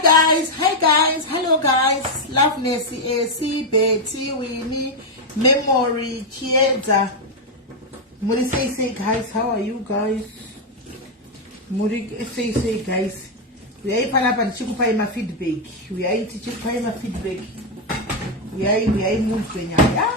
Hi guys, hello guys, Loveness, AC, Betty, Winnie, Memory, Chieza. Muri say guys, how are you guys? Muri say guys. We are para chikupa my feedback. We are chikupa my feedback. We are moving ya.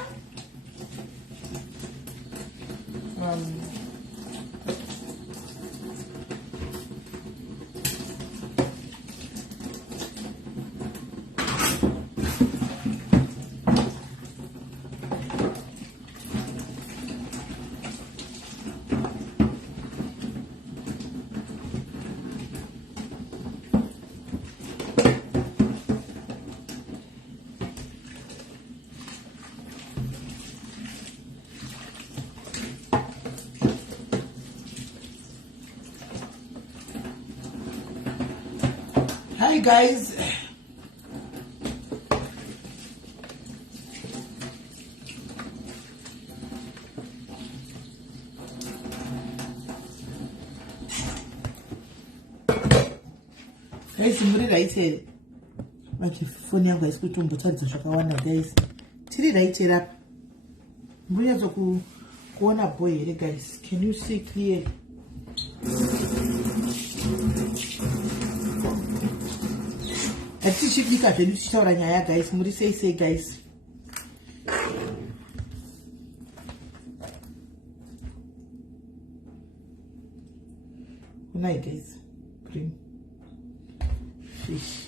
Hi guys. Guys, muri right here. Okay, phone yangu isikutumbo tadza zvakawanda guys. Tiri right here up. Muri yazo kuona boy here guys. Can you see clear? Atichibika zvenu tichitaura nyaya guys, muri sei guys. Good night guys. Bring fish.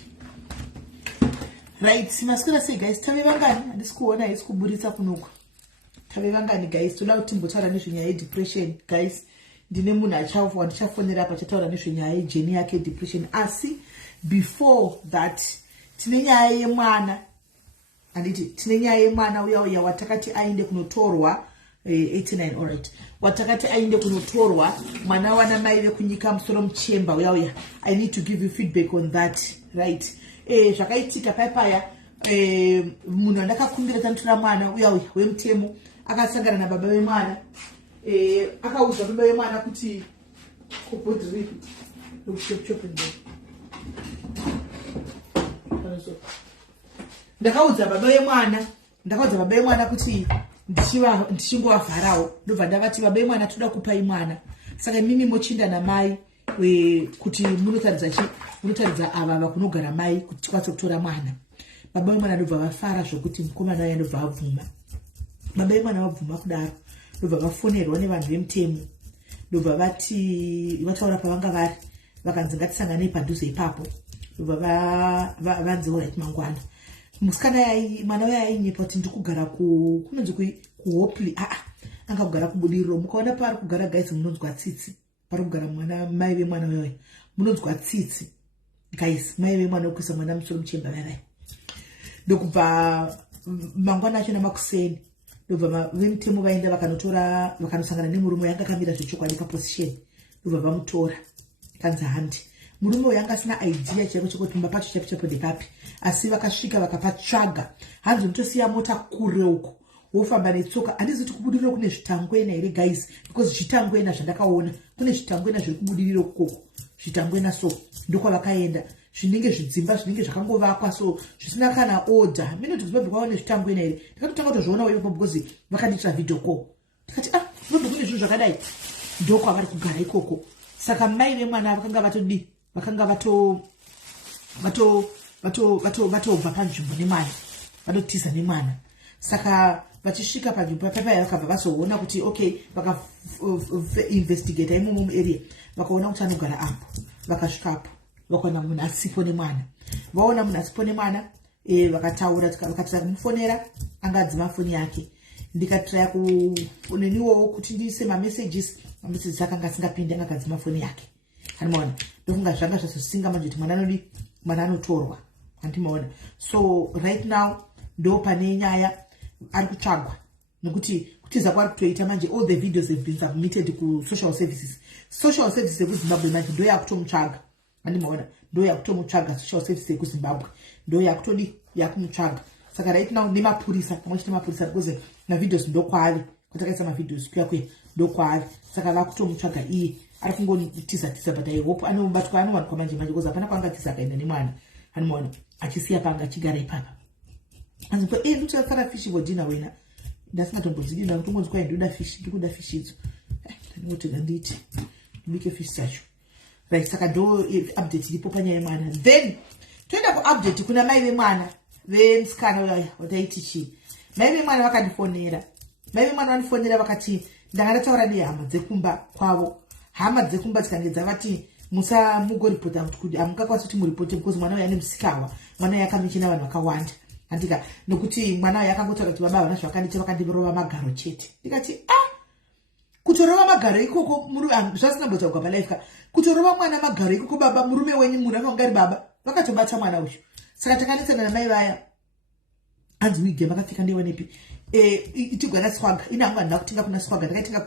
Right, simaskura say guys, tave vangani andisikuona isikuburitsa kunuka. Tave vangani guys, toda kuti mbotaura nezvenyaya depression guys. Ndine munhu achafa ndichafonera apa chataura nezvenyaya jeni yake depression asi before that tine nyaya yemwana anditi tine nyaya yemwana uya watakati aende kunotorwa 89 alright watakati aende kunotorwa mwana wana mai vekunyika musoro muchemba uya I need to give you feedback on that right zvakaitika paya munhu andakakumbira tantura mwana uya wemutemo akasangana nababa vemwana akauza baba vemwana kuti kubhodhiri lokuchopchopende ndakaudza baba vemwana kuti ndichingovavharawo ndobva ndakati baba vemwana toda kupai mwana saka mimi mochinda namai kuti munotaridza ava vakunogara mai kuti tikwanise kutora mwana. Baba vemwana ndobva vafara zvokuti mukomana waya ndobva abvuma. Baba vemwana vabvuma kudaro ndobva vafonerwa nevanhu vemutemo ndobva vataura pavanga vari vakanzi ngatisanganei padhuze ipapo ndobva vanzi alright mangwana musikana mwana waya ainyepa kuti ndikugara kunonzi kuhopli anga kugara kubudiriro mukaona paari kugara guys munonzwa tsitsi pari kugara mwana mai vemwana waya munonzwa tsitsi guys mai vemwana okuisa mwana musoro muchemba vavai ndokubva mangwana acho namakuseni ndobva vemutemo vaenda vakanosangana nemurume yanga akamira zvechokwadi paposition ndobva vamutora kanzi handi murume uyu anga asina idea chaiko chekuti mumba pacho chapichapo ndekapi asi vakasvika vakapatsvaga hanzi unotosiya mota kure uko wofamba netsoka handizi kuti kubudiriro kune zvitangwena here guys because zvitangwena zvandakaona kune zvitangwena zviri kubudiriro kukoko zvitangwena so ndokwavakaenda zvinenge zvidzimba zvinenge zvakangovakwa so zvisina kana order mino tikuzobva kwaone zvitangwena here ndakatotanga kutozviona ipapo because vakandiitira video call ndikati zvinobva kune zvinhu zvakadai ndokwavari kugara ikoko saka mai vemwana vakanga vatobva panzvimbo nemwana vatotiza nemwana saka vachisvika panzvimbo paipai vakabva vazoona kuti okay vakainvestigata imomo muarea vakaona kuti anogara apo vakasvikapo vakaona munhu asipo nemwana vaona munhu asipo nemwana vakataura vakati mufonera anga adzima foni yake ndikatraya kuneniwowo kuti ndiise mamessages akanga asingapindi anga akadzima foni yake handimaona ndofunga zvanga zvazosinga manje kuti mwana anotorwa handimaona so right now ndo pane nyaya ari kutsvagwa nokuti kutiza kwari kutoita manje all the videos have been submitted ku social services ekuzimbabwe manje ndo yakutomutsvaga handimaona ndo yakutomutsvaga social services ekuzimbabwe ndo yakumutsvaga saka right now nemapurisa pamwechete mapurisa because mavideos ndokwaari kwatakaisa mavideos kuyakwe ndokwaari saka vakutomutsvaga iye ari kungotiza but I hope anobatwa anowanikwa manje because hapana kwanga tiza akaenda nemwana hanimuona achisiya panga achigara ipapa anzi pa ndotafara fish for dinner wena ndasingatombodzidi ndakutongonzi kwai ndikuda fish idzo ndinotega nditi ndibike fish sacho right saka ndo update iripo panyaya yemwana then toenda kuupdate kuna mai vemwana vemusikana uyaya wataiti chii mai vemwana vakandifonera mai vemwana vandifonera vakati ndanga ndataura nehama dzekumba kwavo hama dzekumba dzikange dzavati musamugoripota kuti hamungakwanisi kuti muripote because mwana uya nemusikawa mwana uya akamichina vanhu vakawanda andika nokuti mwana uya akangotaura kuti baba vana zvavakanditi vakandirova magaro chete ndikati kutorova magaro ikoko zvasinambotsaugwa palife kutorova mwana magaro ikoko baba murume wenyu munhu anongari baba vakatobata mwana uyu saka takanetsana namai vaya hanzi wige vakapfeka ndewanepi itigwa naswaga ina hangu handina kutenga kuna swaga ndakaitenga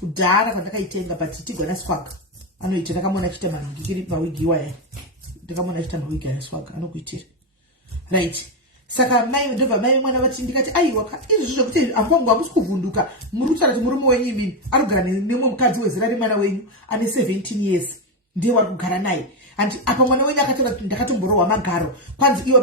kudhara kwandakaitenga but itigwa naswaga anoita ndakamona achita manhigi kiri mawigi iwaya ndakamona achita mawigi anaswaga anokuitira right saka mai ndobva mai mwana vati ndikati aiwa izvi zvokuti ampangu hamusi kuvhunduka muri kutaura kuti murume wenyu imini anogara nemwe mukadzi wezera remwana wenyu ane 17 years ndiye wari kugara naye and apa mwana wenyu akataura kuti ndakatomborohwa magaro kwanzi iwe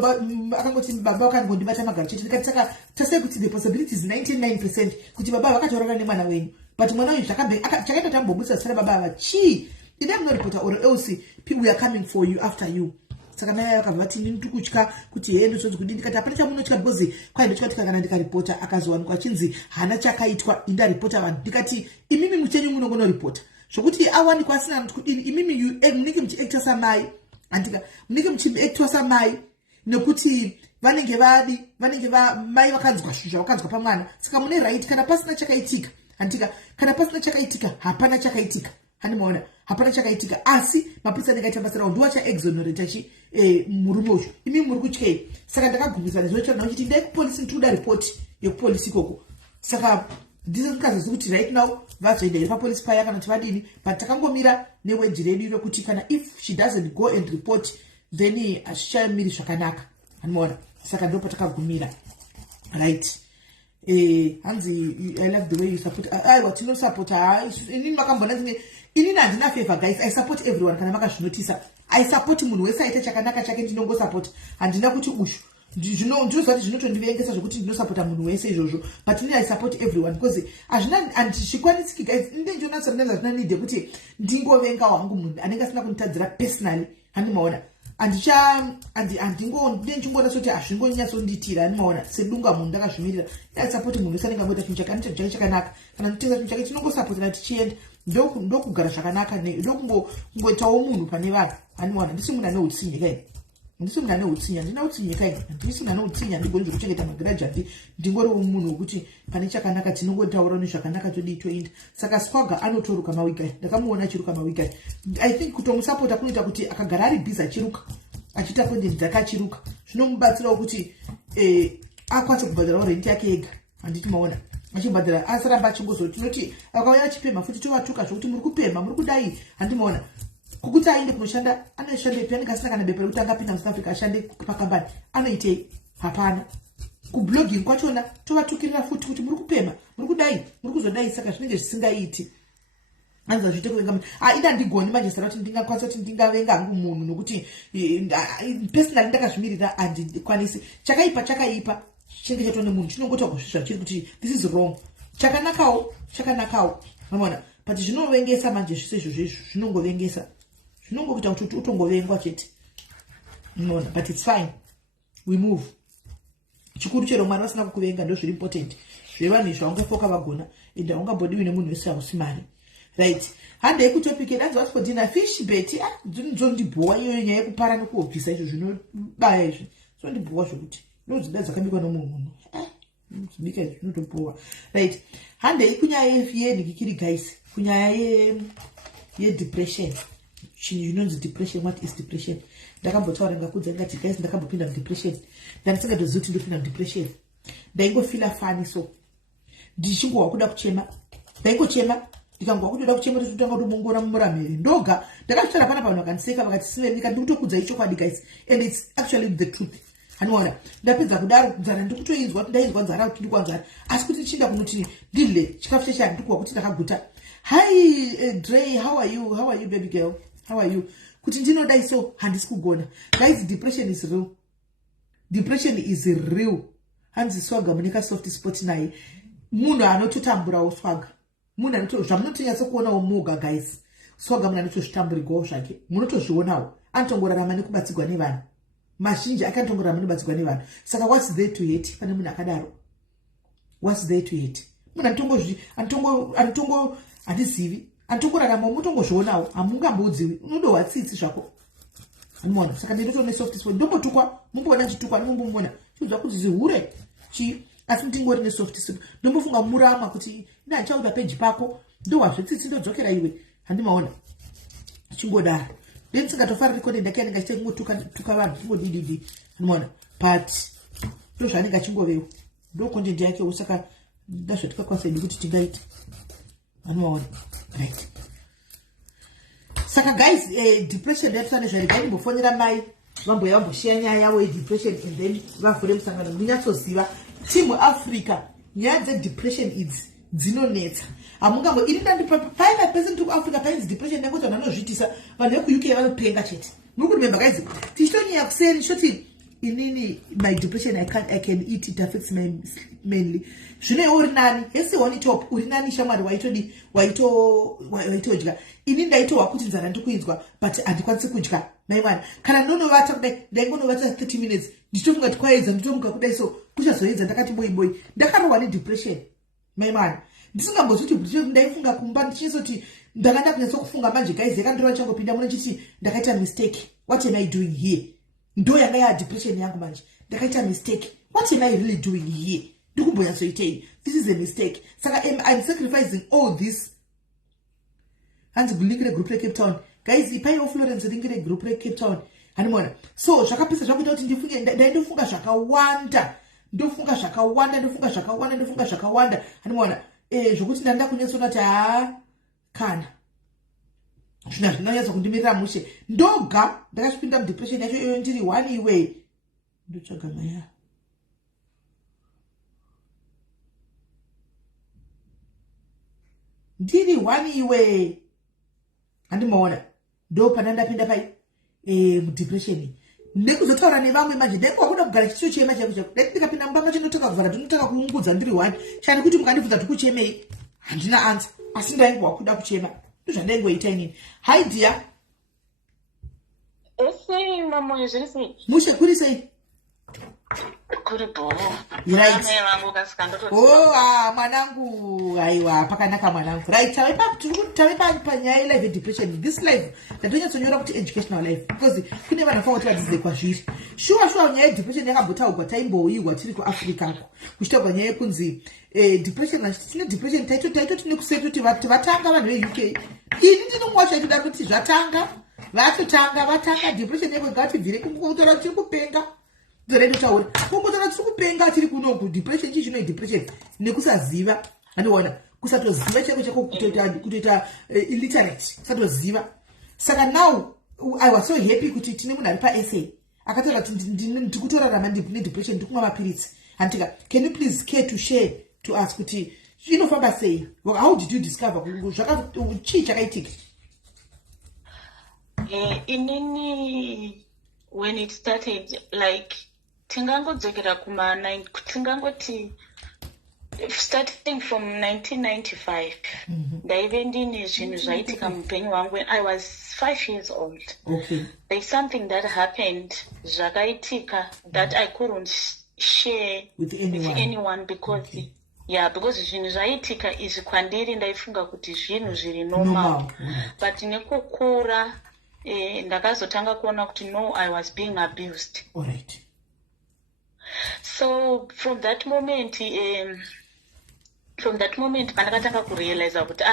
akangoti baba vakangondibata magaro chete ndikati saka tasei kuti the possibilities 99% kuti baba vakataurana nemwana wenyu but mwana wenyu chakaita tambobudisa zita rababa ava chii ida munoripota or else we are coming for you after you saka mai akabva vati ndini tikutya kuti hee ndotodzi kudini ndikati hapana chamunotya bhozi kwai ndotya tikagana ndikaripota akazowanikwa achinzi hana chakaitwa indaripota vanhu ndikati imimi muchenyu munongonoripota zvokuti awanikwa asina kudini imimi munenge muchiacta samai andika munenge muchiactwa samai nekuti vanenge mai vakanzwa shuzha vakanzwa pamwana saka mune right kana pasina chakaitika andika kana pasina chakaitika hapana chakaitika hanimaona hapana chakaitika asi mapurisa anenge basa rawo ndoachaexonerate murume uyu imi muri kutyei saka ndakagumisa nezvochana uchiti ndai kupolisi ndikuda ripoti yekupolisi ikoko saka ndizo ndikazozi kuti right now vazoenda iri papolisi paya kana kuti vadini but takangomira neweji redu rekuti kana if she doesn't go and report then hazvichamiri zvakanaka hanimaona saka ndo patakagumira right hanzi I love the way you support aiwa tinosupporta inini makambona dzimwe inini handina favor guys I support everyone kana makazvinotisa I support munhu wese aita chakanaka chake ndinongosupport handina kuti ushu ndinoziva kuti zvinotondivengesa zvokuti ndinosupporta munhu wese izvozvo but inini I support everyone because handizvikwanisiki guys ndenjonasarinaza need kuti ndingovenga wangu munhu anenge asina kunitadzira personally handimaona ndinchingona soti hazvingonyatsoндitira hanimaona sedunga munhu ndakazvimirira I support munhu wese anenge amboita chinhu chake anoita chake chakanaka kana nditenga chinhu chake tinongosupportana tichienda ndokugara zvakanaka ndokungoitawo munhu pane vanhu hanimaona ndisi munhu ane utsinye kai ndisi munhu ane utsinye handina utsinye kai ndisi munhu ane utsinye handigoni zvokuchengeta magirajati ndingoriwo munhu wekuti pane chakanaka tinongotaura nezvakanaka todii toenda saka swaga anotoruka mawigai ndakamuona achiruka mawigai I think kutomusapota kunoita kuti akagara ari bhizi achiruka achiita kondendi dzake achiruka zvinomubatsirawo kuti akwanise kubhadharawo renti yake ega handiti maona achibhadhara asaramba achingozoti tinoti akauya achipemha futi tovatuka zvokuti muri kupemha muri kudai handimaona kukuti aende kunoshanda anoshanda ipi anenge asina kana bepa rekuti angapinda musouth africa ashande pakambani anoitei hapana kublogging kwachona tovatukirira futi kuti muri kupemha muri kudai muri kuzodai saka zvinenge zvisingaiti anza zviite kuvenga ida ndigoni manje sara kuti ndingakwanisa kuti ndingavenga hangu munhu nokuti personally ndakazvimirira handikwanisi chakaipa chinenge chatone munhu chinongotaurwa zvisva chiri kuti this is wrong chakanakawo mamona but zvinovengesa manje zvise izvozvo zvinongovengesa zvinongokuita kuti utongovengwa chete unoona but it's fine we move chikuru chero mwana vasina kukuvenga ndo zviri important zvevanhu izvo haungafoka vagona ende haungambodiwi nemunhu wese hausi mari right handei kutopike danzi wati for dinner fish beti ndizondibhowa iyoyo nyaya yekupara nekuobvisa izvo zvinobaya izvi zvondibhowa zvokuti ndodzida dzakabikwa nomunhu zibika izvi zvinotobhowa right handei kunyaya yenhikikiri guys kunyaya yedepression chinhu chinonzi depression. What is depression? Ndakambotaura ngakudza ngati guys ndakambopinda mudepression ndandisingadozivi kuti ndopinda mudepression ndaingofila fani so ndichingowa kuda kuchema ndaingochema ndikangowa kutoda kuchema totanga kutomongora mumuramheri ndoga ndakasvitara pana vanhu vakaniseka vakati sivenika ndikutokudzai chokwadi guys and it's actually the truth haniona ndapedza kudaro nzara ndikutoinzwa kuti ndainzwa nzara kuti ndikwanzara asi kuti ndichinda kunoti ndidle chikafu chechani ndikuwa kuti ndakaguta hi Dre, how are you baby girl how are you, kuti ndinodai so handisi kugona. Guys, depression is real. Depression is real. Hanzi Swaga muneka soft spot naye. Munhu anototamburawo Swaga. Munhu zvamunotonyatsa kuonawo muga guys. Swaga munhu anotozvitamburikawo zvake. Munotozvionawo. Anotongorarama nekubatsirwa nevanhu. Mazhinji akatongorarama nekubatsirwa nevanhu. Saka what's there to hate pane munhu akadaro? What's there to hate? Munhu handizivi. Antongorarama mutongozvionawo. Hamungambodziwi. Unodohwa tsitsi zvako. Mona saka ndinotoone soft spot ndombotukwa mumboona chitukwa mumbomona chiudza kuti zihure chi asi ndingori ne soft spot ndombofunga murama kuti ina chauda page pako ndohwa zvetsitsi ndodzokera iwe handimaona chingodaro ndinsingatofara record ndakaenda ngachitengotuka vanhu chingodididi handimaona but ndo zvanenge chingovewo ndo content yake usaka ndazvotika kwasaidi kuti tingaita handimaona right. Saka guys, depression yatane zvari gani mbofonera mai vamboshare nyaya yavo depression and then vavhure musangano munyatsoziva team Africa nyaya depression idzi dzinonetsa amungambo iri paina person to Africa painzi depression nekuti vanhu vanozviitisa vanhu veku UK vanopenga chete muri remember guys tichitonyaya kuseni shoti inini my depression I can eat, it affects my mainly zvino iwe uri nani yese one top uri nani shamwari waitodya ini ndaitohwa kuti nzara ndikuinzwa but handikwanisi kudya maimwana kana ndonovata kudai ndaingonovata 30 minutes ndichitofunga kuti kwaedza nditomuka kudai so kuchazoedza ndakati boyi ndakanohwa nedepression maimwana ndisingambozviti ndaifunga kumba ndichisoti ndakanda kunyatsokufunga manje guys yakandoreva changopinda muno chiti ndakaita mistake, what am I doing here? Ndo yanga ya depression yangu manje ndakaita mistake, what am I really doing here? Ndikumboyatsoitei, this is a mistake. Saka I'm sacrificing all this. Hanzi kulingire group Cape Town guys, ipai Florence lingire group Cape Town hanimona. So zvakapisa zvakuita kuti ndifunge ndaindofunga zvakawanda hanimona zvokuti ndanda kunyatsona kuti kana zvina zvinonyatsa kundimirira mushe ndoga ndakachipinda mudepression yacho iyo ndiri one iwe ndotsvaga maya ndiri one iwe handimaona ndo pana ndapinda pai mudepression ndikuzotaura nevamwe manje ndaikuwakuda kugara chicho chema chako ndikapinda mubanga chinotaka kuvhara ndinotaka kuungudza ndiri one chani kuti mukandibvunza tikuchemei handina ansa asi ndaingowakuda kuchema ndozvandaingoita inini. Hi dear. Ese mama zvisi. Mushe kuri sei? Kuri bo. Right. Oh, mwanangu aiwa pakanaka mwanangu. Right, tave panyaya life depression. This life ndanyatsokunyora kuti educational life because kune vanhu vafa kuti vadzidze kwazviri. Sure nyaya depression yakambotauka taimboigwa tiri kuAfrica ko. Kuchitogwa nyaya yekunzi depression tine depression taito tine kuseti kuti vatanga vanhu veUK. Ini ndinomwasha itoda kuti vatanga depression yako ngatibvire kungotora tiri kupenga. Ndoretaura kungotora tiri kupenga tiri kuno depression chino depression nekusaziva handiona kusatoziva chako kutoita illiterate kusatoziva. Saka now I was so happy kuti tine munhu ari paessay akataura kuti ndikutorarama ndine depression ndikumwa mapiritsi handika can you please care to share to us kuti inofamba sei? How did you discover chii chakaitika? Inini when it started like tingangodzokera kuma tingangoti starting from 1995 ndaive ndine zvinhu zvaitika muupenyu hwangu when I was 5 years old. Okay. There's something that happened zvakaitika that I couldn't share with anyone because okay. Yeah, because zvinhu zvaitika izvi kwandiri ndaifunga kuti zvinhu zviri normal. But nekukura ndakazotanga kuona kuti no, I was being abused. All right. So from that moment pandakatanga kurealize kuti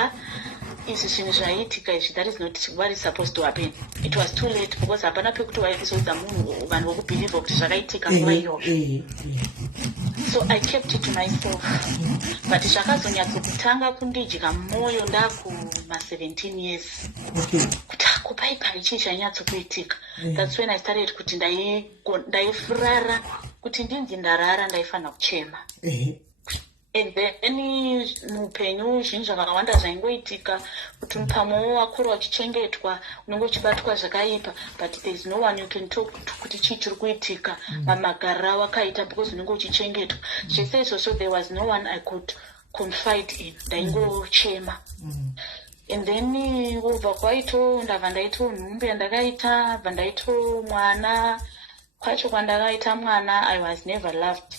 izvi zvinhu zvaitika izvi that is not what is supposed to happen. It was too late because hapana pekuti waizoudza munhu vanhu vokubhilivha kuti zvakaitika nguva iyoyo. So I kept it to myself. But zvakazonyatsokutanga kundidya mwoyo ndakuma 17 years. Okay. Kuti kupai pai chii chanyatsokuitika. That's when I started kuti ndaifurara kuti ndinzi ndarara ndaifanira kuchema. and then muupenyu zvinhu zvakawanda zvaingoitika kuti pamwewo wakura uchichengetwa unenge uchibatwa zvakaipa, but there is no one you can talk to kuti chii chiri kuitika, magariro wakaita because unenge uchichengetwa. Zvese izvozvo there was no one I could confide in, ndaingochema. And then ubva kwaito ndabva ndaito nhumbi yandakaita, bva ndaito mwana. Kwacho kwandakaita mwana I was never loved.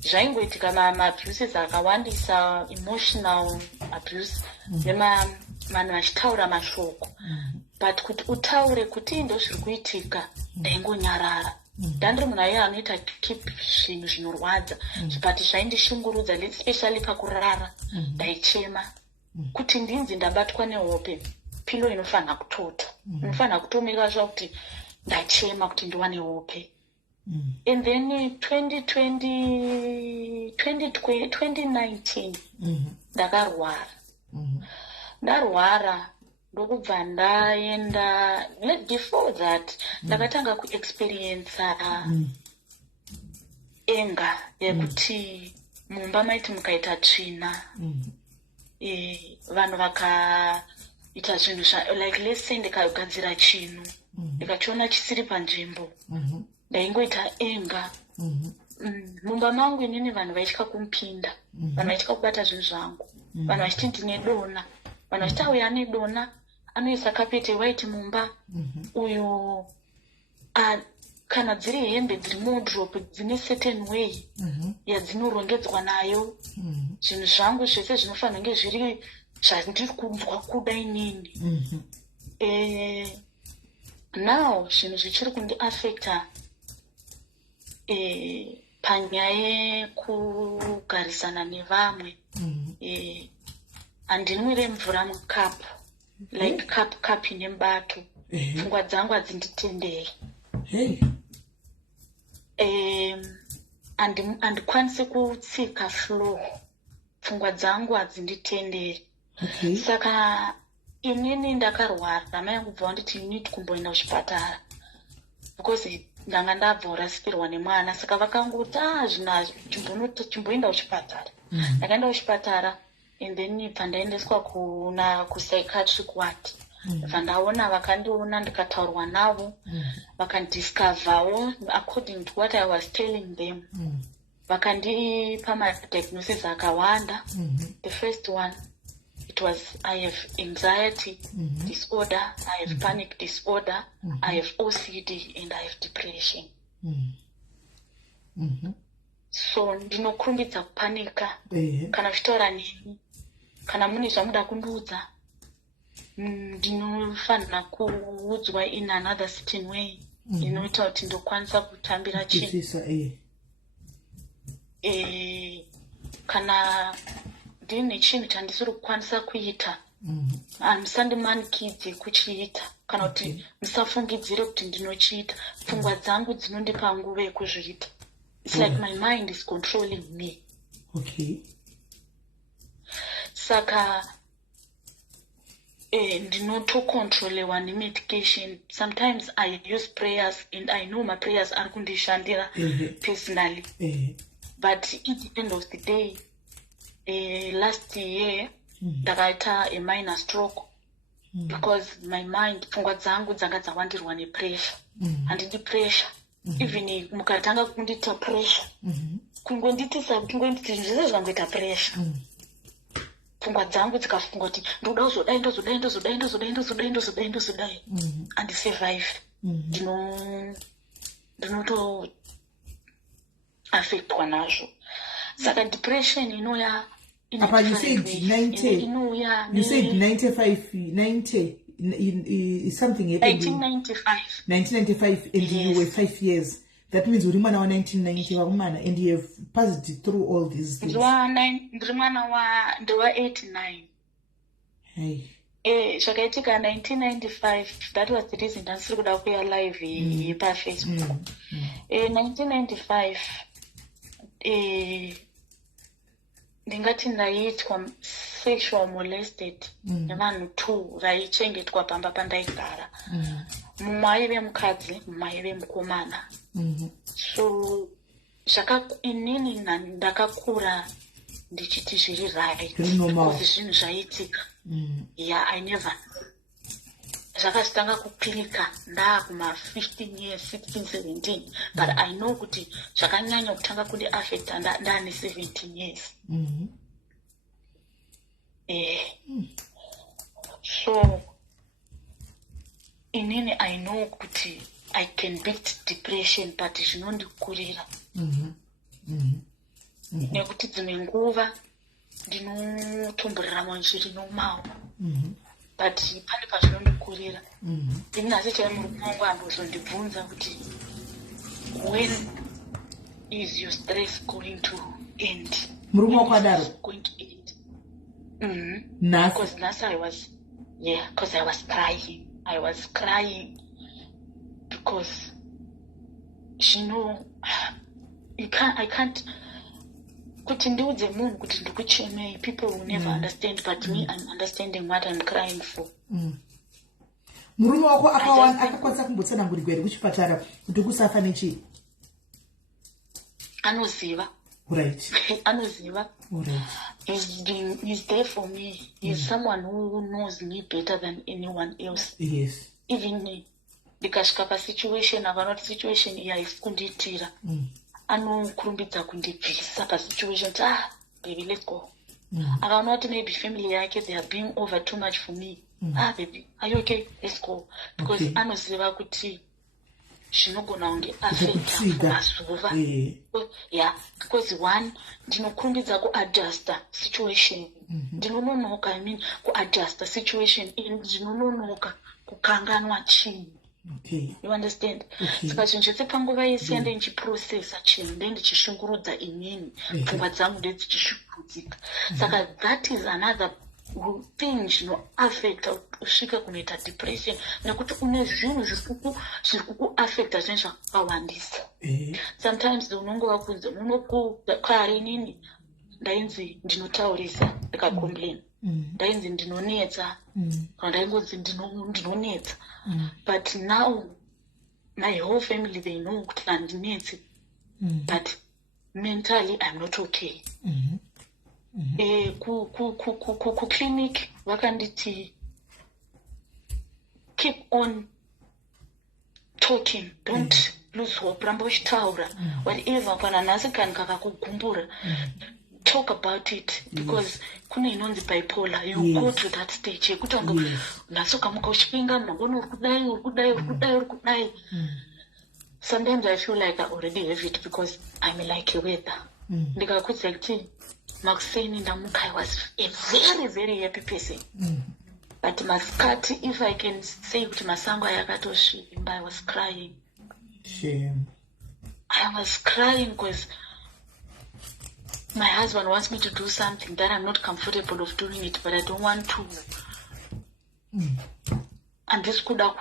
Zvaingoitika ma-abuses akawandisa, emotional abuse, vanhu vachitaura mashoko, but kuti utaure kuti ndo zviri kuitika ndaingonyarara. Ndandiri munhu aiye anoita keep zvinhu zvinorwadza, but zvaindishungurudza, especially pakurara ndaichema kuti ndinzi ndabatwa nehope, pilo inofanira kutota, inofanira kutomira zvakuti ndachema kuti ndiwane hope. And then 2019 ndakarwara. Ndarwara ndokubva ndaenda, before that ndakatanga kuexperience enga yekuti mumba maiti mukaita tsvina, vanhu vakaita zvinhu like let's say ndikagadzira chinhu ndikachiona chisiri panzvimbo, ndaingoita enga. Mumba mangu inini vanhu vaitya kumupinda, vanhu vaitya kubata zvinhu zvangu, vanhu vachiti ndine dona, vanhu vachiti auya ane dona anoisa kapeti white mumba uyu. Kana dziri hembe dziri mudrop dzine certain way yadzinorongedzwa nayo, zvinhu zvangu zvese zvinofanira kunge zviri zvandiri kunzwa kuda inini. Now zvinhu zvichiri kundiafecta panyaya yekugarisana nevamwe. Handinwire mvura mukapu, like cup ine mubato, pfungwa dzangu hadzinditenderi. Handikwanisi kutsika floor, pfungwa dzangu hadzinditenderi. Saka inini ndakarwara, mai yangu bva wanditi you need kumboenda kuchipatara because ndanga ndabva urasikirwa nemwana. Saka vakangoti zvinazvo chimboenda kuchipatara. Ndakaenda kuchipatara and then bva ndaendeswa kupsychiatric ward. Bva ndaona, vakandiona, ndikataurwa navo, vakandiscoverwo according to what I was telling them. Vakandipa madiagnosis akawanda. The first one, it was I have anxiety disorder, I have panic disorder, I have OCD, and I have depression. So ndinokurumbidza kupanika kana uchitaura neni, kana mune zvamuda kundiudza, ndinofanira kuudzwa in another certain way inoita kuti ndokwanisa kutambira chinhu. Kana ndine chinhu chandisiri kukwanisa kuita, musandimanikidze kuchiita, kana kuti musafungidzire kuti ndinochiita. Pfungwa dzangu dzinondipa nguva yekuzviita. It's like my mind is controlling me. Saka ndinotocontrolewa nemedication. Sometimes I use prayers and I know my prayers are kundishandira personally. But at the end of the day, last year ndakaita a minor stroke because my mind, pfungwa dzangu dzanga dzawandirwa nepressure. Handidi pressure. Even mukatanga kundita pressure, kungonditi zvese zvangoita pressure. Pfungwa dzangu dzikafunga kuti ndoda kuzodai and survive. Ndinoto affectwa nazvo. Saka depression inoya. Apa you said 90. You said 95, 90 is something happened 1995 and you were 5 years. That means uri mwana wa 1990 wakumana and you have passed through all these things. Ndiri mwana wa 89. Zvakaitika 1995, that was the reason ndasiri kuda kuya live paFacebook. 1995 ndingati ndaitwa sexual molested nevanhu 2 vaichengetwa pamba pandaigara. Mumwe aive mukadzi, mumwe aive mukomana. So inini ndakakura ndichiti zviri right Zviri normal. because zvinhu zvaitika. Yeah, I never zvakazotanga kuklika ndakuma 15 years 16 17 but I know kuti zvakanyanya kutanga kundiaffecta ndane 17 years. So inini I know kuti I can beat depression but zvinondikurira. Nekuti dzimwe nguva ndinotomborarama zviri normal but pane pazvinondikurira. Ini nhasi chaive murume wangu ambozondibvunza kuti when is your stress going to end? Murume wako adaro? Going to end. Nhasi? Because nhasi because I was crying. I was crying because I can't kuti ndiudze munhu kuti ndikuchemei, people will never understand but me I'm understanding what I'm crying for. Murume wako akakwanisa kumbotsanangurirwa here kuchipatara kuti kusafa nechii? Anoziva. Right. Anoziva. Right. He's there for me. He's someone who knows me better than anyone else. Yes. Even ndikasvika pasituation akanoti situation iyi haisi kundiitira, anokurumbidza kundibvisa pasituation kuti baby let's go. Akaona kuti maybe family yake they are being over too much for me. Baby are you okay, let's go, because anoziva kuti zvinogona kunge affecta mazuva. Yeah, because one ndinokurumbidza kuadjusta situation. Ndinononoka kuadjusta situation, ndinononoka kukanganwa chinhu. Okay. You understand? Saka zvinhu zvese panguva yese yande ndichiprocessa chinhu ndichishungurudza inini, pfungwa dzangu ndedzichishungurudzika. Saka that is another thing zvinoaffecta kusvika kunoita depression, nekuti une zvinhu zviri kukuaffecta zvinhu zvakawandisa. Sometimes unongova kunze kare inini ndainzi ndinotaurisa ndikacomplain, ndainzi ndinonetsa kana ndaingonzi ndinonetsa, but now my whole family they know kuti handinetsi but mentally I'm not okay. Kuclinic vakanditi keep on talking, don't lose hope, ramba uchitaura whatever kana nhasi kani kakakugumbura, talk about it because kune inonzi bipolar, you go to that stage yekuti nasokamuka uchipinga mangoni uri kudai. Sometimes I feel like I already have it because I'm like a weather. Ndikakudza kuti makuseni ndamuka I was a very very happy person. But masikati, if I can say kuti masango ayakatosvimba, I was crying. Shame. I was crying because my husband wants me to do something that I'm not comfortable of doing it, but I don't want to. And this could have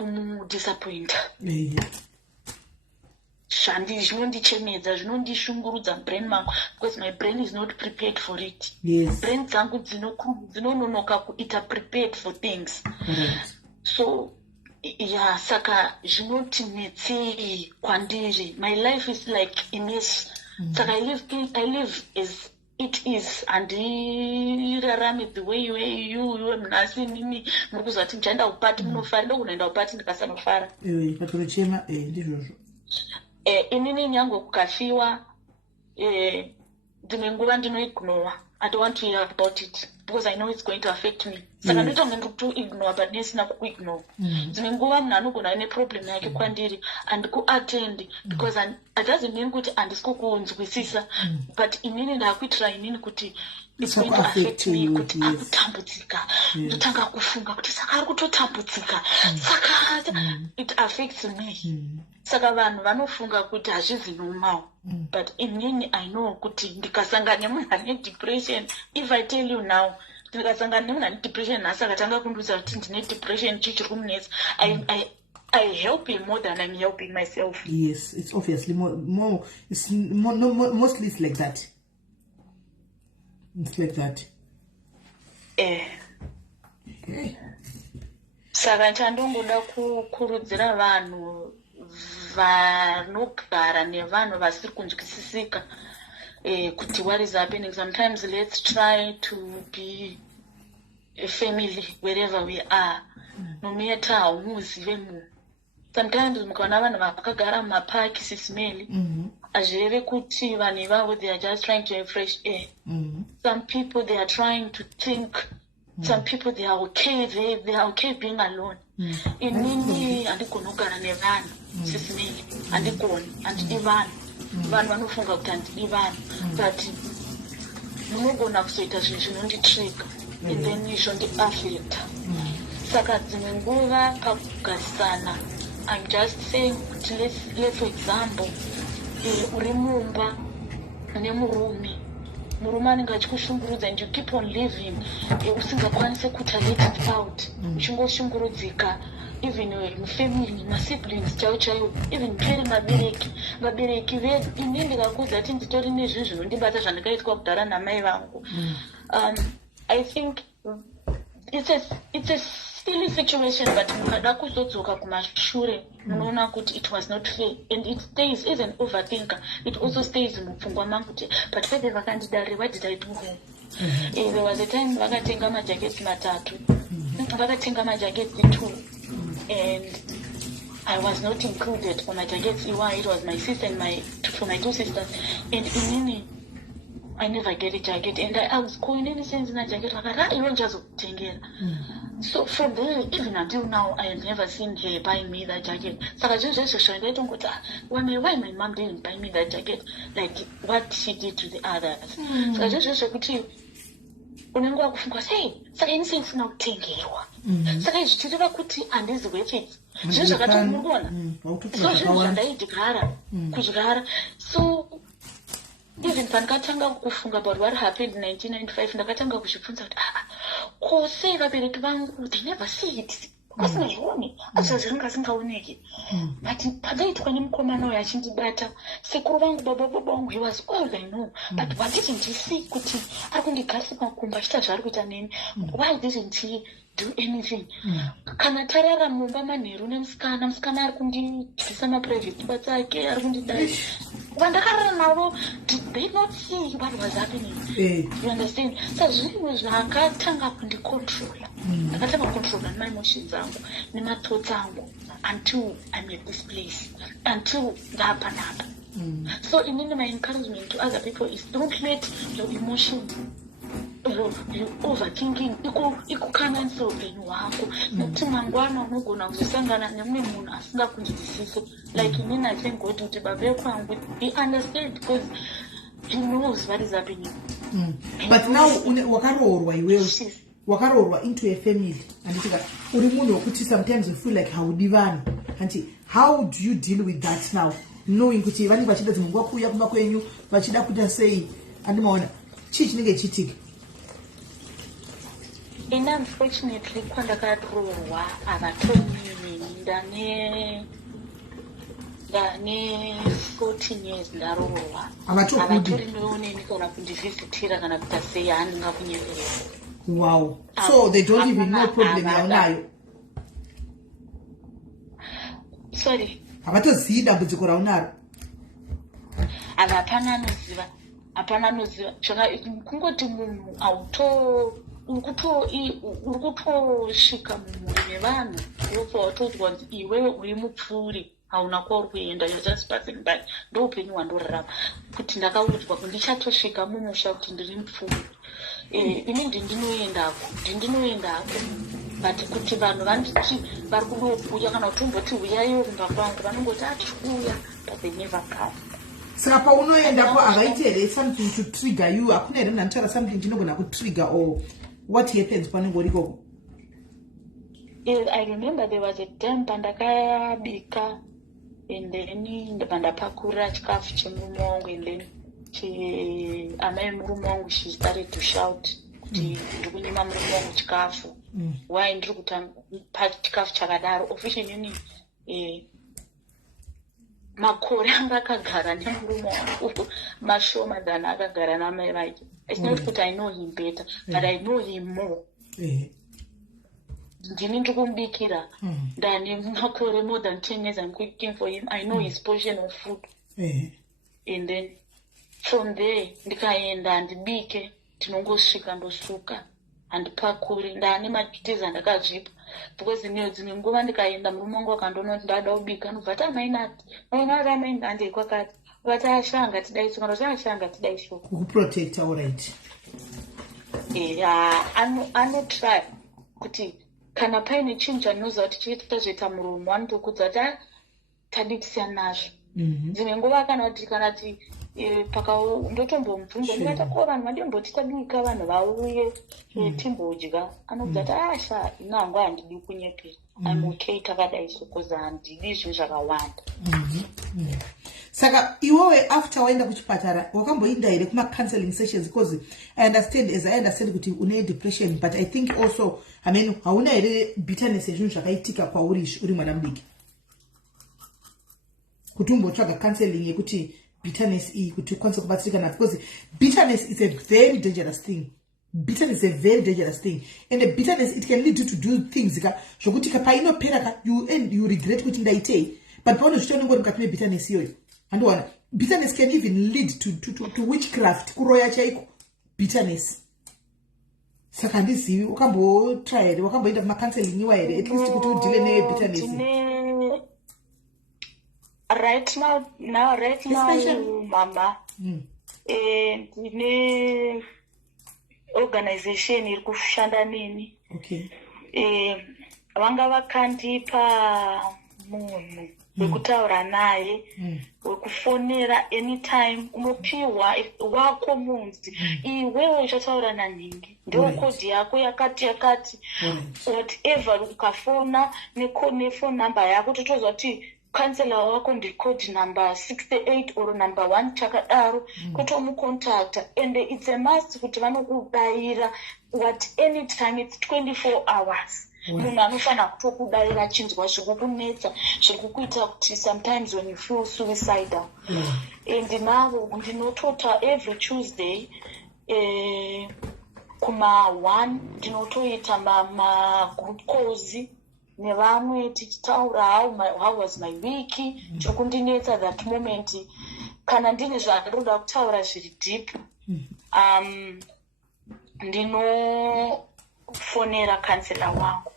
disappoint. Zvinondichemedza, zvinondishungurudza brain mangu because my brain is not prepared for it. Yes. Brain dzangu dzinononoka kuita prepared for things. So yeah, saka zvinoti netsei kwandiri. My life is like a mess. Saka I live as it is and ndirarame the way you mnasi mimi murikuzati ndichaenda upati munofara, ndokunoenda upati ndikasanofara. Patorochema ndizvozvo. Inini nyango kukafiwa dzimwe nguva ndinoignore. I don't want to hear about it because I know it's going to affect me. Saka ndoita kunge ndikutoignore but ndisina kuignore. Dzimwe nguva munhu anogona ane problem yake kwandiri and kuattend because it doesn't mean kuti handisi kukunzwisisa but inini ndakuitira inini kuti it's going to affect me kuti akutambudzika. Ndotanga kufunga kuti saka ari kutotambudzika, saka it affects me. Saka vanhu vanofunga kuti hazvizi normal but inini I know kuti ndikasangana nemunhu ane depression, if I tell you now ndikasangana nemunhu ane depression nhasi akatanga kundiudza kuti ndine depression chichiri kumunetsa, I help him more than I'm helping myself. Yes, it's obviously more it's mostly it's like that. It's like that. Okay. Saka chandongoda kukurudzira vanhu vanogara nevanhu vasiri kunzwisisika kuti what is happening. Sometimes let's try to be a family wherever we are, no matter how muzive mu. Sometimes mukana vanhu vakagara mumapaki sisimeli azvireve kuti vanhu ivavo they are just trying to have fresh air. Some people they are trying to think. Some people they are okay, they are okay being alone. Inini handigoni kugara nevanhu sisimeli, handigoni, handidi vanhu. Vanhu vanofunga kuti handidi vanhu, but munogona kuzoita zvinhu zvinonditrigger and then zvondiaffecta. Saka dzimwe nguva pakugarisana, I'm just saying kuti let's for example uri mumba nemurume anenge achikushungurudza and you keep on living usingakwanise kuita let it out, uchingoshungurudzika. Even mufamily masiblings chaiwo even peri vabereki vedu. Ini ndikakudza kuti nditori nezvinhu zvinondibata zvandakaitwa kudhara namai vangu. I think it's a silly situation, but mukada kuzodzoka kumashure munoona kuti it was not fair, and it stays as an overthinker. It also stays mupfungwa mangu kuti but pede vakandidare, what did I do wrong? There was a time vakatenga majaketi matatu, vakatenga majaketi 2, and I was not included on my jackets. It was my sister and my 2 sisters, and inini I never get a jacket, and I was going any sense in a jacket. I won't just take it. So from there, even until now, I have never seen her buying me that jacket. So I just showing that don't go to why my mom didn't buy me that jacket, like what she did to the others. So I just showed you. Unengwa kufunga say saka inse ifuna kutengerwa saka izvitireva kuti handizi wefits zvinhu zvakatomugona so zvinhu zvandaidyara kudyara. So even pandakatanga kufunga about what happened in 1995 ndakatanga kuzvibvunza kuti ko sei vabereki vangu they never see it, vasingazvioni, asi zvinenge zvisingaoneki. But pakaitwa nemukomana uyo achindibata, sekuru vangu baba vangu, he was all I know, but what didn't he see kuti ari kundigarisa makumba achiita zvaari kuita neni? Why didn't he do anything? Kana tarara mumba manheru nemusikana ari kundidyisa maprivate bats ake, ari kundidai vandakarara navo, did they not see what was happening? You understand? So zvinhu zvakatanga kundicontrola, ndakatanga kucontrola my emotions angu nemathoughts angu until I'm at this place, until ndapa napa. So inini my encouragement to other people is don't let your emotions, your overthinking ikukanganisa upenyu hwako, nekuti mangwana unogona kuzosangana nemumwe munhu asingakunzwisise. Like inini I thank God kuti baba ekwangu he understand because he knows what is happening. But now wakaroorwa iwewe, wakaroorwa into a family, anditika uri munhu wekuti sometimes you feel like haudi vanhu, and how do you deal with that now, knowing kuti vanenge vachida dzimwe nguva kuuya kumba kwenyu vachida kuita sei, andimaona chii chinenge chiitika? And unfortunately kwandakaroorwa havatonini ndane 14 years ndaroorwa, havatori ndooneni kana kundivhizitira kana kuita sei, handinga kunyeverera. Wow. So they don't even know problem yaunayo. Sorry. Havatozivi dambudziko raunaro. Hapana anoziva. Kungoti munhu uri kutosvika mumhuri nevanhu wobva watodwa kuti iwewe uri mupfuuri, hauna kwauri kuenda, you're just passing by. Ndoupenyu hwandorarama, kuti ndakaudzwa kuti ndichatosvika mumusha kuti ndiri mupfuuri. Ini ndinoendako, but kuti vanhu vanditi vari kudokuuya kana kuti umboti uyaiyo kumba kwangu, vanongoti atikuuya, but they never come. Saka paunoendapo havaiti here something to trigger you? Hakuna here nanotaura something chinogona kutrigger or what happens panenge uri ikoko? I remember there was a time pandakabika and then pandapakura chikafu chemurume wangu, and then amai murume wangu she started to shout kuti ndiri kunyima murume wangu chikafu. Why ndiri kupa chikafu chakadaro? Officially makore anga akagara nemurume wangu mashoma than akagara namai vake. It's not that I know him better, but I know him more. Ndini ndiri kumubikira ndane makore more than 10 years I'm cooking for him. I know his portion of food. And then from there ndikaenda ndibike, ndinongosvika ndosuka, handipakuri, ndaane makitiza ndakazvipa, because dzimwe nguva ndikaenda murume wangu akandona kuti ndada kubika, nobva ati amainati mainati amaini handei kwakati vati ashanga tidai suka, ndoti ashanga tidai suka kukuprotecta. Alright. Anotry kuti kana paine chinhu chandinoziva kuti chiita zvoita muromo, anotokudza kuti tadi kusiyana nazvo. Dzimwe nguva kana ti ndotombomubvunza ndikati ko vanhu vandimboti tabika vanhu vauye timbodya, anobva kuti asha ino hangu handidi kunyepera, I'm okay takadai sokoza handidi zvinhu zvakawanda. Saka iwewe after waenda kuchipatara wakamboinda here kuma-counseling sessions? Because I understand kuti une depression, but I think also hauna here bitterness yezvinhu zvakaitika kwauri uri mwana mudiki, kuti umbotsvaga counseling yekuti bitterness iyi kuti ukwanise kubatsirikana, because bitterness is a very dangerous thing. Bitterness is a very dangerous thing, and the bitterness, it can lead you to do things zvokuti painopera you regret kuti ndaitei, but paunozvita unongori mukati mebitterness iyoyo. Andowana, bitterness can even lead to witchcraft, kuroya chaiko bitterness. Saka handizivi wakambotry here, wakamboenda kuma-counseling iwa here at least kuti udile nebitterness? Right now, mama, ndine organization iri kushanda neni. Okay. Vanga vakandipa munhu wekutaura naye, wekufonera anytime, unopiwa wako munzi, iwewe uchataura nanhingi, ndiwo kodi yako yakati, whatever ukafona nefone number yako, totozwa kuti kansela wako ndicode number 68 or number 1 chakadaro, kutomucontacta, and it's a must kuti vanokudaira at any time, it's 24 hours. Munhu anofanira kutokudaira achinzwa zvikukunetsa, zvikukuita kuti sometimes when you feel suicidal. And navo ndinotota every Tuesday kuma 1 ndinotoita group calls nevamwe tichitaura how was my week, chokundinetsa that moment, kana ndine zvandoda kutaura zviri deep, ndinofonera kansela wangu.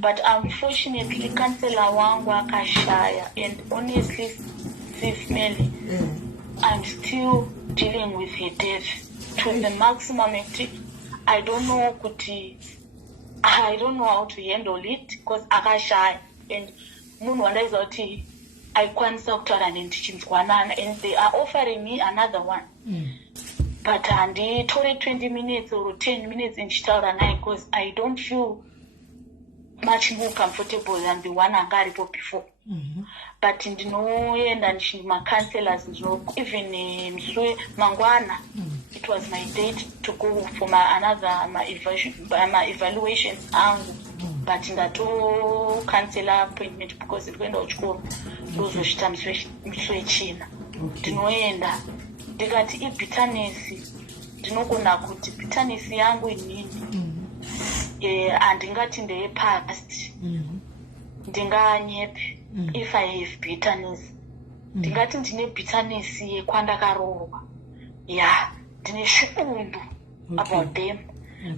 But unfortunately kansela wangu akashaya, and honestly Melly, I'm still dealing with her death to the maximum. I don't know how to handle it, because akashaya, and munhu wandaiziva kuti aikwanisa kutaura nendichinzwanana, and they are offering me another one. But handitore 20 minutes or 10 minutes ndichitaura naye, because I don't feel much more comfortable than the one anga aripo before. But ndinoenda ndichima-counselors, even Mswe Mangwana, it was my date to go for my evaluations angu, but ndato-counselor appointment because ndikuenda kuchikoro ndozochita Mswe China. Ndinoenda ndikati ibitterness, ndinogona kuti bitterness yangu inini, handingati ndeyepast, ndinganyepe if I have bitterness. Ndingati ndine bitterness yekwandakaroorwa, ndine svikundu about them.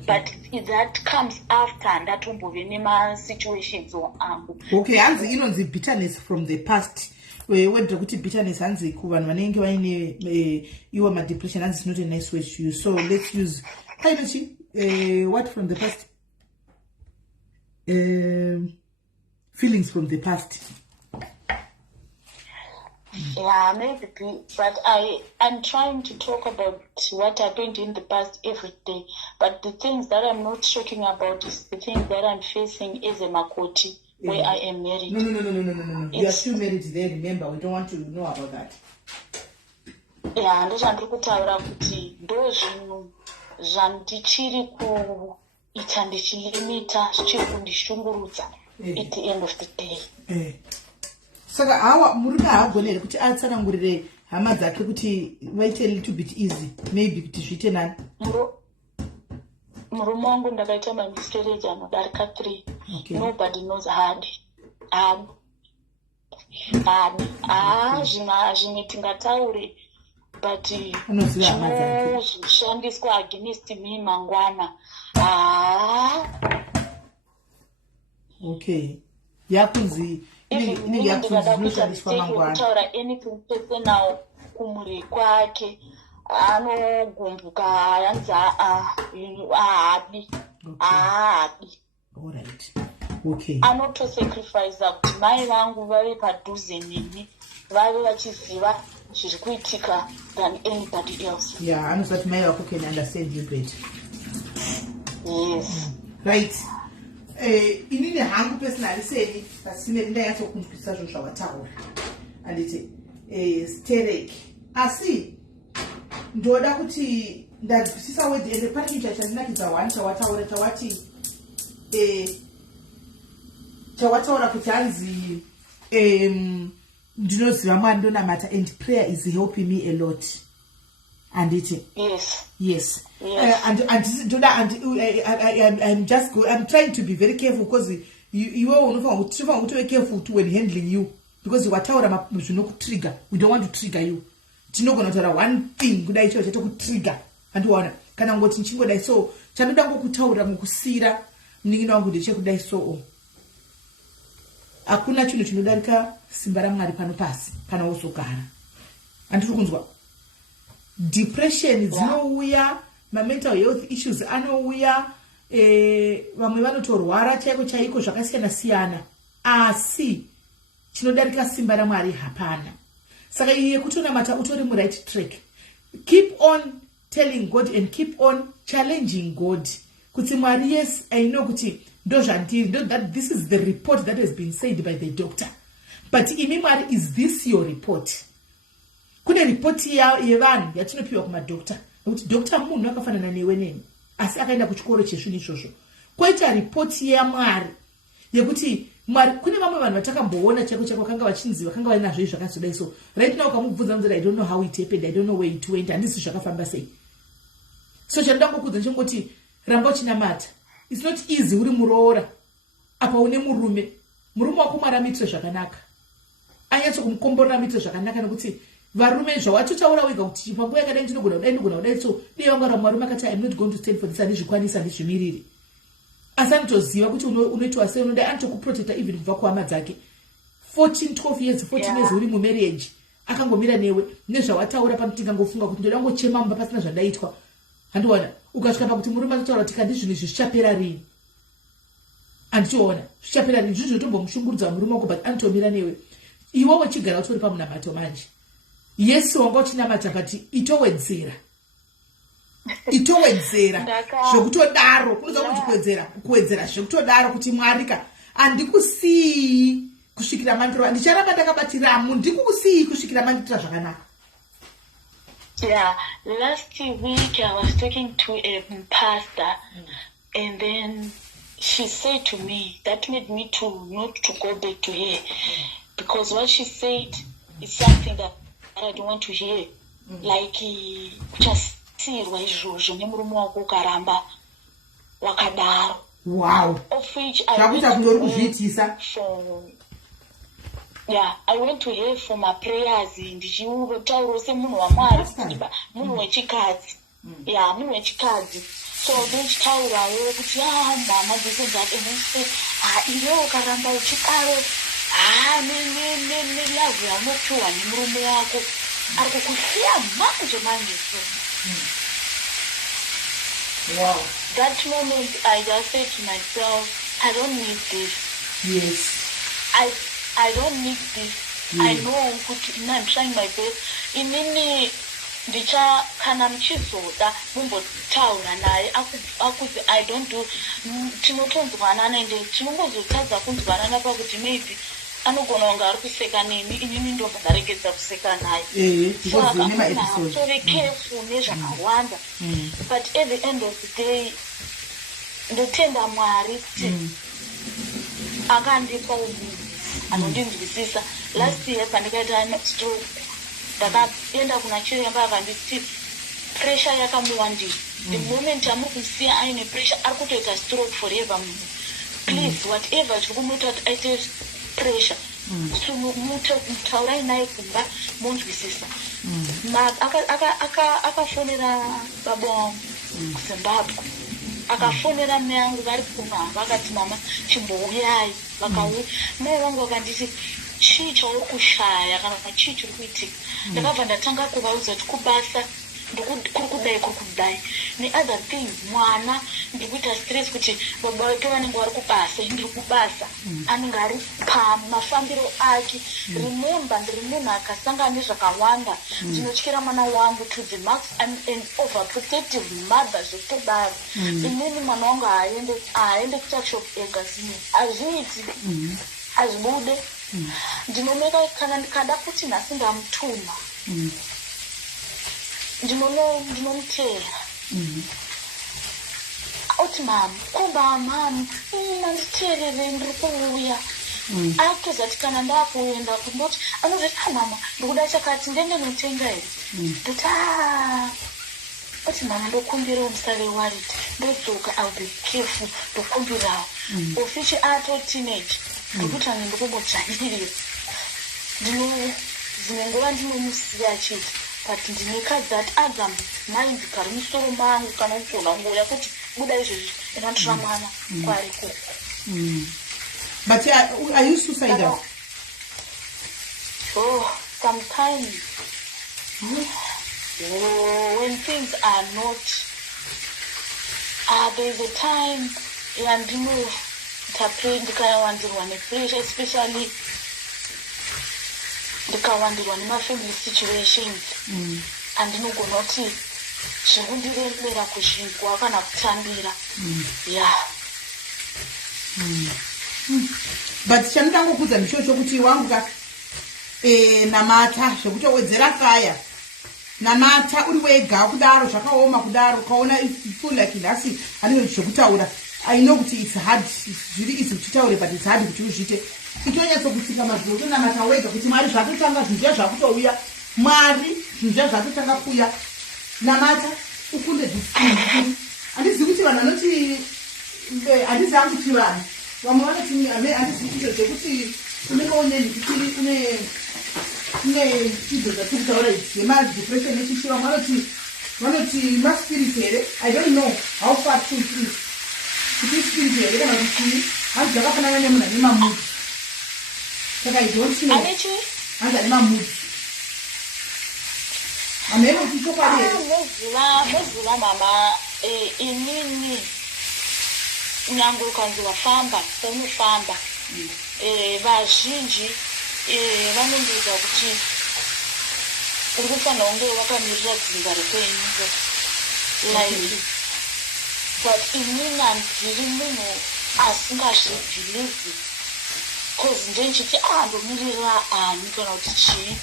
But that comes after ndatombove nema-situations angu. Okay, hanzi inonzi bitterness from the past. Wedra kuti bitterness hanzi kuvanhu vanenge vaine iwa ma-depression, hanzi is not a nice word to use. So let's use what from the past? Feelings from the past. Yeah, maybe, but I'm trying to talk about what happened in the past every day. But the things that I'm not talking about is the things that I'm facing as a Makoti, where I am married. No. You are still married there, remember. We don't want to know about that. Yeah, ndozvandiri kutaura kuti ndozvinhu zvandichiri kuita ndichilimita zvichiri kundishungurudza at the end of the day. Saka hawa murume haagoni here kuti atsanangurire hama dzake kuti vaite a little bit easy, maybe kuti zviite nani? Murume wangu ndakaita ma-miscarriage anodarika 3. Okay. Nobody knows hard. Zvimwe tingataure but Unoziva hama dzake. zvinoshandiswa against me mangwana. Okay. Yakunzi inenge yakunzi zvinoshandiswa mangwana. Kutaura anything personal kumuri kwake anogumbuka yanzi haadi. Alright. Okay. Anotosacrifice kuti mai vangu vave padhuze neni vave vachiziva zviri kuitika than anybody else. Yeah, anosati mai vako can understand you better. Yes. Right. Inini hangu personally seni pasine ndayatsokunzwisisa zvo zvawataura anditi sterek asi ndoda kuti ndadzwisisa wedi ende pane chinhu chandinakidza wani chawataura chawataura kuti hanzi ndinoziva Mwari ndonamata and prayer is helping me a lot anditi yes. I'm trying to be very careful because you are very careful when handling you because you are trigger. We don't want to trigger you. Tinogona kutaura one thing kudai chero chatokutrigger andiona kana ngoti nchingodai so chanoda ngokutaura mukusira mnin'ina wangu ndechekudai so hakuna chinhu chinodarika simba raMwari pano pasi kana wozogara andiri kunzwa depression dzinouya mental health issues anouya vamwe vanotorwara chaiko zvakasiyana siyana asi chinodarika simba raMwari hapana. Saka iye kutonamata utori right track. Keep on telling God and keep on challenging God. Kuti Mwari, yes, I know kuti that this is the report that has been said by the doctor. But imi Mwari, is this your report? Kune report yevanhu yatinopiwa kumadokta. Kuti doctor munhu akafanana newe neni. Asi akaenda kuchikoro chezvinhu izvozvo. Koita report yaMwari yekuti Mwari kune vamwe vanhu vatakamboona chako vakanga vachinziva vakanga vaina zvezvo zvakazodai so right now ukamubvunza munzira I don't know how it happened, I don't know where it went, handisi zvakafamba sei. So chandoda kukudza ndechongoti ramba uchinamata. It's not easy uri muroora apa une murume wako Mwari amuitire zvakanaka anyatso kumukomborera amuitire zvakanaka nekuti varume zvawatotaura wega kuti panguva yakadai ndinogona kudai so dei vanga raMwari makati I'm not going to stand for this handizvikwanisa handizvimiriri. Asi anotoziva kuti unoitwa sei unoda anotokuprotecta even kubva kuhama dzake 14 years uri mumarriage akangomira newe nezvawataura panotinga ngofunga kuti ndoda ngochema mumba pasina zvandaitwa handiona ukasvika pakuti murume atotaura kuti kandi zvinhu izvi zvichapera rini anditiona zvichapera rini zvizvo tombomushungurudza murume wako but anotomira newe iwe wechigara utori pamunamato manje Yesu wanga uchinamata but itowedzera zvekutodaro kunoza kuti kuwedzera zvekutodaro kuti Mwarika handikusiyi kusvikira mandiro ndicharamba ndakabatiramu ndikukusiyi kusvikira manditira zvakanaka. Yeah, last week I was talking to a pastor and then she said to me, that made me to not to go back to her because what she said is something that I don't want to hear. Like just sirwa izvozvo nemurume wako ukaramba wakadaro. Wow. Of which I went to her for my prayers ndichitaura semunhu waMwari munhu wechikadzi. Yeah, munhu wechikadzi. So ndichitaurawo kuti mama this and that and say iwe ukaramba uchidaro ne-love yamunopiwa nemurume wako ari kukusiya manje so. Wow. That moment I just said to myself, I don't need this. Yes. I don't need this. I know I'm trying my best. Inini kana mchizoda mumbotaura naye akuti I don't do tinotonzwanana ende tinongozotadza kunzwanana pakuti maybe anogona kunge ari kuseka neni inini ndobva ndaregedza kuseka naye tove careful nezvakawanda but at the end of the day ndotenda Mwari kuti akandipa umunhu anondinzwisisa. Last year pandikaita stroke ndakaenda kuna chiremba akanditi pressure yakamuwandira. The moment amuri kusiya aine pressure ari kutoita stroke forever munhu. Please whatever zviri kumuita kuti aite pressure mutaurai naye kumba monzwisisa. Akafonera baba wangu kuZimbabwe, akafonera mai angu vari kumhamba, akati mama chimbouyai. Vakauya mai vangu vakanditi chii chauri kushaya kana kuti chii chiri kuitika. Ndakabva ndatanga kuvaudza kuti kubasa kuri kudai neother things. Mwana ndiri kuita stress kuti baba vake vanenge vari kubasa, ndiri kubasa, anenge ari pamafambiro ake. Remember, ndiri munhu akasangana nezvakawanda. Ndinotyira mwana wangu to the max. I'm an overprotective mother zvekudaro. Inini mwana wangu haaende kuchashop ega, zvinhu hazviiti, hazvibude. Ndinomeka kana ndikada kuti nhasi ndamutuma, ndinomutera oti mama komba mama manditerere ndiri kuuya. Atozati kana ndakuenda kumboti anozoti mama ndikuda chakati ndenge notenga here. Ndoti oti mama ndokumbirawo musave worried, ndodzoka I'll be careful, ndokumbirawo. Ofichi ato teenage ndikuti ane ndikumbozvanyirira. Dzimwe nguva ndinomusiya achiti but ndinekadzi ati agamba mind kari musoro mangu kana kugona nguya kuti buda izvezvi inandira mwana kwari koko. But are you suicidal? Oh, sometimes. When things are not, there's a time and you know ndikawandirwa nepressure, especially ndikawandirwa nemafamily situations, andinogona kuti zvekundirembera kuzvigwa kana kutambira. But chandangokudza ndicho chokuti wangu namata zvekutowedzera kaya namata uri wega kudaro zvakaoma kudaro ukaona feel like nhasi anenge zvekutaura. I know kuti it's hard, zviri easy kutaura, but it's hard kuti uzvite. Itonyatsokutsika mazuro tonamata wega kuti Mwari zvatotanga zvinhu zvakutouya, Mwari zvinhu zvatotanga kuuya. Namata ukunde zvisinhu. Handizivi kuti vanhu vanoti handizi hangu kuti vanhu vamwe vanoti handizivi kuti zvekuti unenge uneni kuti une chidzo dzatiri kutaura idzi dzemadepression echichi. Vamwe vanoti maspirit here. I don't know how far true it is. Kuti spirit here kana kuti hanzi dzakafanana nemunhu ane mamudi. Saka I don't know. Hanzi ane mamudi. Amene kuti chokwadi here. Moziva mama, inini nyange ukanzi wafamba unofamba. Vazhinji vanondiudza kuti uri kufanira kunge wakamirira dzinza rekwenyika life. But inini handiri munhu asingazvibhilivhi, cause ndenchiti ndomirira ani kana kuti chii.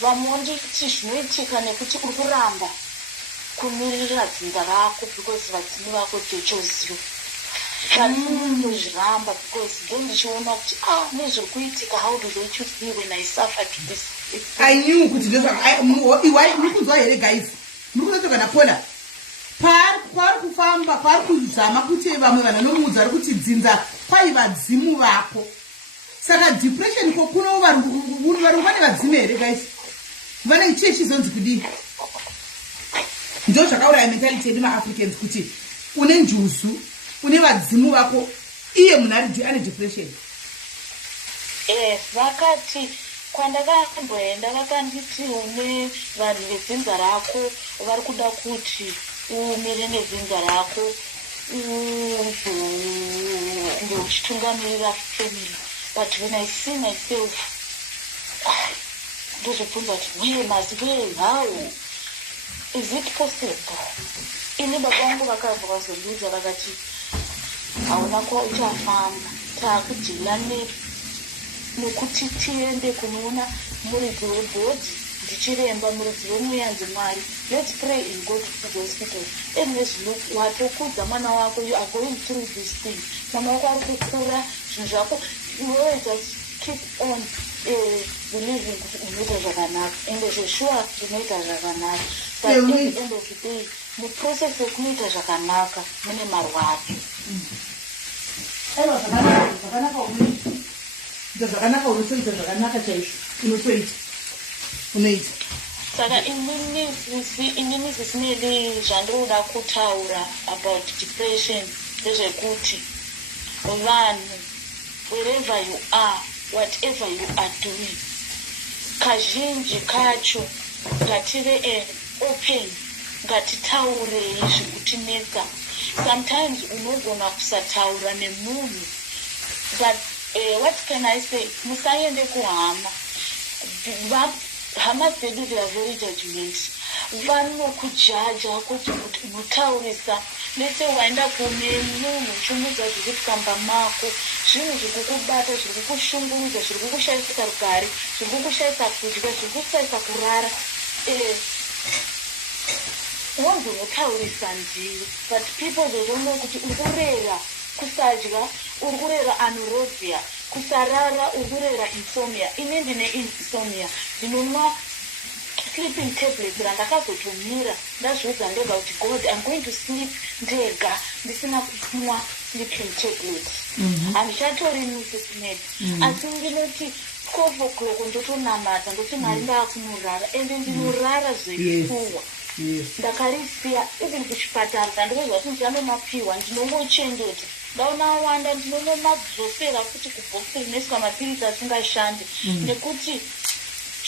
Vamwe vanditi zvinoitika nekuti uri kuramba kumirira dzinza rako because vadzimi vako tochoziva. Ndozviramba because ndondichiona kuti nezviri kuitika, how do they choose me when I suffer to this? I knew kuti muri kunzwa here guys, muri kuzotoka napola pari kufamba pari kuzama kuti vamwe vanhu vanomuudza vari kuti dzinza kwai vadzimu vako. Saka depression ko kuno vari vane vadzimu here guys, vane chii chizonzi kudii. Ndo zvakauraya mentality yedu maAfricans kuti une njusu une vadzimu vako, iye munhu ane depression. Vakati kwandakamboenda vakanditi une vanhu vedzinza rako vari kuda kuti umire nedzinza rako unge uchitungamirira family. But when I see myself, ndozvibvunza kuti how is it possible? Ini baba vangu vakabva vazondiudza vakati hauna kuva uchafamba, taakudhila nekuti tiende kunoona muridzi webhodhi ndichiremba, muridzi wemuyanzi Mwari. Let's pray and go to the hospital. Anyways, watokudza mwana wako, you are going through this thing. Mwana wako ari kukura, zvinhu zvako, iwewe just keep on believing kuti unoita zvakanaka, ende zveshuwa ndinoita zvakanaka. But at the end of the day, muprocess yekunoita zvakanaka mune marwadzo. Aiwa, zvakanaka umweni zvakanaka unotoita zvakanaka chaizvo unotoita unoita saka inini zisinei zvandinoda kutaura about depression ndezvekuti vanhu wherever you are whatever you are doing kazhinji kacho ngative open ngatitaurei zvikutinetsa sometimes unogona kusataura nemunhu but what can I say musaende kuhama hama dzedu they are very judgment vanokujaja kuti unotaurisa nese waenda kune munhu uchimudza zviri kamba mako zvinhu zvirikukubata zviri kukushungurudza zviri kukushayisa rugare zviri kukushayisa kudya zviri kukushayisa kurara wangu unotaurisa ndiri but people they don't know kuti uri kurera kusadya uri kurera anorexia kusarara uri kurera insomnia ine ndine insomnia ndinomwa sleeping tablets randakazotomira ndazviudza ndega kuti God I'm going to sleep ndega ndisina kumwa sleeping tablets handichatori nusisineti asi ndinoti 12 o'clock ndotonamata ndoti mwari ndaakunorara ende ndinorara zvekuwa ndakarisiya even kuchipatara ndandikuzva kuti ndanomapiwa ndinongochengeta ndaona awanda ndinonomadzosera kuti kubhokisi rinoiswa mapirisi asingashandi nekuti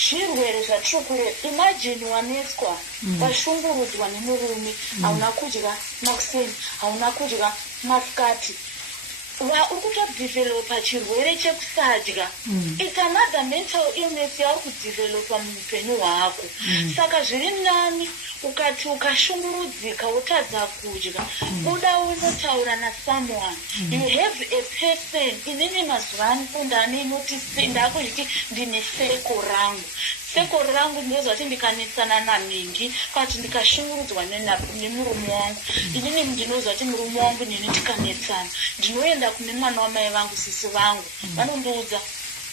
zvirwere zvatiri kureva imagine waneswa washungurudzwa nemurume hauna kudya makuseni hauna kudya masikati uri kutodevelopa chirwere chekusadya it's another mental illness yauri kudevelopa muupenyu hwako saka zviri nani ukati ukashungurudzika wotadza kudya uda unotaura nasomeone you have a person inini mazuvano undane inoti ndakuzviti ndine seko rangu ndinozva kuti ndikanetsana namingi kuti ndikashungurudzwa nemurume wangu inini ndinozva kuti murume wangu nini tikanetsana ndinoenda kune mwana wamai vangu sisi vangu vanondiudza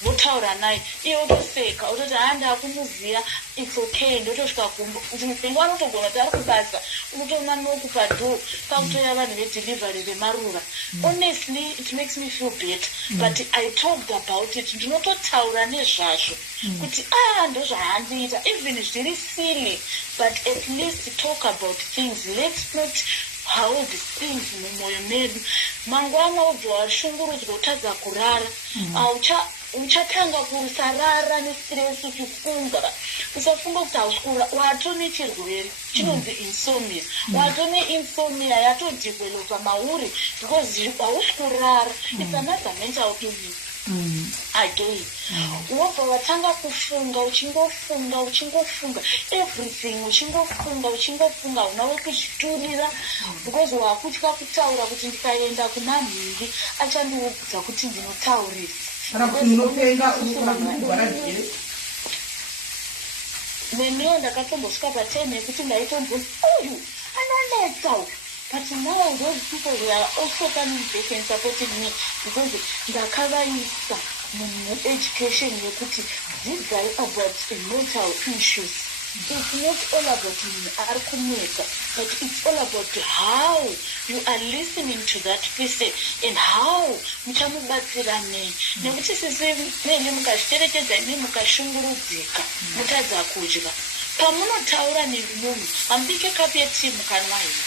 votaura naye iye otoseka ototi handakumuziya it's okay ndotosvika kumba mupengo anotogona kuti ari kubasa unotoona noku padhoo pakutoya vanhu vedelivery vemaruva honestly it makes me feel better but I talked about it ndinototaura nezvazvo kuti ndozvahandiita even zviri silly but at least talk about things let's not hold things mumwoyo medu mangwana ubva washungurudzwa utadza kurara uchatanga kusarara nestress uchifunga usafunga kuti hausukura watone chirwere chinonzi insomnia watone insomnia yatodevelopa mauri because hausikurara it's another mental illness again wobva watanga kufunga uchingofunga everything uchingofunga unawe kuzviturira because wakutya kutaura kuti ndikaenda kuna mhingi achandiudza kuti ndinotaurisa neniwo ndakatombosvika patime yekuti ndaitonzoti uyu anonetsa uyu but now those people they are also coming back and supporting me because ndakavaisa mueducation yekuti dzidzai about mental issues. It's not all about ari kunetsa but it's all about how you are listening to that person and how muchamubatsira nei nekuti sisi neni mukazviterekedza ine mukashungurudzika mutadza kudya pamunotaura nemunhu hamubike kapi yetii mukanwa here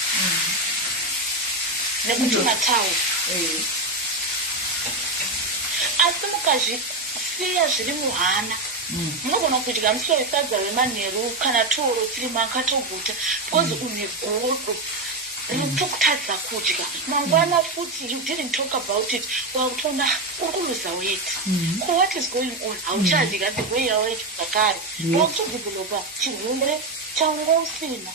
nekuti mataura asi mukazvisiya zviri muhana munogona kudya musi wesadza wemanheru kana 2 or 3 makatoguta because une godo rinotokutadza kudya mangwana futi you didn't talk about it wakutoona uri kuluza weight so what is going on hauchadya the way yawaita zvakare wakutodevelopa chirwere chaungosina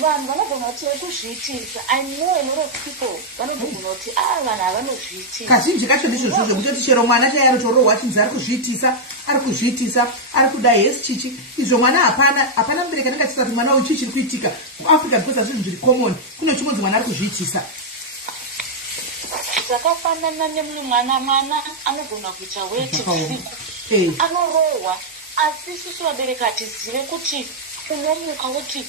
vanhu vanogona kuti kuzviitisa I know a lot of people vanogona kuti vanhu havanozviitisa kazhinji kacho ndizvo zvozvo kutoti chero mwana chaiye anotorohwa chinzi ari kuzviitisa ari kudai hesi chichi izvo mwana hapana mubereki anenge achisa kuti mwana uyu chii chiri kuitika kuafrica because hazvinhu zviri common kune chimodzi mwana ari kuzviitisa zvakafanana nemumwe mwana anogona kuita weti usiku anorohwa asi isusu vabereki hatizive kuti unomuka kuti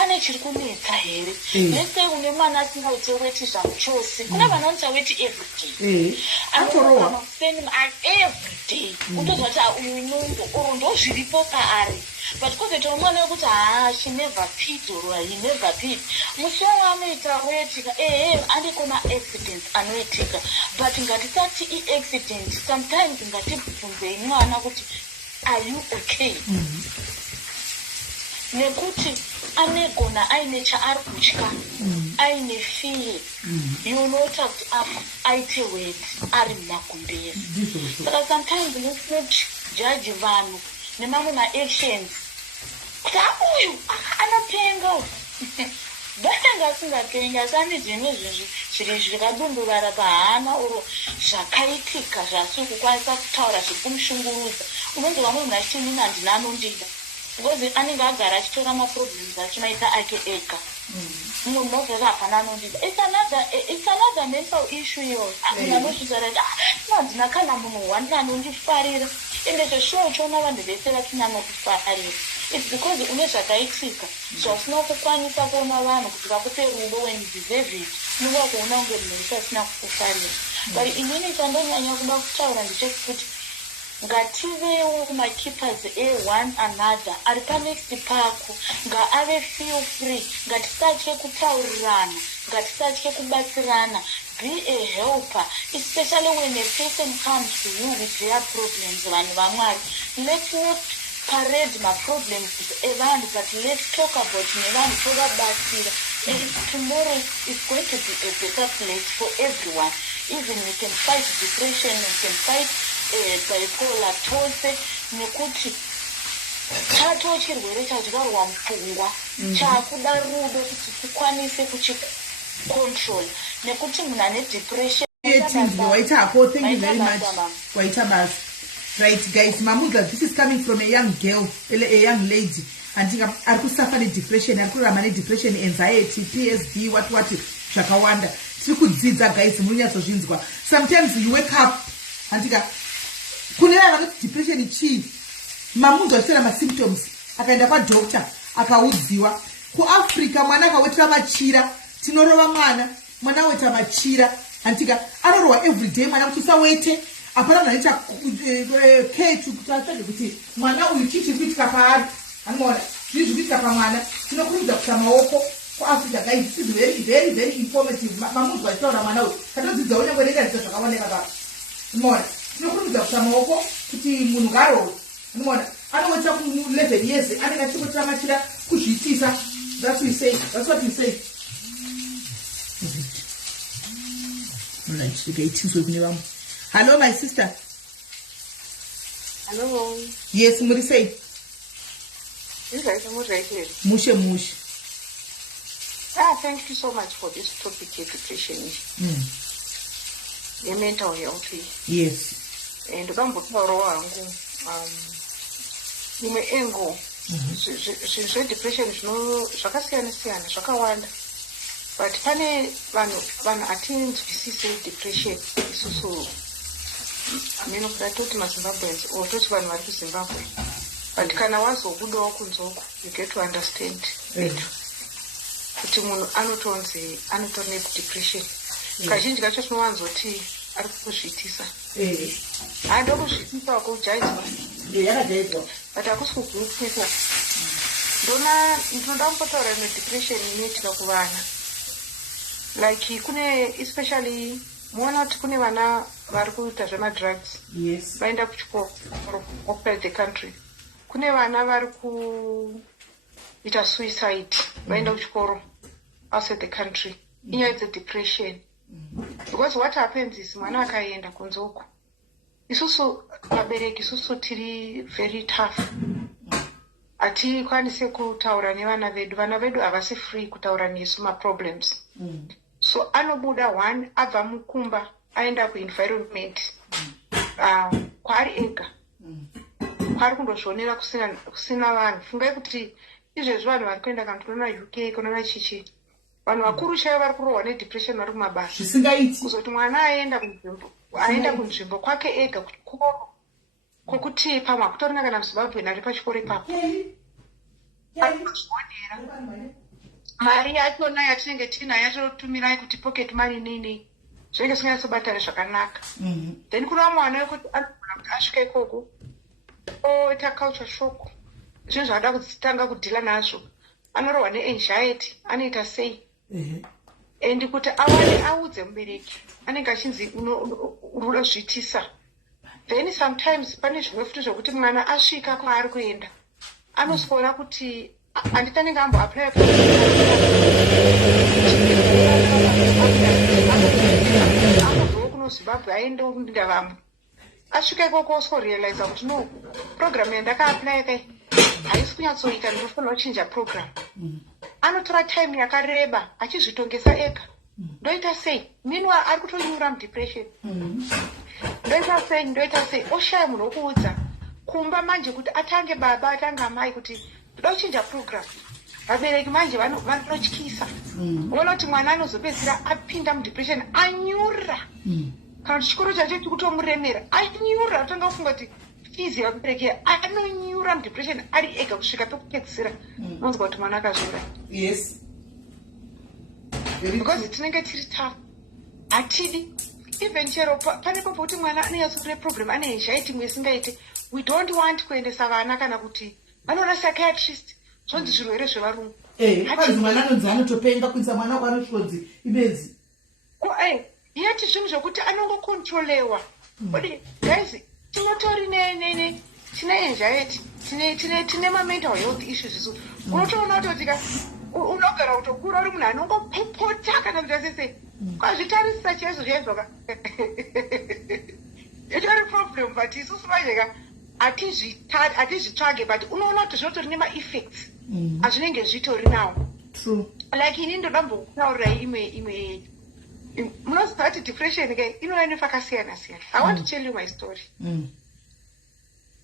pane chiri kunetsa here. Let's say une mwana asingaite weti zvamuchose. Kuna vanoita weti everyday. Atorowa. Everyday. Kutozwa kuti uyu nyungu uru ndozviripo paari. But because umwana wekuti she never peed or he never peed. Musi wanoita weti andiko ma-accidents anoitika. But ngatisati i-accident. Sometimes ngatibvunzei mwana kuti are you okay? Nekuti anegona aine chaari kutya, aine fear, yonota kuti aite weti ari mumagumbezi. Saka sometimes let's not judge vanhu nemamwe ma-actions kuti uyu anapenga danga asingapenga asani zvimwe zviri zvikadundurara pahana oro zvakaitika zvasi kukwanisa kutaura zviri kumushungurudza. Unonzi vamwe munhu achiti nini handina anondida because anenge agara achitora maproblems achimaita ake ega. Mumwe munozvaka hapana anondida. It's another mental issue iyoyo. Munhu anozvizara kuti handina kana munhu wandina anondifarira. Ende zveshuwa uchiona vanhu vese vachinyanya kufarira. It's because une zvakaitika zvasina kukwanisa kuona vanhu kuti vakupe rudo when you deserve it. Unonga kuona kunge munhu wese asina kukufarira. But inini chandonyanya kuda kutaura ndechekuti ngativewo kumakeepers one another ari panext pako ngaave feel free. Ngatisatye kutaurirana, ngatisatye kubatsirana. Be a helper, especially when a person comes to you with their problems. Vanhu vamwari, let's not parade my problems evanhu, but let's talk about nevanhu tovabatsira. Tomorrow is going to be a better place for everyone. Even we can fight depression, we can fight bipolar tose, nekuti chato chirwere chadyarwa mupfungwa chakuda rudo kuti tikwanise kuchicontrol. Nekuti munhu ane depression waitako. Thank you very much waita basa. Right guys, Mamuga, this is coming from a young girl, a young lady, and ari kusuffer depression, ari kurarama depression, anxiety, PSD, what zvakawanda. Tiri kudzidza guys, munyatsozvinzwa. Sometimes you wake up and kune vana depression chii. Mamundu achitera ma-symptoms akaenda kwadoctor akaudziwa. KuAfrica mwana akawetera machira, tinorova mwana weta machira, antika anorohwa everyday mwana kuti usawete. Apana mwana aita kechu kutatsage kuti mwana uyu chii chiri kuitika paari. Anoona zviri kuitika pamwana. Tinokurudzira kuisa maoko kuAfrica guys. This is very very very informative. Mamundu achitaura mwana uyu katodzidzawo nyangwe nengadzidzo zvakaoneka papa. Anoona tinokurudzira kuisa maoko kuti munhu ngarohwe. Anoona anoweta ku11 years anenge achingotira machira kuzviitisa. That's what we say. That's what we say. Hello, my sister. Hello. Yes, muri say. Mushe. Thank you so much for this topic, depression. The mental health. Yes. And the imwe engo depression zvakasiyana-siyana zvakawanda, but pane vanhu hatinzwisise depression isusu ameno kuda toti mazimbabweans or toti vanhu vari kuzimbabwe, but kana wazobudawo kunzoko you get to understand better kuti munhu anotori nedepression. Kazhinji kacho tinowanzoti ari kuzviitisa. Haado kuzviitisa wakujaizwa but hakusi kugwinyisa. Ndinoda kumbotaura nedepression inoitika kuvana, like kune especially muona kuti kune vana vari kuita zvemadrugs vaenda kuchikoro outside the country. Kune vana vari kuita suicide vaenda kuchikoro outside the country. Inyaya dzedepression. Because what happens is mwana akaenda kunzoko, isusu vabereki isusu tiri very tough. Hatikwanise kutaura nevana vedu. Vana vedu havasi free kutaura nesu maproblems. So anobuda one abva mukumba aenda kuenvironment kwaari ega, kwaari kundozvionera kusina vanhu. Fungai kuti izvezvi vanhu vari kuenda kana kunoona UK kunoona chichi, vanhu vakuru chaivo vari kurohwa nedepression vari kumabasa zvisingaiti. Kuzoti mwana aenda kunzvimbo kwake ega kuchikoro kwokuti pamwe kutorina kana muzimbabwe ari pachikoro ipapo. Ari kuzvionera mari yachona yatinenge tinayo totumirai kuti pocket money nini zvinenge zvisinganyatsobatare zvakanaka. Then kuna vamwe vana vekuti anogona kuti asvika ikoko oita culture shock, zvinhu zvakada kutanga kudhila nazvo, anorohwa neanxiety, anoita sei and kuti awane audze mubereki anenge achinzi unoda kuzviitisa. Then sometimes pane zvimwe futi zvokuti mwana asvika kwaari kuenda anoswora kuti handitanenge amboapply amobvawo kuno Zimbabwe aende kundinda vamwe, asvika ikoko osworealize kuti no, program yandakaapply kai haisi kunyatsoita, ndinofanira kuchinja program. Anotora time yakareba achizvitongesa ega. Ndoita sei? Meanwhile ari kutonyura mudepression. Ndoita sei? Oshaya munhu wokuudza. Kumba manje kuti atange baba atange amai kuti ndoda kuchinja program. Vabereki manje vanotyisa. Unoona kuti mwana anozopedzisira apinda mudepression anyura. Kana kuti chikoro chacho chikutomuremera anyura, atanga kufunga kuti fizi yamubereki anonyura mudepression ari ega kusvika pekupedzisira unonzwa kuti mwana akazviuraya. Yes. Because tinenge tiri tough, hatidi. Even chero panepo kuti mwana aneyatsokuve problem ane anxiety imwe isingaiti, we don't want kuendesa vana kana kuti vanoona psychiatrist zvonzi zvirwere zvevarungu. Kwanzi mwana anonzi anotopenga kuisa mwana wako anotonzi ibedzi. Yati zvinhu zvokuti anongokontrolewa. Kodi guys, tinotori tine anxiety, tine ma-mental health issues isu. Unotoona kuti unogara kutokura uri munhu anongopopota kana kuti asese kwazvitarisisa chaizvo chaizvoka itori problem, but isusu majeka hatizvitsvage, but unoona kuti zvinotori nema-effects azvinenge zvitori nawo. Like ini ndoda mbokutaurirai imwe munoziva kuti depression ke inouya nepakasiyana siyana. I want to tell you my story.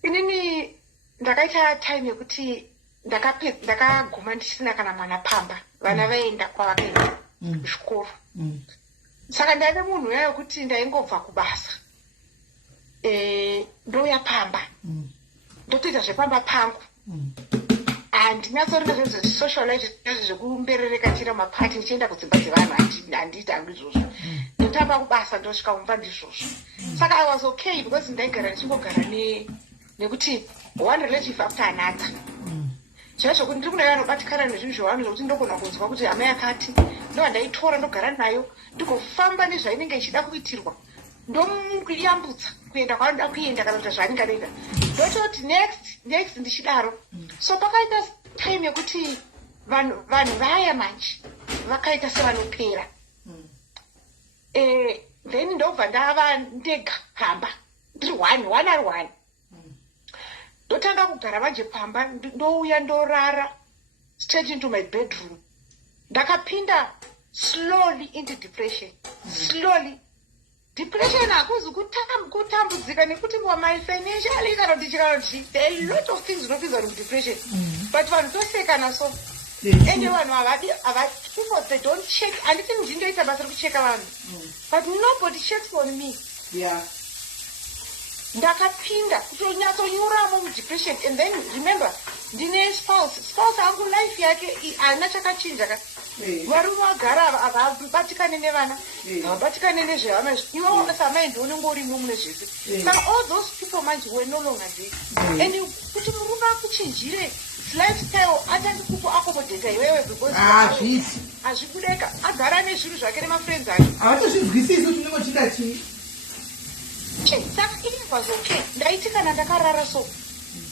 Inini ndakaita time yekuti ndakaguma ndisina kana mwana pamba, vana vaenda kwavakaenda kuchikoro. Saka ndaive munhu uya yokuti ndaingobva kubasa ndouya pamba ndotoita zvepamba pangu, handinatsorina zvinhu zvesocial life zvekumberereka chira mapati ndichienda kudzimba dzevanhu, handiiti hangu izvozvo. Ndotamba kubasa ndosvika mumba ndizvozvo. Saka I was okay because ndaigara ndichingogara nekuti one relative after another. Chaizvo kuti ndiri kunayo anobatikana nezvinhu zvevanhu zvokuti ndogona kunzwa kuti hama yakati ndova ndaitora ndogara nayo ndigofamba nezvainenge ichida kuitirwa, ndomuyambutsa kuenda kwaanoda kuenda kana kuti zvaanenge anoenda, ndototi next ndichidaro. So pakaita time yekuti vanhu vaya manje vakaita sevanopera. Then ndobva ndava ndega pamba ndiri one ari one. Ndotanga kugara manje pamba, ndouya ndorara straight into my bedroom. Ndakapinda slowly into depression. Slowly. Depression hakuzi kutambudzika nekuti my financially kana kuti chikati there are a lot of things zvinopinza mudepression. But vanhu toseka naso. Ende vanhu people they don't check. Handiti ndindoita basa rekucheka vanhu. But nobody checks on me. Yeah. Ndakapinda kutonyatsonyuramo mudepression. And then remember ndine spouse angu life yake haana chakachinja ka. Varume vagara havabatikane nevana, havabatikane nezvehama, ivo samaindi unenge urimo mune zvese. Saka all those people manje were no longer there. And kuti murume akuchinjire lifestyle atandi kuku accommodate iwewe because hazvikudeka agara nezvinhu zvake nemafriends ake havatozvizwisisi kuti unenge uchida chii. Saka it was okay. Ndaiti kana ndakarara so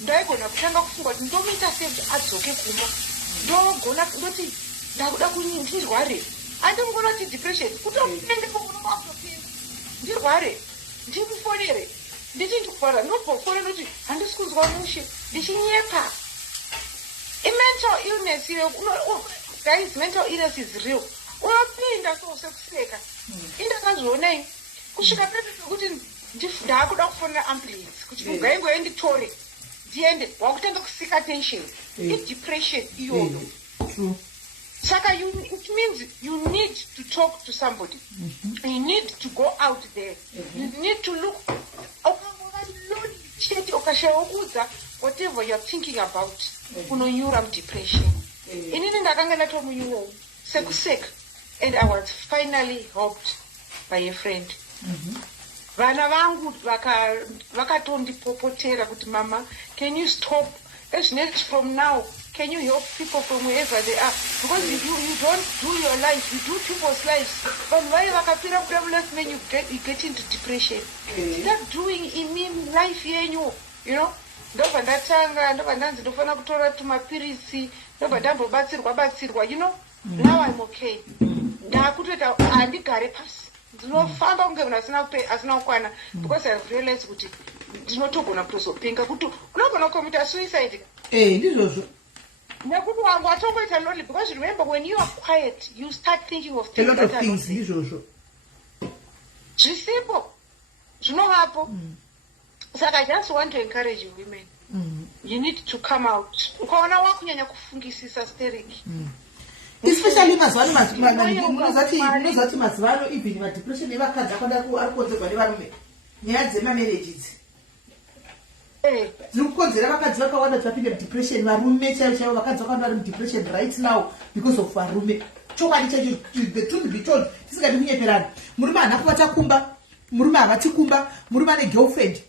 ndaigona kutanga kufunga kuti ndomuita sei kuti adzoke kumba, ndogona ndoti ndakuda ndirware, handingona kuti depression kutoendepo unomautopinda ndirware ndimufonere nditi ndikufara ndobvofora noti handisi kunzwa mushe ndichinyepa. I-mental illness guys, mental illness is real. Unopinda sekuseka indakazvionei kusvika pepe pekuti ndakuda kufonera ambulance kuti ugaingoye nditore ndiende, wakutanga kusika tension. I-depression iyoyo. Saka it means you need to talk to somebody. You need to go out there. You need to look. Whatever you're thinking about, unonyura depression. inini ndakanga ndatomunyuwo sekuseka, and I was finally helped by a friend. Vana vangu vakatondipopotera kuti mama, can you stop as next from now? Can you help people from wherever they are? Because you don't do your life, you do people's lives. But why when you get into depression? Start doing in life here, you know. Ndobva ndatanga ndobva ndanzi ndofana kutora tumapirisi ndobva ndambobatsirwa you know. Now I'm okay. Ndakutoita handigare pasi ndinofamba kunge munhu asina kukwana, because I've realized kuti ndinotogona kutozopinga kuti unogona kukomita suicide. Ndizvozvo. Nekuti wangu atongoita lonely, because remember when you are quiet you start thinking of things. A lot of things. Ndizvozvo. Zvisipo zvinovapo. Saka I just want to encourage you women. You need to come out. Ukaona wakunyanya kufungisisa stereki. Especially munozati mazivano even madepression evakadzi akwanda arikonzerwa nevarume. Nyaya dzemamarriages. Ziri kukonzera vakadzi vakawanda kuti vapinde mudepression. Varume chaivo vakadzi vakawanda vari mudepression right now because of varume. Chokwadi chacho, the truth be told, tisingadi kunyeperana. Murume haana kuvata kumba, murume havati kumba, murume ane girlfriend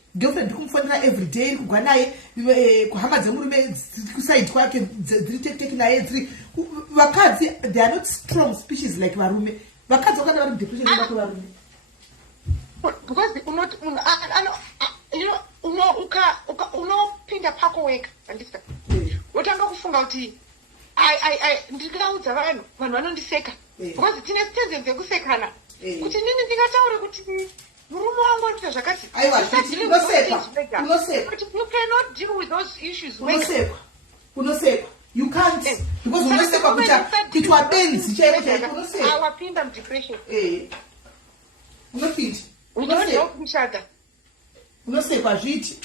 kumufonera every day, kugwa naye, kuhama dzemurume kusaidi kwake dziri teki naye dziri. Vakadzi, they are not strong species like varume. Vakadzi vakanda vari mudepression nevako varume. Because unopinda pako wega, andisa. Utanga kufunga kuti ndikaudza vanhu vanondiseka. Because tine tendency yekusekana. Kuti nini ndingataura kuti murume wangu anoita zvakati. But you cannot deal with those issues. Unosekwa. You can't. Because unosekwa kuti wabenzi chaivo unosekwa. Awapinda mudepression. Unopinda. We don't help each other. Unosekwa zviti.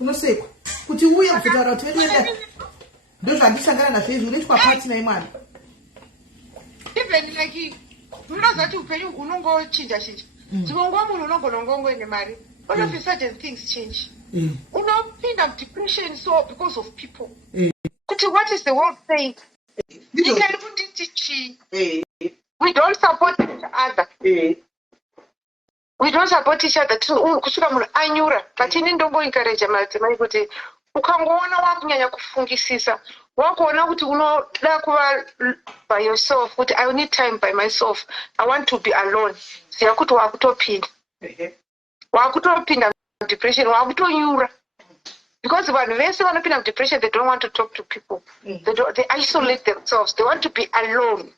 Unosekwa. Kuti uye kutaura kuti wenda. Ndozvandisangana nazvo izvo unoitwa partner imwana. Even like unozati upenyu unongochinja. Dzimwe munhu unogona kungoende mari. All of a sudden things change. Unopinda depression so because of people. Kuti what is the world saying? We don't support each other. We don't support each other. Kusvika munhu anyura. But ini ndomboencourage madzimai kuti ukangoona wakunyanya kufungisisa, wakuona kuti unoda kuva by yourself, kuti I need time by myself, I want to be alone, ziya kuti wakutopinda depression, wakutonyura. Because vanhu vese vanopinda depression, they don't want to talk to people. They isolate themselves, they want to be alone.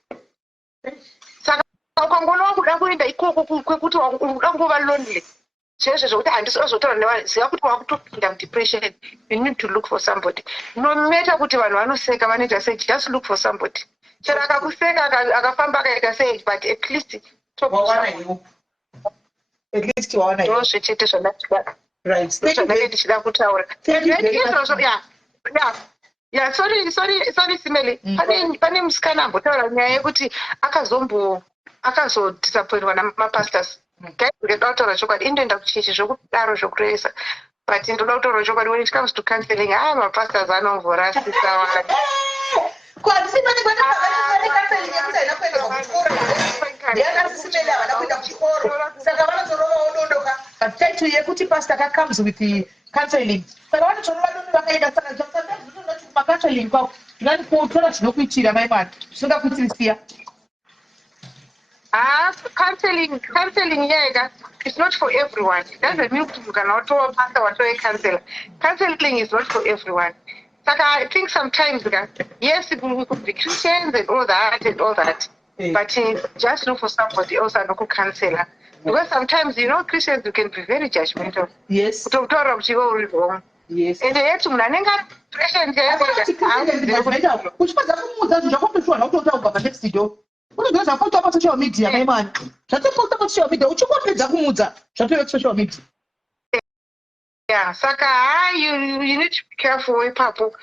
Saka ukangoona wakuda kuenda ikoko kwekuti unoda kuva lonely, zveshe zvokuti handisozotaura nevanhu, ziva kuti wakutopinda depression, you need to look for somebody. No matter kuti vanhu vanoseka vanoita sei, just look for somebody. Chero akakuseka akafamba akaita sei, but at least ndozvechete zvandachida. Right. Ndichida kutaura. Yeah, sorry Simeli. Pane musikana ambotaura nyaya yekuti akazodisappointwa namapastors. Ndinoda kutaura chokwadi, indoenda kuchechi zvokudaro zvokuresa. But ndoda kutaura chokwadi, when it comes to counseling, mapastors anomborasisa vanhu. Title yekuti pastor comes with the counseling. Saka vanotorova vakaenda saka counseling kwavo. Ndingati kutora zvinokuitira mai mwana. Zvingakuitira. Counseling yega is not for everyone. It doesn't mean kuti kana watowa pastor watowa counselor. Counseling is not for everyone. Saka I think sometimes, yes, we could be Christians and all that. But just look for somebody else and look counselor. Because sometimes, Christians, you can be very judgmental. Yes. Yes. And yet, social media, my man. Social media. Yeah, Saka, you need to be careful with people.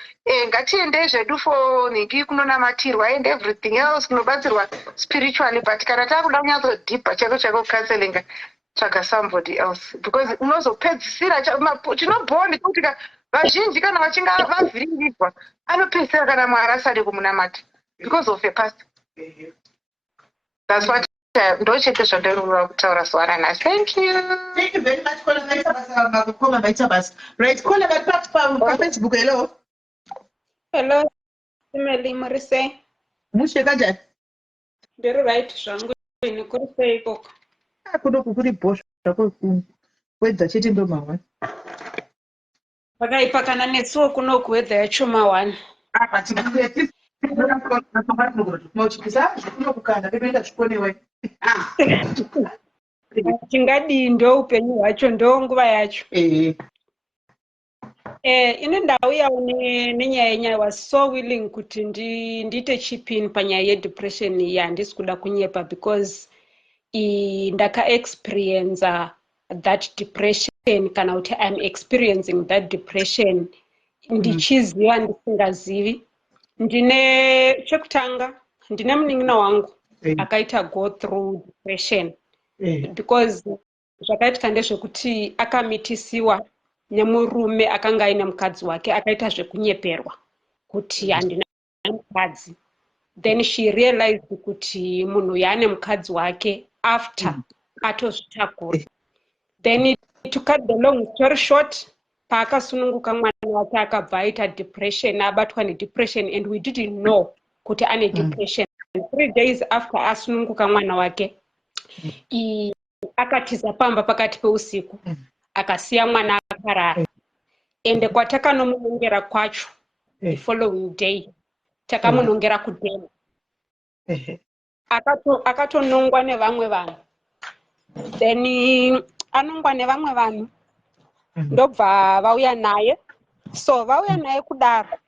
Ngatiende zvedu for niki kunonamatirwa and everything else kunobatsirwa spiritually, but kana takuda kunyazo deeper chako counseling, tsvaga somebody else, because unozopedzisira chinobhondi kuti vazhinji kana vachinga vavhiringirwa anopedzisira kana Mwari asati kumunamata. because of your past. That's what ndochete zvandarurura kutaura zuva ranhasi. Thank you. Thank you very much. Kola maita basa makukoma maita basa. Right. Kola pa Facebook hello. Hello, Emily Morise. Mushe kanjani? Ndiri right zvangu ini kuri sei ikoko? Kunoku kuri bhosva kwedza chete ndo mawa. Pakaipa kana netsuwo kunoku wedha yacho ma1. Mauchipisa kunokukanda bebenda chikonewe. Chingadii ndo upenyu hwacho ndo nguva yacho. Ine ndauyawo nenyaya yenyaya was so willing kuti ndiite chipini panyaya yedepression iyi handisi kuda kunyepa because ndaka-experience that depression kana kuti I'm experiencing that depression ndichiziva ndisingazivi. Chekutanga ndine munin'ina wangu akaita go through depression because zvakaitika ndezvekuti akamitisiwa nemurume akanga aine mukadzi wake akaita zvekunyeperwa kuti handina mukadzi. Then she realized kuti munhu yaane mukadzi wake after atozvitakura. Then to cut the long story short, paakasununguka mwana wake akabva aita depression, abatwa nedepression and we didn't know kuti ane depression. 3 days after asununguka mwana wake akatiza pamba pakati peusiku akasiya mwana akarara. Ende kwatakanomunongera kwacho the following day takamunongera kudhema. Akatonongwa nevamwe vanhu. Then anongwa nevamwe vanhu ndobva vauya naye. So vauya naye kudaro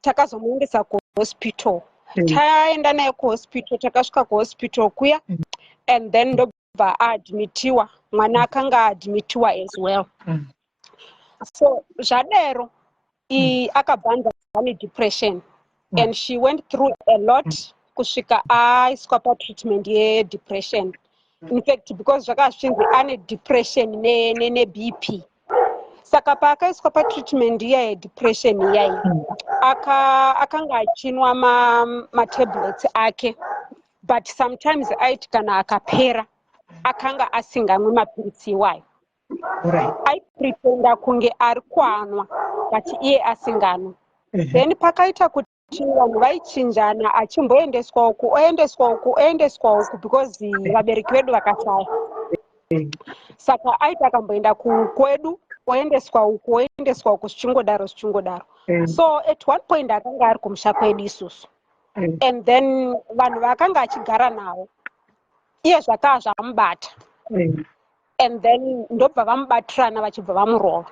takazomuendesa kuhospital. Taenda naye kuhospital, takasvika kuhospital kuya and then ndobva aadmitiwa. Mwana akanga aadmitiwa as well. So zvadero akabva ane depression and she went through a lot kusvika aiswa patreatment yedepression. In fact, because zvakazvinzi ane depression neBP. Saka paakaiswa patreatment yedepression iyayi akanga achinwa matablets ake, but sometimes aiti kana akapera akanga asingamwi mapirisi iwayo. Aipretenda kunge ari kuanwa but iye asinganwi. Then pakaita kuti vanhu vaichinjana achimboendeswa uku oendeswa uku because vabereki vedu vakashaya. Saka aita akamboenda kwedu oendeswa uku zvichingodaro. So at one point akanga ari kumusha kwedu isusu. And then vanhu vakanga achigara navo iye zvakaa zvamubata. And then ndobva vamubatirana vachibva vamurova.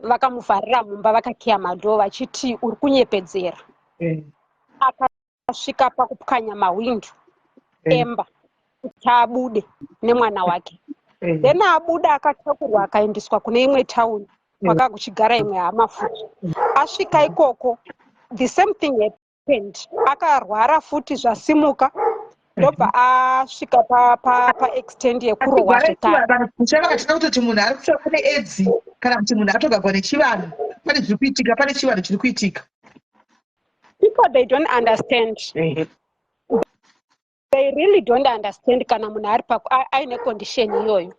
Vakamuvharira mumba vakakiya madhoo vachiti uri kunyepedzera. Akasvika pakupwanya mahwindo emba kuti abude nemwana wake. Then abuda akatakurwa akaendeswa kune imwe tauni kwakanga kuchigara imwe hama futi. Asvika ikoko the same thing happened. Akarwara futi zvasimuka. Ndobva asvika paextend yekurohwa zvekare. Muchakatika kutoti munhu ari kufa kune AIDS kana kuti munhu atogagwa nechivanhu pane zviri kuitika, pane chivanhu chiri kuitika. People they don't understand. They really don't understand kana munhu ari aine condition iyoyo.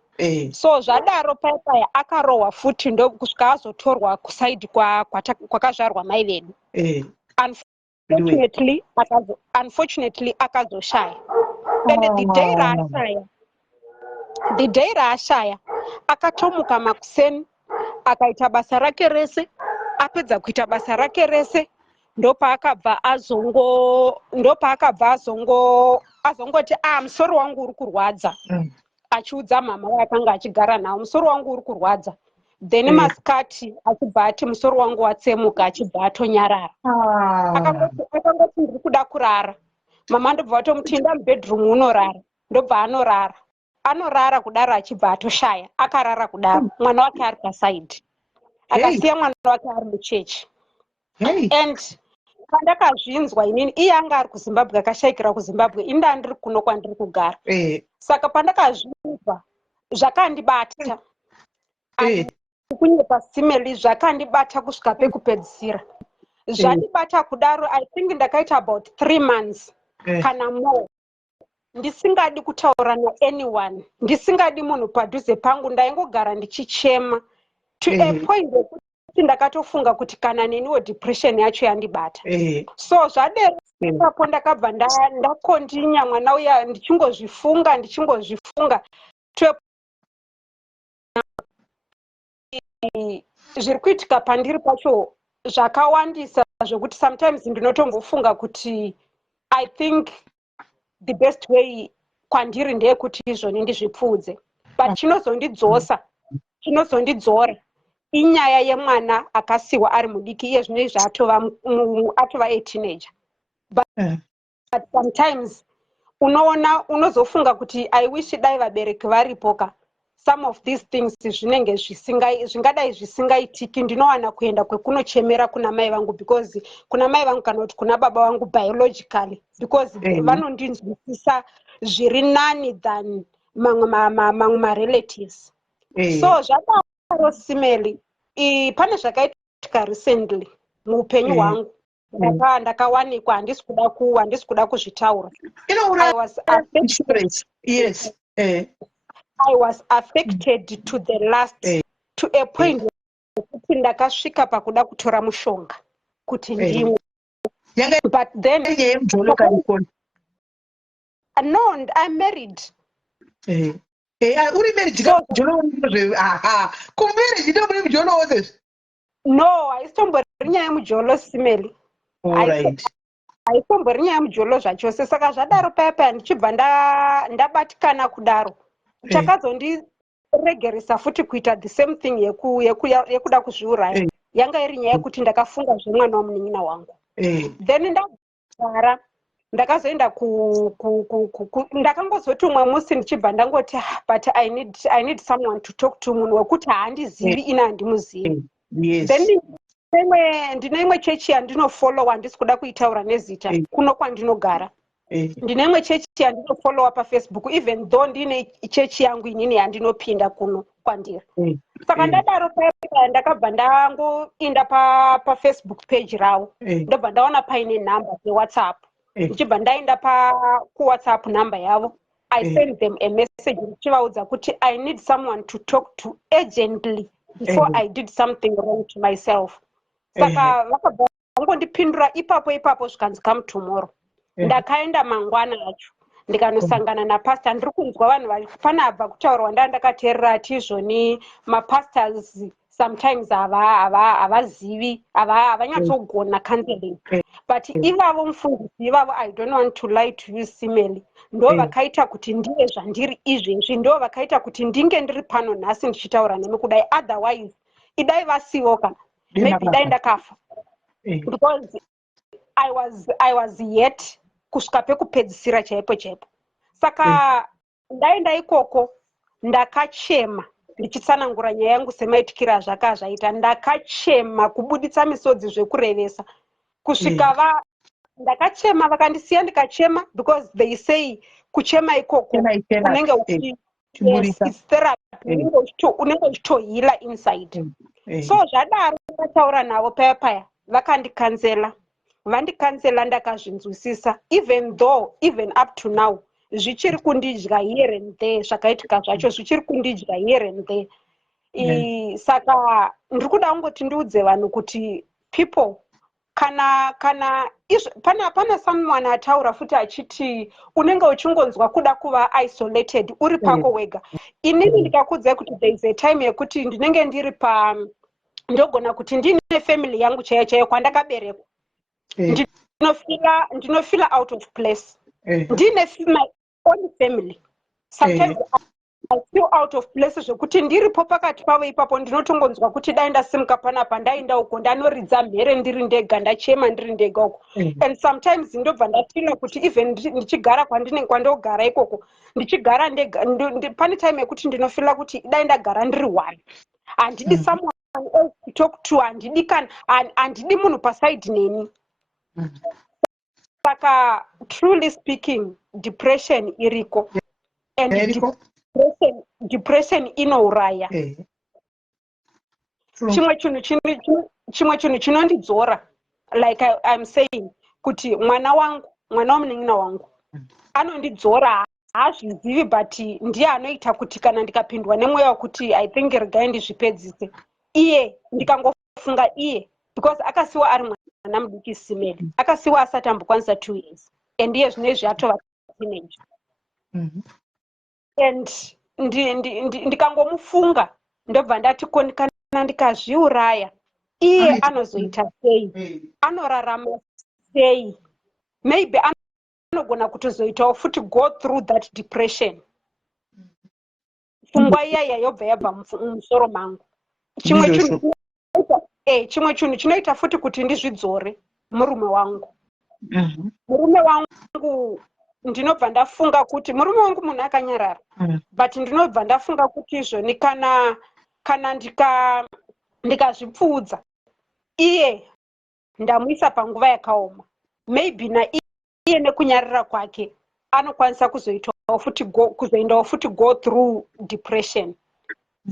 So zvadaro paya akarohwa futi ndokusvika azotorwa kusaidi kwakazvarwa mai vedu. Unfortunately akazoshaya. And the day raashaya akatomuka makuseni akaita basa rake rese. Apedza kuita basa rake rese ndopaakabva azongoti musoro wangu uri kurwadza. Achiudza mama wakanga achigara nawo musoro wangu uri kurwadza. Then masikati achibva ati musoro wangu watsemuka achibva atonyarara. Akangoti ndiri kuda kurara. Mama ndobva vatomuti enda mubedroom unorara. Ndobva anorara kudaro achibva atoshaya. Akarara kudaro mwana wake ari pasaidi. Akasiya mwana wake ari muchechi. And pandakazvinzwa inini iye anga ari kuZimbabwe akashayikira kuZimbabwe inda ndiri kuno kwandiri kugara. Saka pandakazvinzwa zvakandibata. Kunyepa simeli zvakandibata kusvika pekupedzisira. zvandibata kudaro I think ndakaita about 3 months kana more ndisingadi kutaura naanyone, ndisingadi munhu padhuze pangu, ndaingogara ndichichema to a point yekuti ndakatofunga kuti kana neniwo depression yacho yandibata. So zvadero ipapo ndakabva ndakondinya mwana uya ndichingozvifunga zviri kuitika pandiri pacho zvakawandisa zvokuti sometimes ndinotombofunga kuti I think the best way kwandiri ndeyekuti izvoni ndizvipfuudze, but chinozondidzora inyaya yemwana akasiwa ari mudiki iye zvinezvi atova a teenager. But sometimes unozofunga kuti I wish dai vabereki varipoka, some of these things zvinenge zvingadai zvisingaitiki. Ndinowana kuenda kwekunochemera kuna mai vangu, because kuna mai vangu kana kuti kuna baba vangu biologically, because vanondinzwisisa zviri nani than mamwe marelatives. So zvadaro simeli pane zvakaitika recently muupenyu hwangu ndakawanikwa handisi kuda kuzvitaura. I was affected to the last to a point wekuti ndakasvika pakuda kutora mushonga kuti ndimwe. But then no, I'm married. Uri married no, haisimbori nyaya yemujolo simeli. Haisimbori nyaya yemujolo zvachose. Saka zvadaro paya ndichibva ndabatikana kudaro chakazondiregeresa futi kuita the same thing yekuda kuzviuraya. Yanga iri nyaya yekuti ndakafunga zvemwana wamunin'ina wangu. Then ndagara ndakazoenda ndakangozoti umwe musi ndichibva ndangoti but I need someone to talk to, munhu wekuti haandizivi ina handimuzivi. Then ndine imwe chechi yandinofollowa, handisi kuda kuitaura nezita, kuno kwandinogara. Ndine imwe chechi yandinofollowa paFacebook, even though ndine chechi yangu inini yandinopinda kuno kwandiri. Saka ndadaro paya ndakabva ndangoinda paFacebook page ravo, ndobva ndaona paine number yeWhatsApp. Ndichibva ndaenda kuWhatsApp number yavo, I sent them a message ndichivaudza kuti I need someone to talk to urgently before I did something wrong to myself. Saka vakabva vangondipindura ipapo zvikanzi come tomorrow. Ndakaenda mangwana acho ndikanosangana napastor. Ndiri kunzwa vanhu panabva kutaurwa ndakateerera ati izvoni mapastors sometimes havazivi, havanyatsogona counseling. But ivavo mufundisi ivavo, I don't want to lie to you simeli, ndo vakaita kuti ndive zvandiri izvezvi, ndo vakaita kuti ndinge ndiri pano nhasi ndichitaura nemi kudai. Otherwise idai vasivo kana maybe dai ndakafa, because I was yet kusvika pekupedzisira chaipo. Saka ndaenda ikoko ndakachema ndichitsanangura nyaya yangu semaitikira zvakaita. Ndakachema kubuditsa misodzi zvekurevesa kusvika ndakachema vakandisiya ndikachema, because they say kuchema ikoko unenge it's therapy, unenge uchitohila inside. So zvadaro ndataura navo paya vandikanzela ndakazvinzwisisa, even up to now zvichiri kundidya here and there, zvakaitika zvacho zvichiri kundidya here and there. Saka ndiri kuda kungoti ndiudze vanhu kuti people kana pana someone ataura futi achiti unenge uchingonzwa kuda kuva isolated uri pako wega. Inini ndikakudzai kuti there is a time yekuti ndinenge ndiri ndogona kuti ndine family yangu chaiyo kwandakaberekwa. Ndinofila out of place. Ndine my own family. Sometimes I feel out of place zvekuti ndiripo pakati pavo ipapo ndinotongonzwa kuti dai ndasimuka panapa ndaenda uko ndanoridza mhere ndiri ndega, ndachema ndiri ndega uko. And sometimes ndobva ndafila kuti even ndichigara kwandogara ikoko ndichigara ndega, pane time yekuti ndinofila kuti dai ndagara ndiri one, handidi someone else to talk to, handidi munhu pasaidi neni. Saka truly speaking depression iriko, and depression inouraya. Chimwe chinhu chinondidzora like I'm saying kuti mwana womunin'ina wangu anondidzora haazvizivi but ndiye anoita kuti kana ndikapindwa nemweya wekuti I think regai ndizvipedzise iye ndikangofunga iye because akasiwa ari mwana mudiki Simedi akasiwa asati ambokwanisa 2 years and iye zvinezvi atova teenage and ndikangomufunga ndobva ndati kana ndikazviuraya iye anozoita sei anorarama sei maybe anogona kutozoitawo futi go through that depression pfungwa iyaya yobva yabva mumusoro mangu chimwe chinhu chinoita futi kuti ndizvidzore murume wangu murume wangu ndinobva ndafunga kuti murume wangu munhu akanyarara but ndinobva ndafunga kuti izvoni kana ndikazvipfuudza iye ndamuisa panguva yakaoma maybe iye nekunyarara kwake anokwanisa kuzoendawo futi go through depression.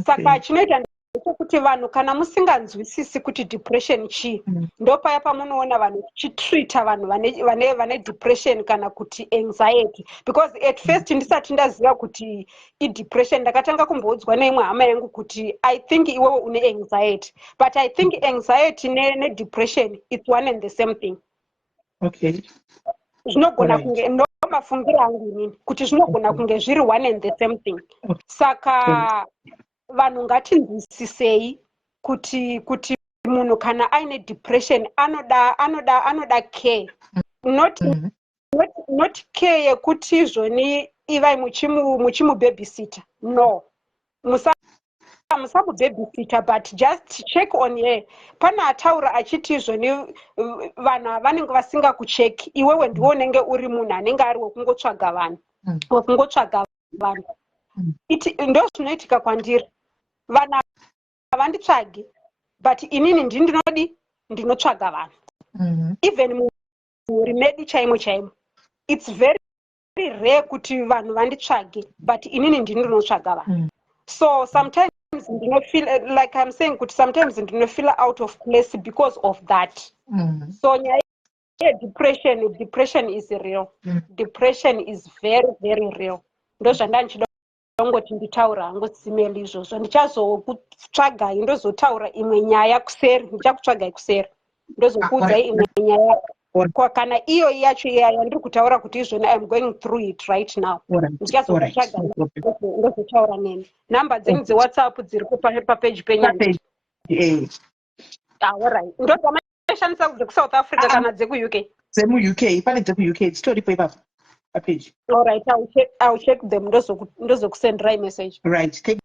Saka chinoita kuti vanhu kana musinganzwisisi kuti depression chii ndopaya pamunoona vanhu chitreata vanhu vane depression kana kuti anxiety because at first ndisati ndaziva kuti depression ndakatanga kumboudzwa neimwe hama yangu kuti I think iwewe une anxiety but I think anxiety ne depression it's one and the same thing. Okay. Zvinogona kunge ndomafungiro angu inini kuti zvinogona kunge zviri one and the same thing. Saka vanhu ngatinzwisisei kuti munhu kana aine depression anoda care not care yekuti izvoni ivai muchimubabysita no musamubabysita but just check on her. Pana ataura achiti izvoni vanhu vanenge vasingakucheki iwewe ndiwo unenge uri munhu anenge ari wekungotsvaga vanhu ndo zvinoitika kwandiri. Vanhu havanditsvagi but inini ndinotsvaga vanhu even murimedi chaimo it's very rare kuti vanhu vanditsvage but inini ndinotsvaga vanhu. So sometimes feel like I'm saying kuti sometimes feel out of place because of that. So depression is real. Depression is very very real. Ndo zvandanchida ngoti nditaura hangu simeli izvozvo ndichazokutsvagai ndozotaura imwe nyaya kuseri ndichakutsvagai kuseri ndozokuudzai imwe nyaya kana iyo yacho yandiri kutaura kuti izvoni I'm going through it right now ndichazokutsvaga ndozotaura neni. Namba dzenyu dzeWhatsApp dziripo papage penyanja alright ndodzamaishandisa dzekuSouth Africa kana dzekuUK dzemuUK pane dzekuUK dzitoripo ipapo page. All right, I'll check them. Ndozo send right message. Right, thank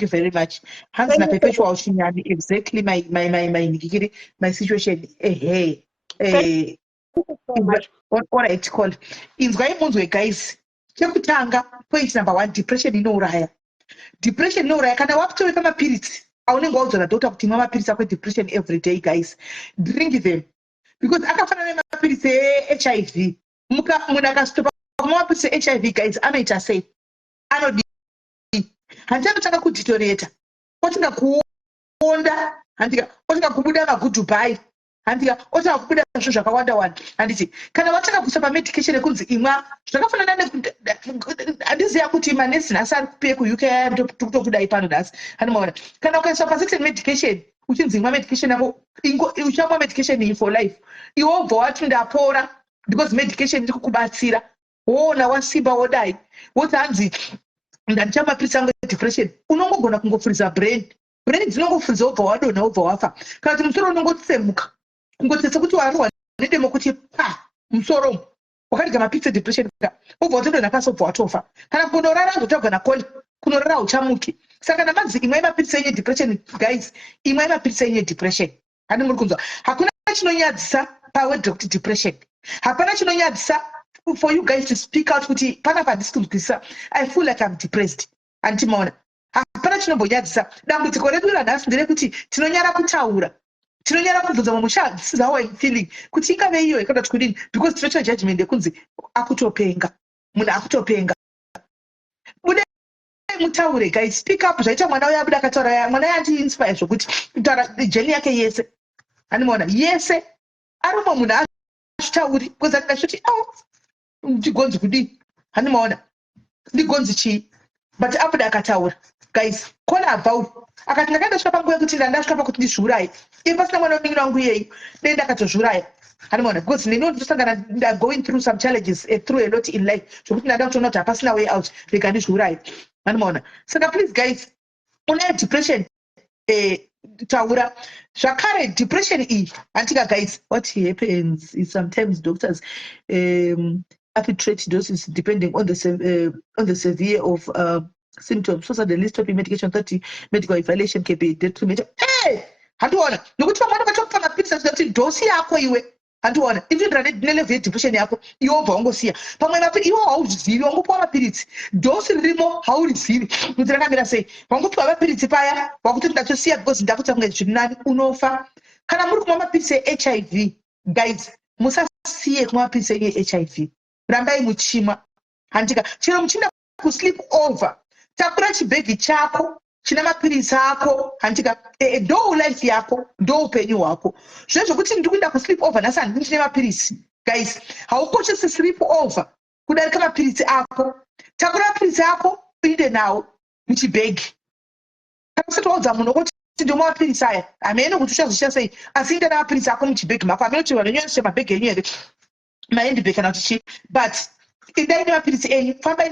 you very much. Hans na perpetual shinyani exactly my situation. Thank you so much. What I call inzwai munzwe guys. Chekutanga point number 1 depression inouraya. Depression inouraya kana wakutoreka mapirisi aunenge waudzwa nadokta kuti mwa mapirisi akwe depression every day guys. Drink them because akafanana nemapirisi HIV. Munhu akasitopa kumapirisi HIV guys anoita sei? Anodi handika kutanga kuditoreta otinga kuonda handika otinga kubuda magudhubai handika otinga kubuda zvinhu zvakawanda wanda handiti kana watanga kuisa pamedication ekunzi imwa zvakafanana handiziva kuti manesi nhasi ari kupe kuUK kutokudai pano nhasi handimaona kana ukaiswa pasection medication uchinzi imwa medication yako uchamwa medication iyi for life iwe ubva wati ndapora because medication iri kukubatsira woona wasimba wodai woti hanzi ndandichamapirisi angu depression unongogona kungofuriza brain dzinongofuriza wobva wadonha wobva wafa kana kuti musoro unongotsemuka kungoti sekuti wararwa nedemo kuti musoro wakadiga mapirisi edepression wobva watodonha pasi wobva watofa kana kunorara ngotauga nakoli kunorara uchamuki saka namanzi imwai mapirisi enye depression guys imwai mapirisi enye depression handi muri kunzwa hakuna chinonyadzisa pawedha kuti depression hapana chinonyadzisa for you guys to speak out kuti panapa handisi kunzwisisa I feel like I'm depressed antimaona hapana chinombonyadzisa dambudziko redu ranhasi nderekuti tinonyara kutaura tinonyara kubvunza mamusha this is how I'm feeling kuti ingave iyo yakada kuti kudini because tinoita judgment yekunzi akutopenga munhu akutopenga bude mutaure guys speak up zvaita mwana uya abuda akataura mwana uya anti-inspire zvokuti kutaura jeni yake yese andimaona yese arumwe munhu azvitauri because andingazviti ndigonzi kudii handimaona ndigonzi chii but abuda akataura guys kona abva akati ndakaenda svika panguva yekuti ndandasvika pakuti ndizviuraye iye pasina mwana wemingi wangu iyeyi dei ndakatozviuraya handimaona because neni ndosangana going through some challenges through a lot in life zvokuti ndanda kutoona kuti hapasina way out rega ndizviuraye handimaona saka please guys unayo depression taura zvakare depression iyi handika guys what happens is sometimes doctors arbitrate doses depending on the severe of symptoms. So the list of medication 30 medical evaluation can be detrimental. Hey, handiona nokuti vamwe vakatokupa mapirisi achiti dosi yako iwe handiona inoenderana nelevel yedepression yako iwe ubva wangosiya pamwe mapirisi iwe hauzvizivi wangopiwa mapirisi dosi ririmo haurizivi kuti rakamira sei wangopiwa mapirisi paya wakuti ndatosiya because ndakuita kunge zviri nani unofa kana muri kumwa mapirisi eHIV guys musasiye kumwa mapirisi eHIV rambai muchimwa handika chero muchinda kusleep over takura chibhegi chako china mapirisi ako handika ndo life yako ndo upenyu hwako zvezvo kuti ndiri kuenda kusleep over nhasi handini ndine mapirisi guys haukoshesi sleep over kudarika mapirisi ako takura mapirisi ako uinde nawo muchibhegi kana usati waudza munhu kuti ndomwa mapirisi aya hamene kuti uchazoshiya sei asi inde namapirisi ako muchibhegi mako hamene kuti vanhu nyonyeshe mabhegi enyu here maendibhegi kana kuti chii but idai nemapirisi enyu fambai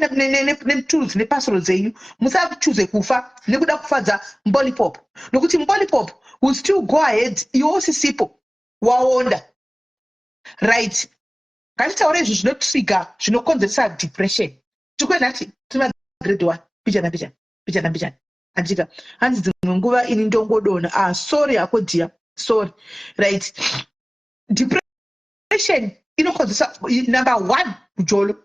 netools nepasswords enyu musachuze kufa nekuda kufadza mbolipop nokuti mbolipop will still go ahead iwe usisipo waonda right ngatitaure izvi zvinotrigger zvinokonzeresa depression tikwenati tiri magrade 1 pichana andika hanzi dzimwe nguva ini ndongodona sorry hako dear sorry right depression inokonzeresa number 1 mujolo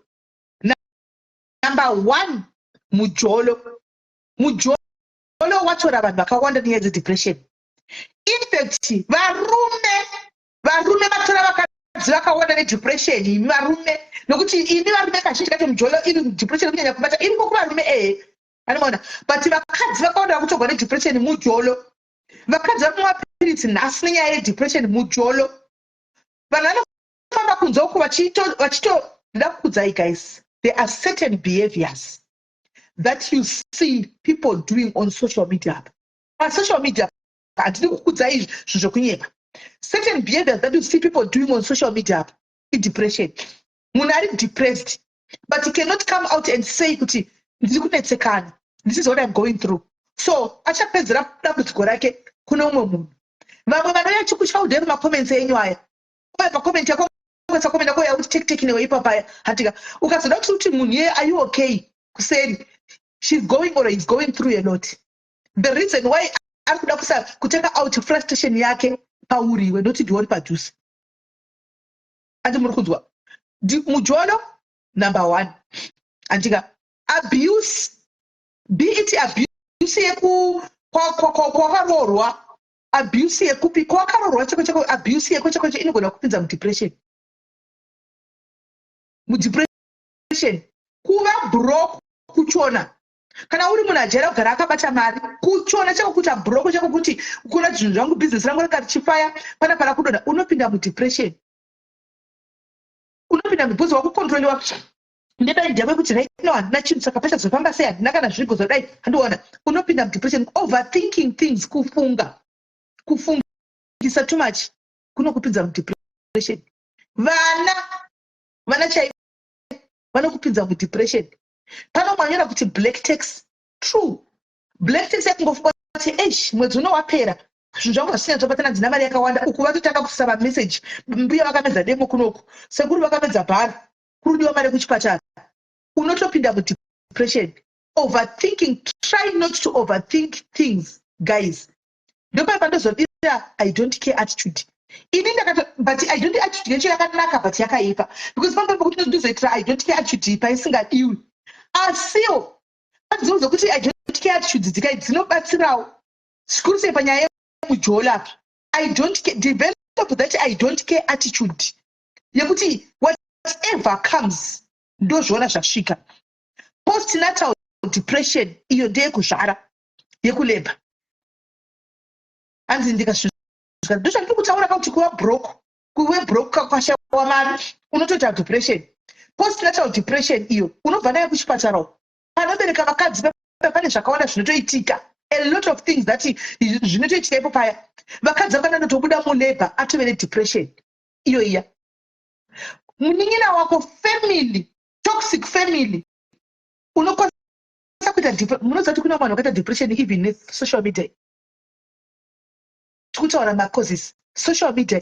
number 1 mujolo watora vanhu vakawanda nenyaya depression infact varume vatora vakadzi vakawanda nedepression varume nokuti ini varume kazhinji kacho mujolo iri depression kunyanya kubata iri kuvarume anoona but vakadzi vakawanda vakutogwa nedepression mujolo vakadzi vakumwa mapirisi nhasi nenyaya yedepression mujolo vanhu vanofamba kunze uku vachito ndida kukudzai guys. There are certain behaviors that you see people doing on social media. On social media, certain behaviors that you see people doing on social media in depression. Munari depressed, but you cannot come out and say, this is what I'm going through. So, acha pezera kutsikorake kuna umwe munhu. Vamwe vanoya chikuchaudheri makoments enyu aya. Oya pakomenti yako komenda ko yakuti take neweipapaya hatika ukazoda kuti munhu ye are you okay kuseri she's going or he's going through a lot. The reason why ari kuda kuteka out frustration yake pauriwe not ndiwori padhuze andi muri kunzwa mujolo number 1 andika abuse be it abuse yeku kwakarorwa abuse yekupi kwakarorwa cheko abuse yeko inogona kupinza mudepression mudepression kuva broke kuchona kana uri munhu ajera kugara akabata mari kuchona chekukuta broke chekukuti kuna zvinhu zvangu business rangu rakati chifaya pana para kudonha unopinda mudepression unopinda mubhuzi wakukontroliwa ndedai ndiyave kuti right now handina chinhu saka pachazofamba sei handina kana zvigo zodai handiona unopinda mudepression overthinking things kufungisa too much kunokupinza mudepression vana chai vanokupinza mudepression pano mwanyora kuti black tax true black tax yakungofunga kuti mwedzi uno wapera zvinhu zvangu zvisina tobatana dzina mari yakawanda uku vatotanga kusava message mbuya vakamedza demo kunoku sekuru vakamedza bhari kurudiwa mari kuchipatara unotopinda mudepression overthinking. Try not to overthink things guys. Ndopa ndozodira I don't care attitude but I don't care attitude yakanaka but yakaipa because pamwe pakuti ndozoitira I don't care attitude paisingadiwi asiyo adzonzo kuti I don't care attitude dzinobatsirawo zvikuru sei panyaya yemujolo apa I don't care develop that I don't care attitude yekuti whatever comes ndozviona zvasvika. Postnatal depression iyo ndeyekuzvara yekuleba hanzi ndikasvika ndozvandiri kutaura kuti kuva broke kuwe broke kwashawa mari unotoita depression. Postnatal depression iyo unobva nayo kuchipatara. Panobereka vakadzi pane zvakawanda zvinotoitika. A lot of things that zvinotoitika ipo paya. Vakadzi vakanotobuda mulabor atove nedepression iyo iya. Munin'ina wako family, toxic family. Unokwanisa kuita munoziva kuti kuna vanhu vakaita depression even nesocial media. Tikutaura macauses. Social media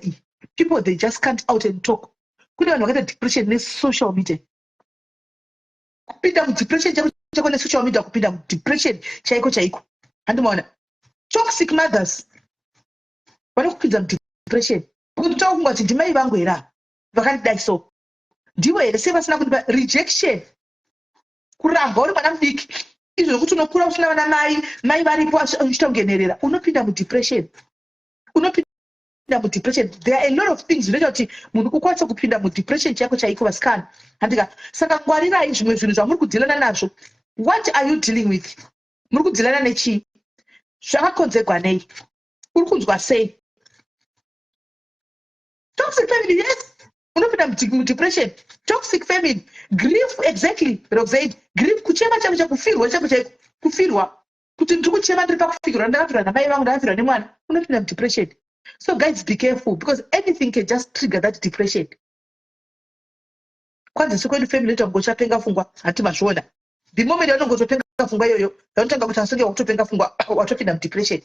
people they just can't out and talk. Kuna vanhu vakaita depression nesocial media. Kupinda mudepression chako nesocial media, kupinda mudepression chaiko. Handimaona. Toxic mothers vanokupinza mudepression. Kuti takunga kuti ndimai vangu here vakandidai so. Ndivo here sevasina kundipa rejection. Kuramba uri mwana mudiki. Izvo zvokuti unokura usina vana mai varipo uchitongenerera. Unopinda mudepression. Depression. There are a lot of things zvinoita kuti munhu ukwanise kupinda mudepression chako chaiko vasikana. Handika saka ngwarirai zvimwe zvinhu zvamuri kudhilana nazvo. What are you dealing with? Muri kudhilana nechii? Zvakakonzerwa nei? Uri kunzwa sei? Toxic family, yes. Unopinda mudepression. Toxic family. Grief, exactly. Roxade. Grief kuchema chako chakufirwa kufirwa. Kuti ndiri kuchema ndiri pakufirwa ndakafirwa namai vangu ndakafirwa nemwana. Unopinda mudepression. So guys, be careful because anything can just trigger that depression. Kwanza siku ile family yetu ngochapenga fungwa hati mashona. The moment yanongozopenga fungwa yoyo, yanotanga kuti asonge wakutopenga fungwa watopinda depression.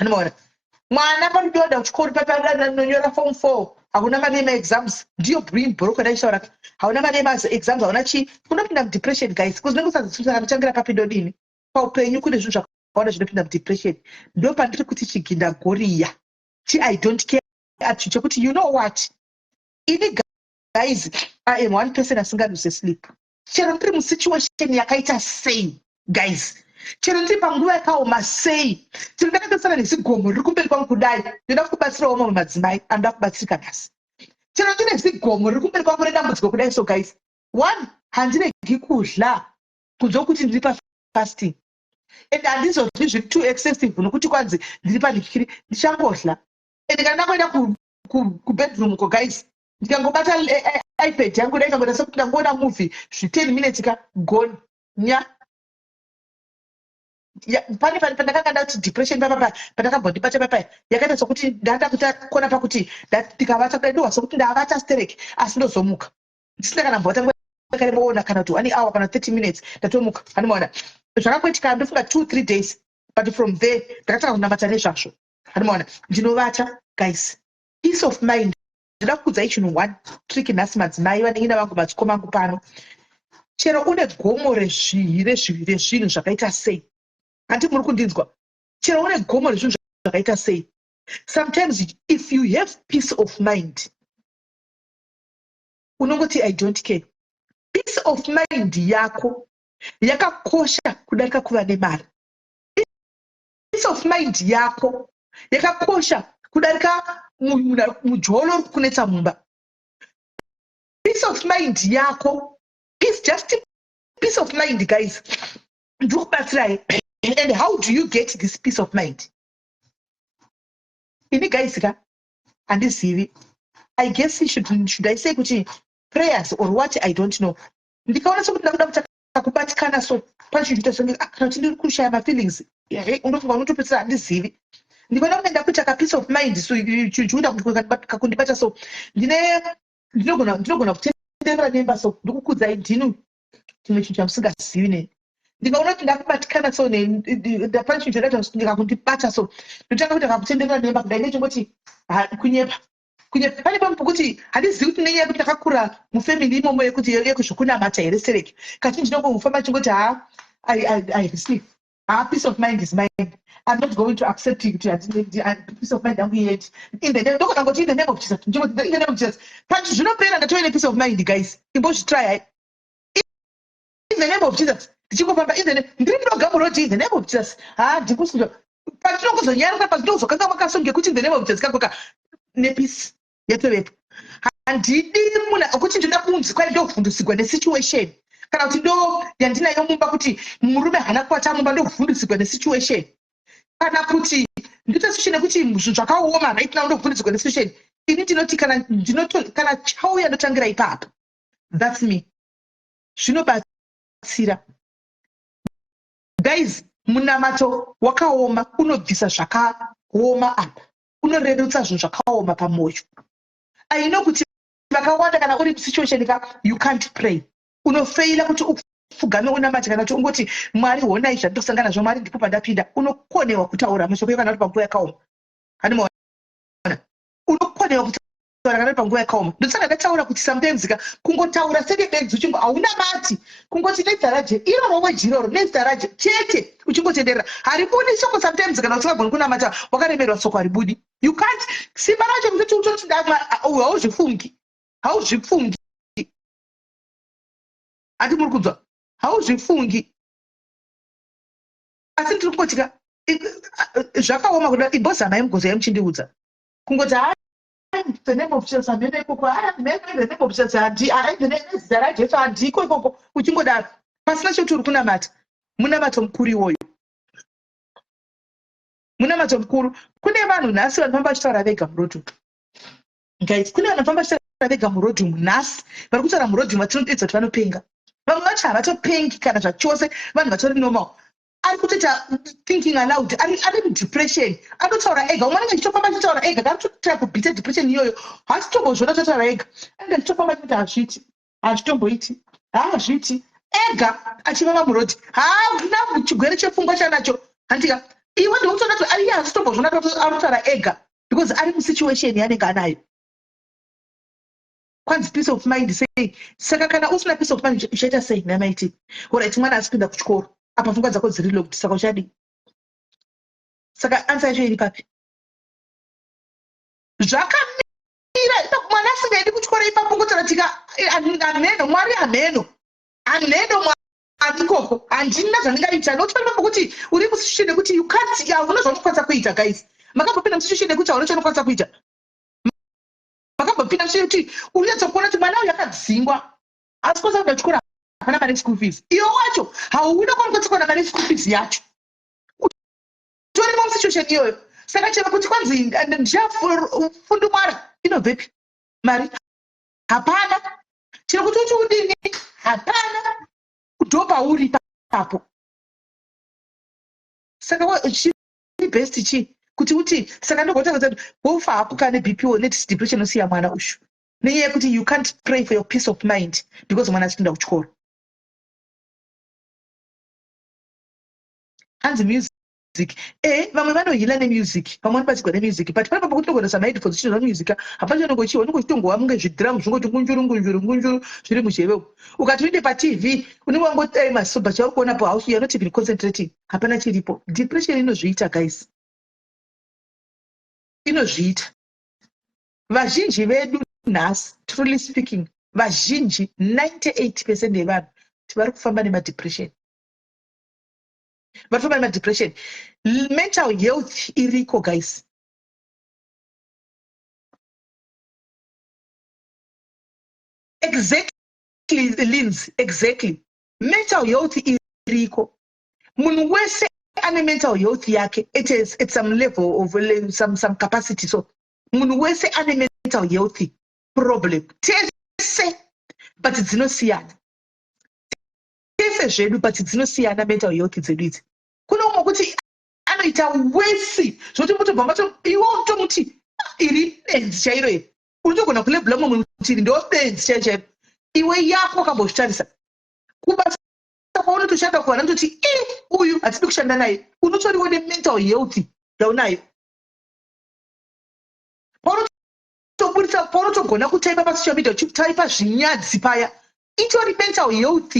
Unaona? Mwana panoda uchikoro papanda nonyora form 4. Hakuna mari exams. Ndio brain broke na ishaura. Hauna mari exams, hauna chi. Unopinda depression guys. Because ndingosazidzisa kamchangira papindo dini. Pa upenyu kune zvinhu zvakawanda zvinopinda depression. Ndo pandiri kuti chiginda goriya. I don't care attitude kuti you know what? Ini guys, I am one person asingaluze sleep. Chero ndiri mu situation yakaita sei guys. Chero ndiri panguva yakaoma sei. Chero ndakatosana nezigomo riri kumberi kwangu kudai. Ndoda kubatsira vamwe madzimai anoda kubatsirika nhasi. Chero ndine zigomo riri kumberi kwangu nedambudziko kudai. So guys, one, handiregi kudya kunzwa kuti ndiri pa fasting. And handizozvi zviri too excessive nokuti kwanzi ndiri padikiri ndichangodya. And kana ndakuenda kubedroom ko guys, ndikangobata iPad yangu ndaikangoita sekuti ndangoona movie 10 minutes gone nya. Pane pandakanga ndati depression pandakambondibata papaya yakaita sokuti ndanda kuona pakuti ndikavata kudai ndowa sokuti ndavata stereki asi ndozomuka ndisina kana mbota kareboona kana kuti 1 hour kana 30 minutes ndatomuka. Handimaona zvakakoitika ndofunga 2-3 days but from there ndakatanga kunamata nezvazvo. Handimaona ndinovata guys. Peace of mind. Ndoda kukuudzai chinhu one trick nhasi madzimai vanengina vangu madzikoma angu pano. Chero une gomo rezvinhu zvakaita sei. Handi muri kundinzwa. Chero une gomo rezvinhu zvakaita sei. Sometimes if you have peace of mind, unongoti I don't care. Peace of mind yako yakakosha kudarika kuva nemari. Peace of mind yako yakakosha kudarika mujolo kunetsa mumba. Peace of mind yako is just peace of mind guys. And how do you get this peace of mind? Ini guys and this CV, I guess should I say kuti prayers or what, I don't know. Ndikaona sokuti ndakuda kutaka kubatikana so pachituta songe kana kuti ndiri kushaya ma feelings. Unofunga unotopetsera handizivi. Ndikona kuenda kutsvaka peace of mind so chijuda kundibata so ndinogona kutenderera nemba so ndikukudzai ndinu chimwe chinhu chamusingazivi neni. Ndikaona kuti ndakubatikana so pane chinhu choda ndikakundibata so ndotanga kuti ndakakutenderera nemba kudai ndechingoti kunyepa pane pamwe pokuti handizivi kuti nenyaya yekuti ndakakura mufamily imomo yekuti yekuzvokunamata here sereki kati ndinongofamba chingoti I receive. Peace of mind is mine. I'm not going to accept it. Peace of mind yangu yet. In the name of Jesus. In the name of Jesus. But you don't pay and the peace of mind, guys. You both try. In the name of Jesus. In the name of Jesus. But you don't go to those who in the name of Jesus. Peace. And the situation. Kana kuti ndo yandinayo mumba kuti murume hana kuata mumba ndokuvhundutsirwa nesituation. Kana kuti ndite situation yekuti zvinhu zvakaoma right now ndokuvhundidzwa nesituation ini ndinoti kana chauya ndotangira ipapo. That's me. Zvinobatsira. Guys, munamato wakaoma unobvisa zvakaoma apa. Unorerutsa zvinhu zvakaoma pamwoyo. I know kuti vakawanda kana uri situation you can't pray. Unofeila kuti ufugame unamata kana kuti ungoti Mwari honai zvandosangana zvo Mwari ndipo pandapinda. Unokonewa kutaura mashoko kana kuti panguva yakaoma. Hani maona. Unokonewa kutaura kana panguva yakaoma. Ndotsanga ndataura kuti sometimes kungotaura sedebedzi uchingo hauna mati. Kungoti nedzaraje iroro wejiroro nedzaraje chete uchingotenderera. Haribudi soko sometimes kana usingagoni kunamata wakaremerwa soko haribudi. You can't simba racho kuti utoti ndamwa hauzvifungi. Hauzvifungi. Ati muri kunzwa hauzvifungi. Asi ndiri kungotika zvakaoma kuda ibhosa mai mugozo yamuchindiudza. Kungoti the name of Jesus and the name of Jesus and the name of Zarajesu and ikoko uchingodaro. Pasina choti uri kunamata. Munamato mukuru iwoyo. Munamato mukuru. Kune vanhu nhasi vanofamba vachitaura vega murodhi. Guys, kune vanhu vanofamba vachitaura vega murodhi nhasi. Vari kutaura murodhi vatinodedza kuti vanopenga. Vamwe vacho havatopengi kana zvachose vanhu vatori normal. Ari kutoita thinking aloud, ari mudepression. Anotaura ega, umwe anenge achitofamba achitaura ega, arikutotira kubhita depression iyoyo. Haachitombozviona totaura ega. Anenge achitofamba achiti hazviti, hazvitomboiti, hazviti. Ega achivava murodhi. Haana chigwere chepfungwa chanacho. Handika, iwe ndikutoona kuti ari hazvitombozviona anotaura ega because ari musituation yaanenge anayo. Kwanzi peace of mind sei. Saka kana usina peace of mind uchaita sei namaiti. Alright, mwana asipinda kuchikoro. Apa pfungwa dzako dziri locked saka uchadi. Saka answer yacho iri papi. Zvakamira mwana asingaendi kuchikoro ipapo ngotoratika aneno Mwari aneno. Aneno Mwari ikoko. Handina zvandingaita. Notofanira kuti uri musituation yekuti you can't hauna zvaunokwanisa kuita guys. Makambopinda musituation yekuti hauna zvaunokwanisa kuita. Makambopinda musituation yekuti unatsa kuona kuti mwana uyu akadzingwa. Asi kwanza kuenda kuchikoro hapana mari school fees. Iwe wacho hauna kwanisa kuona mari school fees yacho. Tori musituation iyoyo. Saka chero kuti kwanzi ndichafundo Mwara inobvepi mari hapana. Chero kuti uchi udini hapana. Kudopa uri papo. Saka chiri best chi kuti uti saka ndogotanga kuti wofa hapo kana BPO net depression osiya mwana ushu. Nenyaya yekuti you can't pray for your peace of mind because mwana achipinda kuchikoro. Hands music. Vamwe vanohila nemusic, vamwe vanobatsirwa nemusic, but pane papo kutogonosa maheadphones uchinzwa music, hapana chinongochiwa, unongochitongowa munge zvidrum zvingoti ngunjuru zviri mucheve. Ukati uinde paTV, unenge wangoti masoba chauri kuona pahouse, you're not even concentrating. Hapana chiripo. Depression inozviita guys. Inozviita. Vazhinji vedu nhasi, truly speaking, vazhinji 98% yevanhu vari kufamba nemadepression. But for my depression, mental health iriko guys. Exactly, Lindsay. Exactly. Mental health iriko. Munhu wese ane mental health yake. It is at some level of some capacity. So munhu wese ane mental health problem. Tese, but it's no siyana. Tese zvedu, but it's no siyana mental health dzedu idzi. Kuna umwe kuti anoita wesi zvoti mutobva mato iwe utomuti iri benzi chairo iri unotogona kulebhula mumwe muti ndo benzi chairo iwe yako wakambozvitarisa kubasa kwaunotoshanda kuwana ndoti uyu hatidi kushanda naye unotoriwo nemental health yaunayo paunotogona kutaipa pasocial media uchitaipa zvinyadzi paya itori mental health.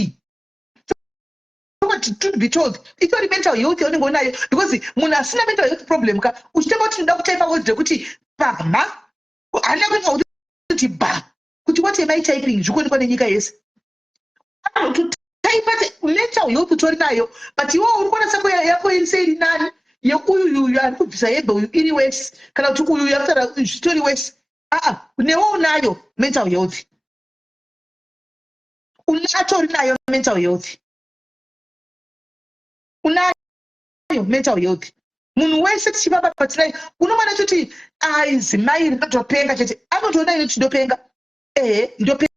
To be told, it's not mental health only going on because munhu asina mental health problem ka uchitema kuti ndoda kutaipa words kuti pama hana kuita kuti ba kuti what am I typing zvikuonekwa nenyika yese to type mental health tori nayo but iwe uri kuona sako yako insane nani yeuyu ari kubvisa yebhe uyu iri wese kana kuti uyu yakutara zvitori wese newo unayo mental health unatori nayo mental health. Unayo mental health. munhu wese tichivamba patinai unomana kuti aizimai rinotopenga chete anotoona ine tinopenga ndopenga.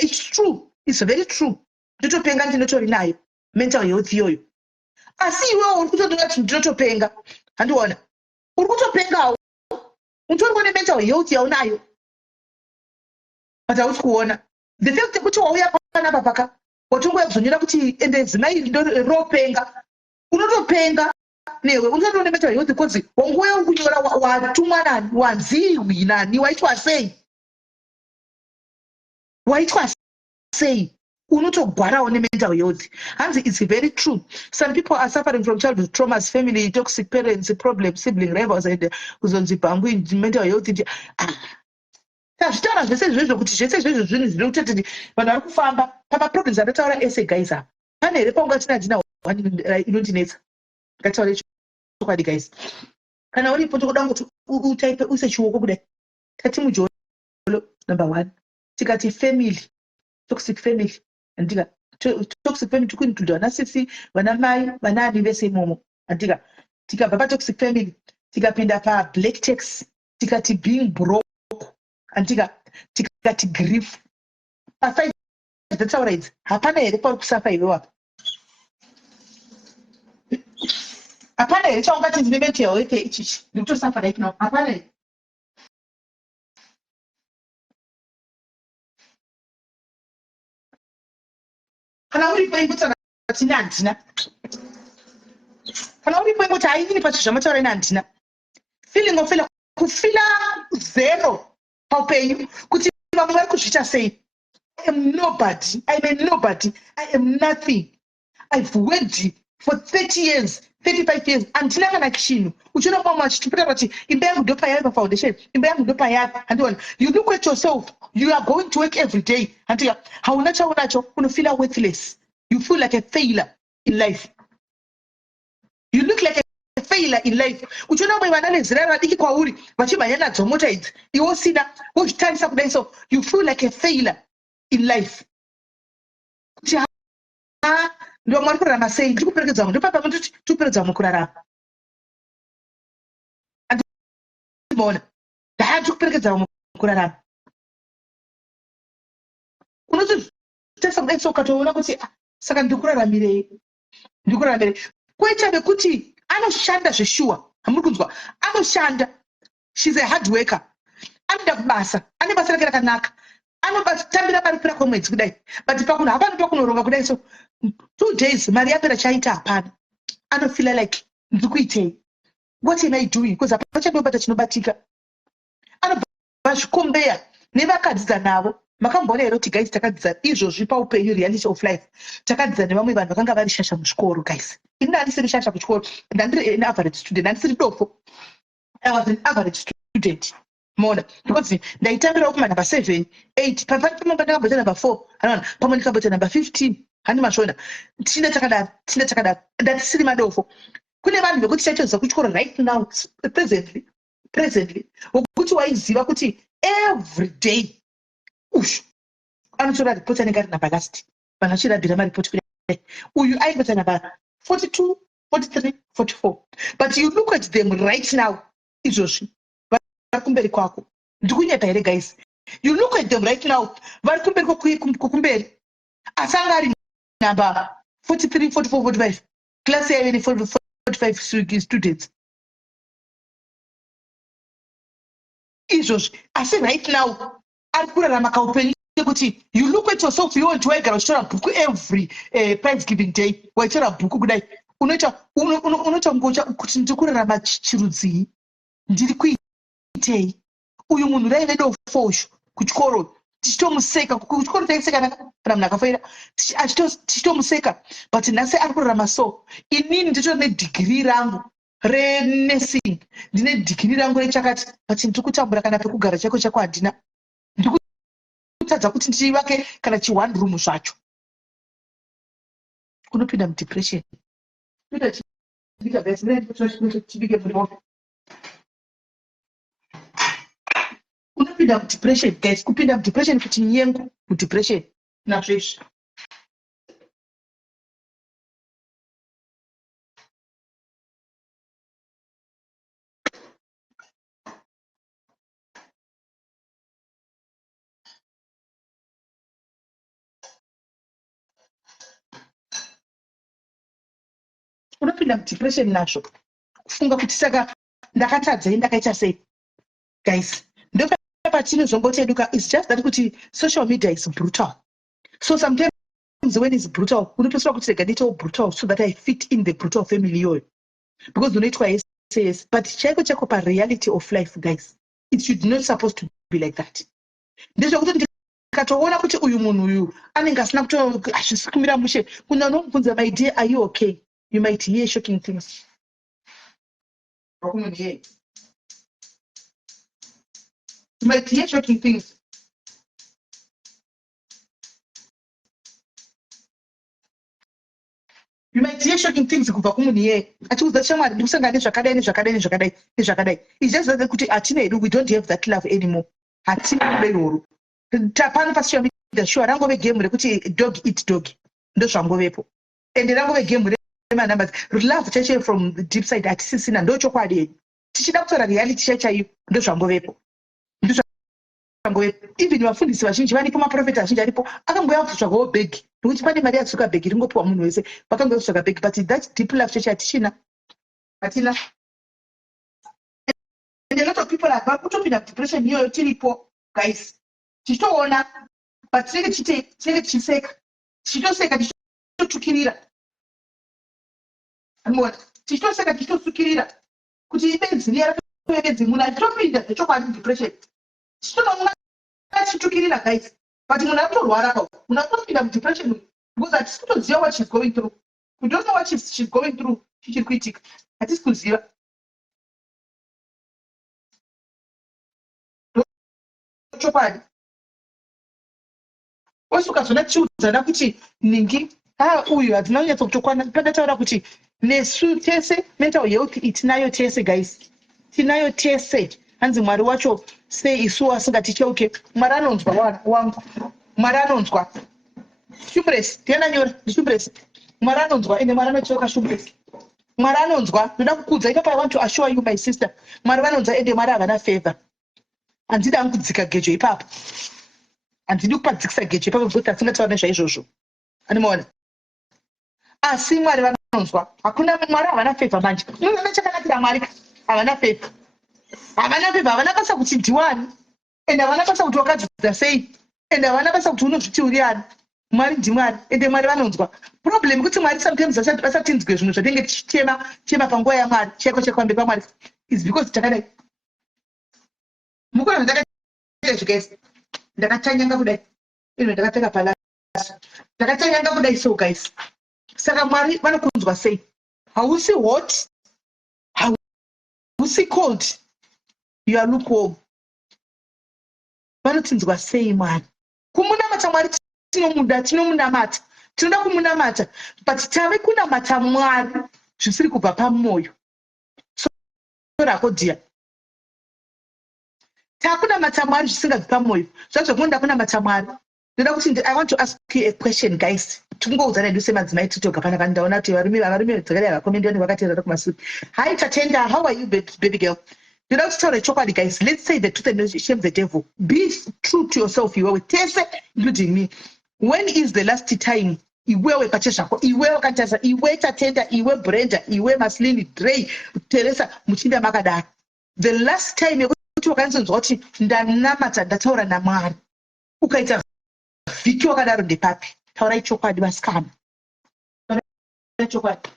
It's true, it's very true. Ndotopenga ndinotori nayo mental health iyoyo, asi iwewo uri kutotonga kuti ndinotopenga. Handiona uri kutopengawo utoriwo nemental health yaunayo, but hausi kuona the fact yekuti wauya panapa paka watongoya kuzonyora kuti ende zimai ropenga, unotopenga newe unotoona mental health because wanguya ukunyora watumwa nani, wanziwi nani, waitwa sei, unotogwarawo nemental health. Hanzi, it's very true. Some people are suffering from childhood traumas, family, toxic parents, problems, sibling rivals, and kuzonzi pangu in mental health. Zvitaura zvese izvozvo kuti zvese izvozvo zvinhu zviri kutoti vanhu vari kufamba pamaproblems anotaura ese guys apa. Pane here pangu atina inondinetsa. Ngataure chokwadi guys. Kana uripo tokuda kuti utaipe uise chioko kudai. Tati mujolo number 1. Tikati family, toxic family. Andika toxic family tukuinclude vana sisi, vana mai, vanani vese imomo. Andika tikabva patoxic family tikapinda pa black tax, tikati being broke, andika tikati grief. Pa5 dzataura idzi hapana here pauri kusafa iwe apa. Hapana here chaungati ndine mental health ichichi ndikutosafa right now. Hapana here. Kana uripo ingoti tine handina, kana uripo ingoti hainini pacho zvamataura ine handina, feeling ofela kufila zero paupenyu kuti vamwe vari kuzviita sei. I am nobody, I am nobody, I am nothing. I've worked for 30 years, 35 years, handina kana chinhu. Uchiona mama achitipira kuti imba yangu ndo payari pafoundation, imba yangu ndo payari. Handiona, you look at yourself, you are going to work every day. Handiona, hauna chaunacho, unofeel worthless. You feel like a failure in life. You look like a failure in life. Uchiona mwe vana nezera radiki kwauri vachimhanya nadzo mota idzi iwe usina wozvitarisa kudai, so you feel like a failure in life. Kuti ndo mwari kurarama sei, ndiri kuperekedza munhu, ndopapa ndoti tikuperedza mukurarama. Andimona ndati kuperekedza mukurarama. Unototesa kudai, so ukatoona kuti saka ndikuraramire kwete bekuti anoshanda zveshuwa. Hamuri kunzwa, anoshanda. She's a hard worker. Anoda kubasa, ane basa rake rakanaka, anotambira mari kupera kwemwedzi kudai, but pakuno hapana pakunoronga kudai, so 2 days mari yapera chaita hapana. Anofeel like ndikuitei, what am I doing, because hapana chandobata chinobatika. Anobva zvikombeya nevakadzidza navo. Makamboona here kuti guys takadzidza izvozvi paupenyu, reality of life. Takadzidza nevamwe vanhu vakanga vari shasha kuchikoro guys. Ini handisiri shasha kuchikoro, ndandiri an average student, handisiri dofo. I was an average student. Mona because ndaitambirawo kuma number 7, 8, pamwe ndakabota number 4, hanoona pamwe ndikabota number 15. Handi mashona tina takadaro ndatisiri madofo. Kune vanhu vekuti chaitoziva kuchikoro right now presently wokuti waiziva kuti every day anotora ripoti anenge ari number last, vanhu vachirabhira maripoti kudai. Uyu aingota number 42, 43, 44, but you look at them right now, izvozvi vari kumberi kwako. Ndikunyeta here guys, you look at them right now, vari kumberi kukumberi, asi anga ari number 43, 44, 45, class yayo ine 45 students izvozvi, asi right now ari kurarama kaupenyu kuti you look at yourself, you want to waigara uchitora bhuku every prize giving day, waitora bhuku kudai, unoita ngocha kuti ndikurarama chirudzii, ndiri kuitei. Uyu munhu raive dofosho kuchikoro, tichitomuseka kuchikoro, taisekana kana munhu akafaira tichitomuseka, but nhasi ari kurarama so. Inini nditori nedigiri rangu renursing, ndine digiri rangu rechakati, but ndiri kutambura kana pekugara chako handina. Ndikutadza kuti ndivake kana chi1 room zvacho. Kunopinda mudepression. Unopinda mudepression guys, kupinda mudepression kuti nyengo mudepression nazvezvi. unopinda mudepression nazvo, kufunga kuti saka ndakatadzei, ndakaita sei. Guys, ndopatinozongoteduka. It's just that kuti social media is brutal. So sometimes when it's brutal, unopeswa kuti rega ndiite brutal so that I fit in the brutal family yoyo. Because unoitwa yes, but chaiko pa reality of life, guys, it should not supposed to be like that. Ndezvokuti ndikatoona kuti uyu munhu uyu anenge asina kutokumira mushe, kuna unomubvunza, my dear, are you okay? You might hear shocking things. You might hear shocking things. You might hear shocking things kubva kumunhu iye achiudza shamwari ndikusangana nezvakadai. It's just that kuti hatina hedu, we don't have that love anymore. Hatina kuberoru. Tapano pasocial media sure rangove game rekuti dog eat dog. Ndo zvangovepo. Ende rangove game remanambers. Love chache from the deep side hatisisina ndo chokwadi yenyu. Tichida kutora reality chaiyo ndo zvangovepo. Even vafundisi vazhinji varipo, maprofeta vazhinji aripo, akangoya kutsvagawo bhegi nokuti pane mari yatsuka bhegi ringopiwa munhu wese, vakangoya kutsvaga bhegi, but that deep love church hatina. And a lot of people are kutopinda depression iyoyo tiripo, guys, tichitoona, but tinenge tichiseka, tichitoseka, tichitotukirira, tichitoseka, tichitotukirira kuti ibenzi riya rakuedzi munhu achitopinda zvechokwadi depression. Chitukirira, guys, but munhu atorwara pa munhu atopinda mudepression because hatisi kutoziva what she's going through. We don't know what she's going through. Chichiri kuitika hatisi kuziva. Chokwadi osuka zona tichiudzana kuti ningi uyu hatina kunyatsa kutokwana. Pandataura kuti nesu tese mental health itinayo tese, guys, tinayo tese. Hanzi Mwari wacho sei isu asingaticheuke. Mwari anonzwa wangu, Mwari anonzwa. Shumbress tienda nyora shumbress. Mwari anonzwa ende Mwari anocheuka shumbress. Mwari anonzwa. Ndoda kukudza ipapo. I want to assure you, my sister, Mwari vanonzwa ende Mwari havana favor. Handidi angudzika gejo ipapo, handidi kupadzikisa gejo ipapo because asingataura nezvaizvozvo. Animaona? Asi Mwari vanonzwa. Hakuna Mwari havana favor manje. Munhu chakanakira Mwari havana favor. Havana basa kuti ndiwani, ende havana basa kuti wakadzidza sei, ende havana basa kuti unozviti uri ani. Mwari ndiMwari ende Mwari vanonzwa. Problem kuti Mwari sometimes asatinzwe zvinhu zvatinenge tichitema panguva yaMwari chaiko pamberi paMwari is because takadai. Mukona ndakaita zvikaisi, ndakatanyanga kudai, ino ndakapfeka palasi, ndakatanyanga kudai. So guys, saka Mwari vanokunzwa sei? Hausi hot, hausi cold, you are lukewarm. Vanotinzwa sei Mwari? Kumunamata Mwari tinomunamata, tinoda kumunamata, but tave kunamata Mwari zvisiri kubva pamwoyo. So rako dia takunamata Mwari zvisingabvi pamwoyo, zvazvokunoda kunamata Mwari. Ndoda kuti I want to ask you a question, guys. Tungoudzana edu semadzimai titoga panapa. Ndaona kuti varume dzakadai vakomendi vakatenda kumasuri. Hi Tatenda, how are you baby girl? Ndoda kuti taura chokwadi, guys. Let's say the truth and shame the devil. Be true to yourself, iwewe tese, including me. When is the last time iwewe pachezvako, iwewe wakataza, iwe Tatenda, iwe Brenda, iwe Maslini, Dre, Teresa muchinda makadaro, the last time yekuti wakanzonzwa kuti ndanamata ndataura naMwari ukaita vhiki wakadaro ndepapi? Taurai chokwadi vasikana, taurai chokwadi.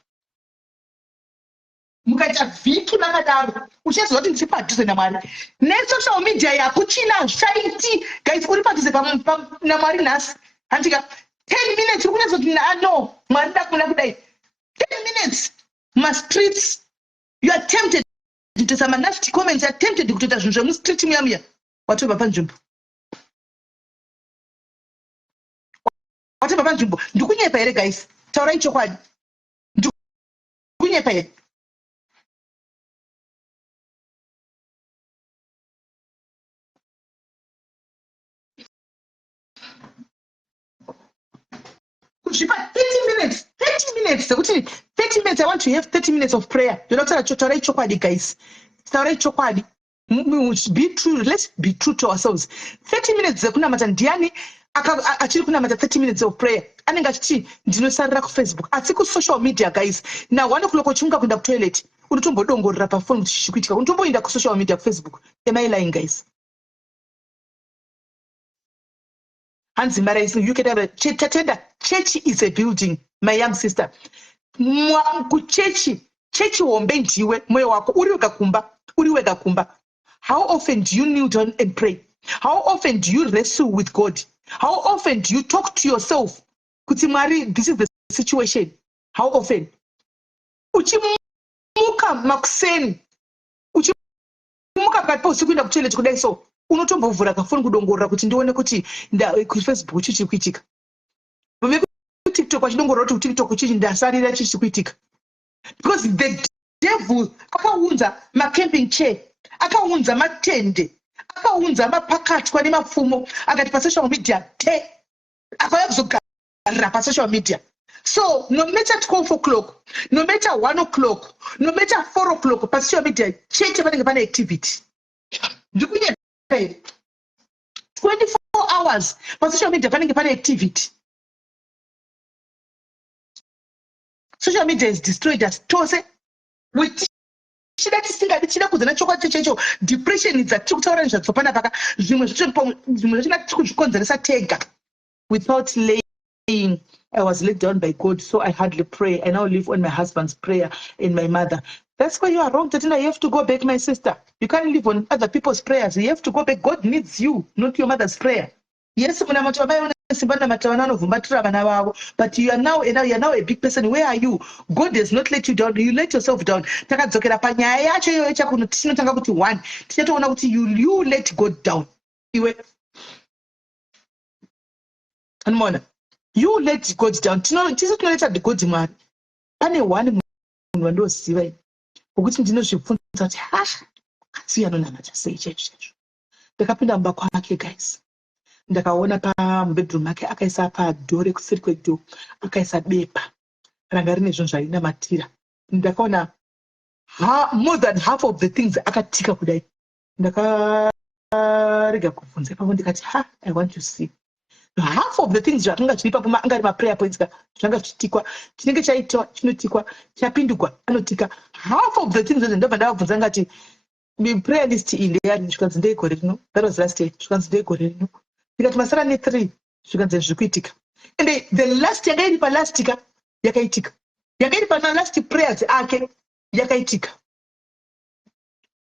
Mukaita vhiki makadaro uchaziva kuti ndiri padhuze naMwari. Nesocial media yakuchina zvaiti, guys, uri padhuze naMwari nhasi. Handika 10 minutes ukunatsa kuti no Mwari ndakuna kudai. 10 minutes mastreets, you are tempted to some nasty comments, you are tempted kutoita zvinhu zvemustreet muya watobva panzvimbo. Watobva panzvimbo. Ndikunyepa here, guys? Taurai chokwadi. Ndikunyepa here? Kusvipa 30 minutes. 30 minutes, I want to have 30 minutes of prayer. Taurai chokwadi, guys. Taurai chokwadi. Be true. Let's be true to ourselves. 30 minutes zekunamata. Ndiani achiri kunamata 30 minutes of prayer anenge achiti ndinosarira kufacebook asi kusocial media guys na 1 o'clock uchinga kuenda kutoilet unotombodongorera pafoni kuti zvichikuitika unotomboenda kusocial media kufacebook. Am I lying guys? Hanzi Mara, you can have a church is a building, my young sister. Church wombe ndiwe moyo wako uriweka kumba. How often do you kneel down and pray? How often do you wrestle with God? How often do you talk to yourself? Kuti Mari, this is the situation. How often? Uchimuka makuseni. Uchimuka katipa usiku inda kutoilet kudai so. Unotombovhura kafoni kudongorera kuti ndione kuti kufacebook chichi kuitika. Vome kutiktok achidongorera kuti tiktok chichi ndasarira chichi kuitika. Because the devil akaunza macamping chair, akaunza matende, akaunza mapakatwa nemapfumo akati pasocial media akauya kuzogara pasocial media. So no matter 12 o'clock, no matter 1 o'clock, no matter 4 o'clock pasocial media chete panenge pane activity. Ndikuye 24 hours pasocial media panenge pane activity. Social media has destroyed us. Tose with shida tisingadi chida kuzana chokwadi checho depression is that tikutaura nezvatsopana paka zvimwe zvichina kuzvikonzeresa tega without laying. I was laid down by God, so I hardly pray. I now live on my husband's prayer and my mother. That's why you are wrong, Tatina. You have to go back, my sister. You can't live on other people's prayers. You have to go back. God needs you, not your mother's prayer. Yes, but you are now a big person. Where are you? God has not let you down. You let yourself down. You let God down. You let God down. God man. One ndinoziva ukuthi ndinozvifunza kuti asi anonamata sei checho. Ndakapinda mumba kwake guys. Ndakaona pabedroom yake akaisa padhoo kuseri kwedhoo akaisa bepa ranga rine zvinhu zvainamatira. Ndakaona more than half of the things akatika kudai. Ndakarega kubvunza ipapo ndikati I want to see. Half of the things zvakanga zviri ipapo anga ari maprayer points zvanga zvichitikwa chinenge chaitwa chinotikwa chapindurwa anotika. Half of the things ndobva ndavabvunza ngati prayer list iyi ndeyani zvikanzi ndeigore rino. That was last year. Zvikanzi ndeigore rino. Ndikati masara ne3 zvikanzi zvikuitika. And the last yakairi palastika yakaitika. Yakairi pana last prayers ake yakaitika.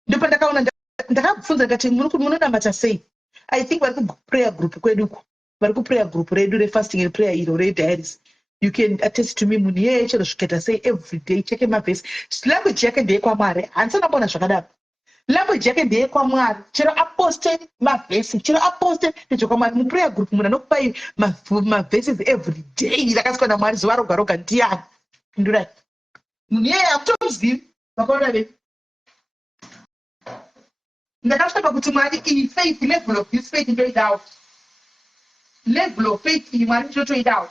Ndipo ndakaona ndakabvunza ngati munonamata sei. I think vari kuprayer group kweduko. Vari kuprayer group redu refasting and prayer iro rediaries. You can attest to me munhu yeshe zviketa sei every day cheke mavhesi. Language yake ndeyekwaMwari. Handisana kuona zvakadaro. Language yake ndeyekwaMwari. Chero aposte mavhesi, chero aposte nezvekwaMwari. Muprayer group munhu anokupai mavheses every day. Rakaiswa naMwari zuva roga roga ndiani? Pindurai. Munhu yeye hamutomuzivi. Vakaona ve. Ndakasvika kuti Mwari iyi faith, level of this faith ndoida out. Level of faith iyi Mwari ndotoida out.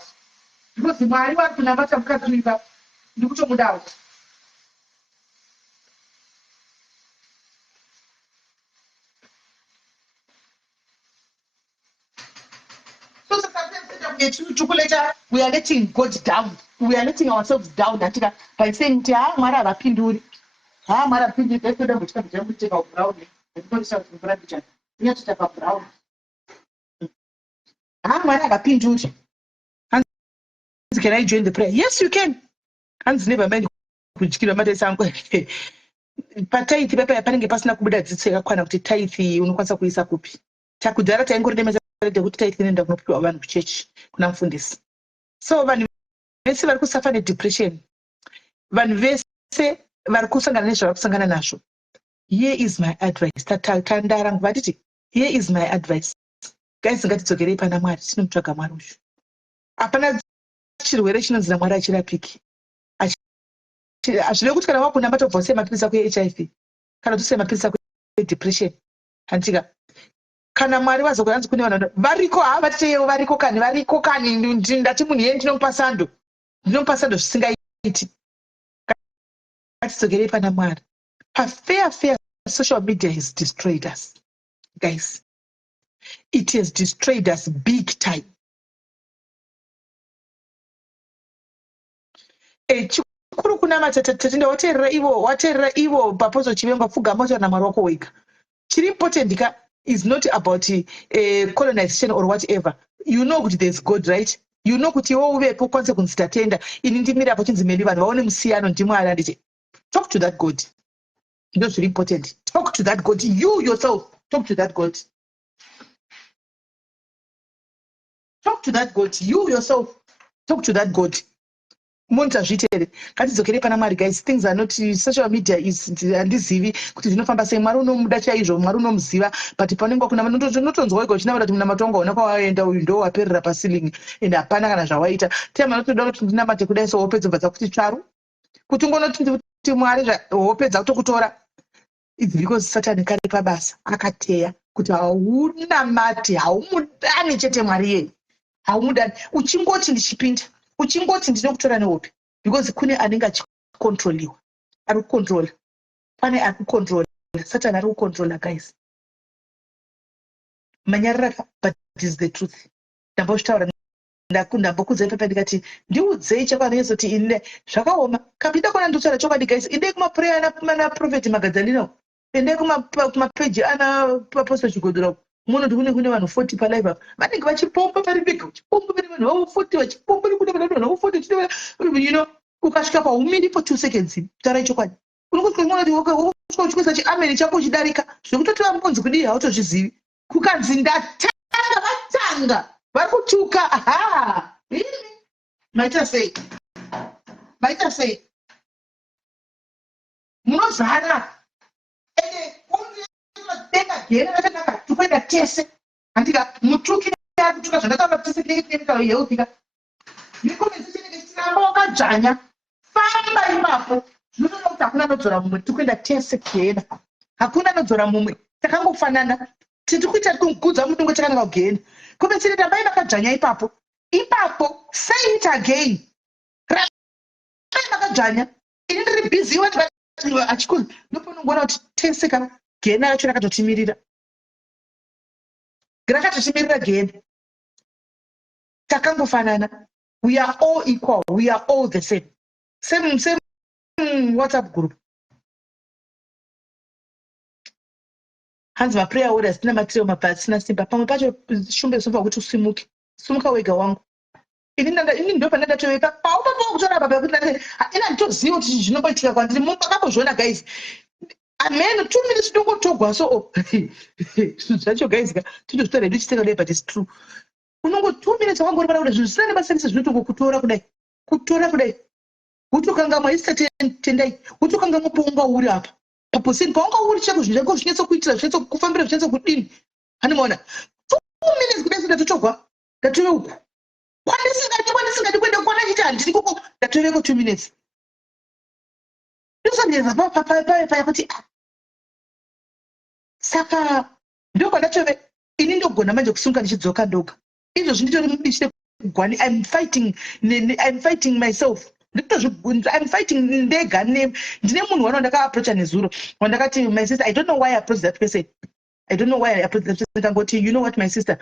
Because Mwari vari kunamata mukadzi uipa ndikutomuda out. So we are letting God down. We are letting ourselves down by saying Mwari havapinduri. Mwari havapinduri. Let's go to take our brown. Let's go to brown. We have to take our brown. Mwari havapinduri. Can I join the prayer? Yes, you can. Hands never mind kuchikira mate sangu. Pataithi pepa panenge pasina kubuda dzidzo yakakwana kuti taithi unokwanisa kuisa kupi. Takudhara taingoremeza kuti taithi inoenda kunopiwa vanhu kuchechi kuna mufundisi. So vanhu vese vari kusafa nedepression. Vanhu vese vari kusangana nezvavari kusangana nazvo. Here is my advice. Tatandara ngvatiti. Here is my advice. Guys, ngatidzokerei pana Mwari tinomutsvaga Mwari uyu. Hapana chirwere chinonzi naMwari achirapiki. Hazvirevi kuti kana wakunamba tobva usema mapirisi ako eHIV kana tosema mapirisi ako edepression. Handika kana Mwari vazokuranzi kune vanhu variko vatiteyewo variko kani ndati munhu yeye ndinomupa sando zvisingaiti. Ngatidzokerei pana Mwari. Fair social media has destroyed us guys. It has destroyed us big time. Chikuru kunamata tatenda waterera ivo papozo chivenga pfuga moto na maroko weka. Chiri important is not about colonization or whatever. You know that there's God, right? You know that you will be consequence tatenda in intimate opportunities maybe but only musiano ndimwa. Talk to that God. That's really important. Talk to that God. You yourself talk to that God. Talk to that God. You yourself talk to that God. Monta zvitere ngatizokere pana Mwari guys, things are not, social media is handizivi kuti zvinofamba sei. Mwari unomuda chaizvo, Mwari unomuziva, but panenge kuna notonzwa iko chinava kuti munamato wangu aona kwawaenda uyu ndo waperera paceiling ende hapana kana zvawaita. Tema notoda kuti ndinamate kudai so hope dzobva kuti tsvaru kuti ungonoti kuti Mwari hope dzakutokutora. It's because Satan kari pabasa akateya kuti haunamati haumudani chete Mwari yeye haumudani uchingoti ndichipinda uchingoti ndinokutora nehope because kune anenge achikontroliwa ari kukontrola pane ari kukontrola Satan ari kukontrola guys manyarara but it is the truth. Ndambozvitaura ndambokudza ipapo ndikati ndiudzei chakanezoti ine zvakaoma kapinda kwana ndotaura chokwadi guys ende kumaprayer ana prophet magadzalino ende kumapeji ana apostle chigodora munoti kune vanhu 40 palive apa vanenge vachipomba pari vega uchipomba pane vanhu vavo 40 vachipomba kune vanhu 40 you know ukasvika paumiri for 2 seconds tarai chokwadi unongoti uchikwisa chiameni chako chidarika zvekutotora mukonzi kudii hautozvizivi kukanzi ndatanga vatanga vari kutuka aha maita sei munozvana denga gera rakanaka tukwenda tese andika mutuki akutuka zvakataura tese keka yeupika nikomezi chinenge chichiramba wakadzvanya famba ipapo zvinotoda kuti hakuna nodzora mumwe tukwenda tese gera hakuna nodzora mumwe takangofanana titikuita kugudza mudungo chakanaka kugenda komezi rambai vakadzvanya ipapo say it again rambai vakadzvanya ini ndiri busy achikuzi ndopanongona kuti tese kana gena yacho rakatotimirira gena takangofanana. We are all equal, we are all the same WhatsApp group. Hands my prayer orders tina matiro mabhatsi sina simba pamwe pacho shumbe sofa kuti usimuka wega wangu ini ndo pandatatoeka paupapo kutora baba kuti ina nditoziva kuti zvinomboitika kwandiri mumakambozviona guys. Amen. 2 minutes don't go talk so zvacho guys tinozotora hedu chiteka kudai but it's true. Unongo 2 minutes wakangoripara kudai zvinhu zvisina nebasa zvinotongo kutora kudai utokanga maista tendai utokanga muponga uri apa paposini paunga uri chako zvinhu zvako zvinetsokuitira zvinetsokufambira zvinetsokudini hanimona 2 minutes kudai ndatotogwa ndatove uku kwanisingati kuenda kuona chiti handiri koko ndatoveko 2 minutes ndosandeza paya kuti saka ndiko ndatove ini ndogona manje kusunga ndichidzoka ndoga izvozvi nditori mubichire kugwani I'm fighting myself I'm fighting ndega ndine munhu wandakaapproacha nezuro wandakati my sister I don't know why I approached that person ndangoti you know what my sister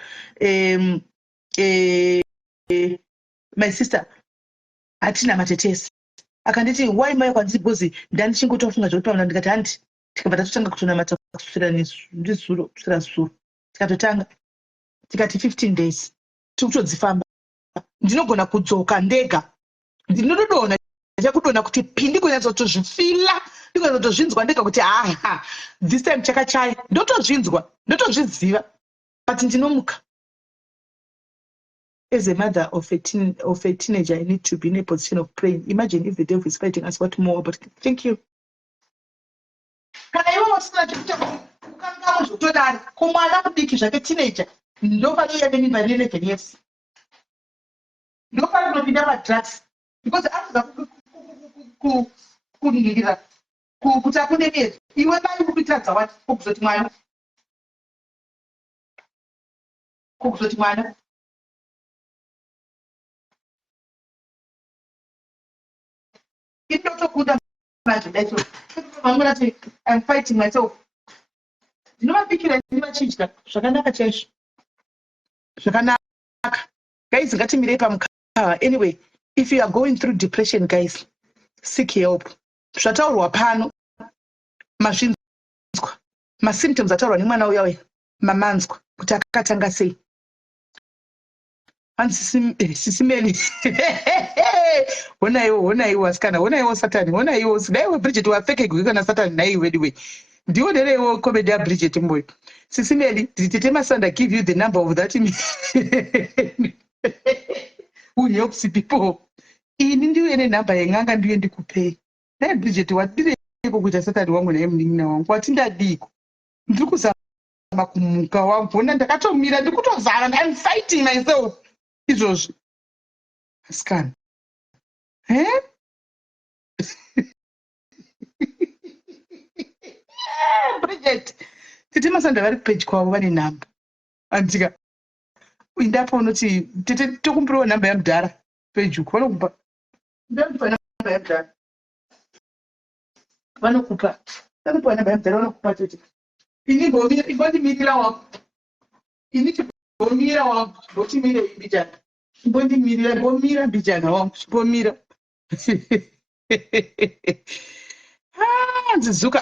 my sister hatina matetesi akanditi why mai kwanzi because ndandichingotofunga zvekuti pamwe ndikati handi tikabva tatotanga kutonamata kusvira ndizuro kusvira zuro tikatotanga tikati 15 days tikutodzifamba ndinogona kudzoka ndega ndinotodona chakutona kuti pindi kunyatsotozvifila ndikuzotozvinzwa ndega kuti aha this time chakachaya ndotozvinzwa ndotozviziva but ndinomuka. As a mother of a teenager, I need to be in a position of praying. Imagine if the devil is fighting us, what more? But thank you. Can I almost like to teenager? Nobody had any vanilla yes. Nobody will be never drugs. Because after couldn't get that. Who put up with it? You were not able to tell what hooks at mine. Hooks at mine. It's not so good. I'm going to say, I'm fighting myself. You know what? I'm change that. zvakanaka guys, ngatimirei pamukava. Anyway, if you are going through depression guys, seek help. Zvataurwa pano mazvinzwa, masymptoms ataurwa nemwana uya uya mamanzwa kuti akatanga sei. Sisimeni honaiwo asikana, honaiwo Satani, honaiwo sidaiwe Bridget wapfeke gwi kana Satani naiwe diwe. Ndionereiwo comedy ya Bridget mboyo. Sisimeni, Tete Masanda give you the number of that who helps people. Ini ndiyo ene namba yenganga ndiyo ndikupei. Naye Bridget wadireko kuita Satani wangu naye mning'ina wangu. Watindadiko. Ndiri kuzama kumuka wangu. Ona ndakatomira ndikutozara. I'm fighting myself. Izvozvo. Asikana. Bridget. Tete Masanda vari page kwavo vane namba. Andika. Indapo unoti tete tokumbirawo namba yamudhara page uko vanokupa. Vanokupa namba yamudhara. Vanokupa namba yamudhara vanokupa tete. Ini ngomira wangu. Ini ngomira wangu. Ngotimire mbijana. Ngomira mbijana wangu. Ngomira.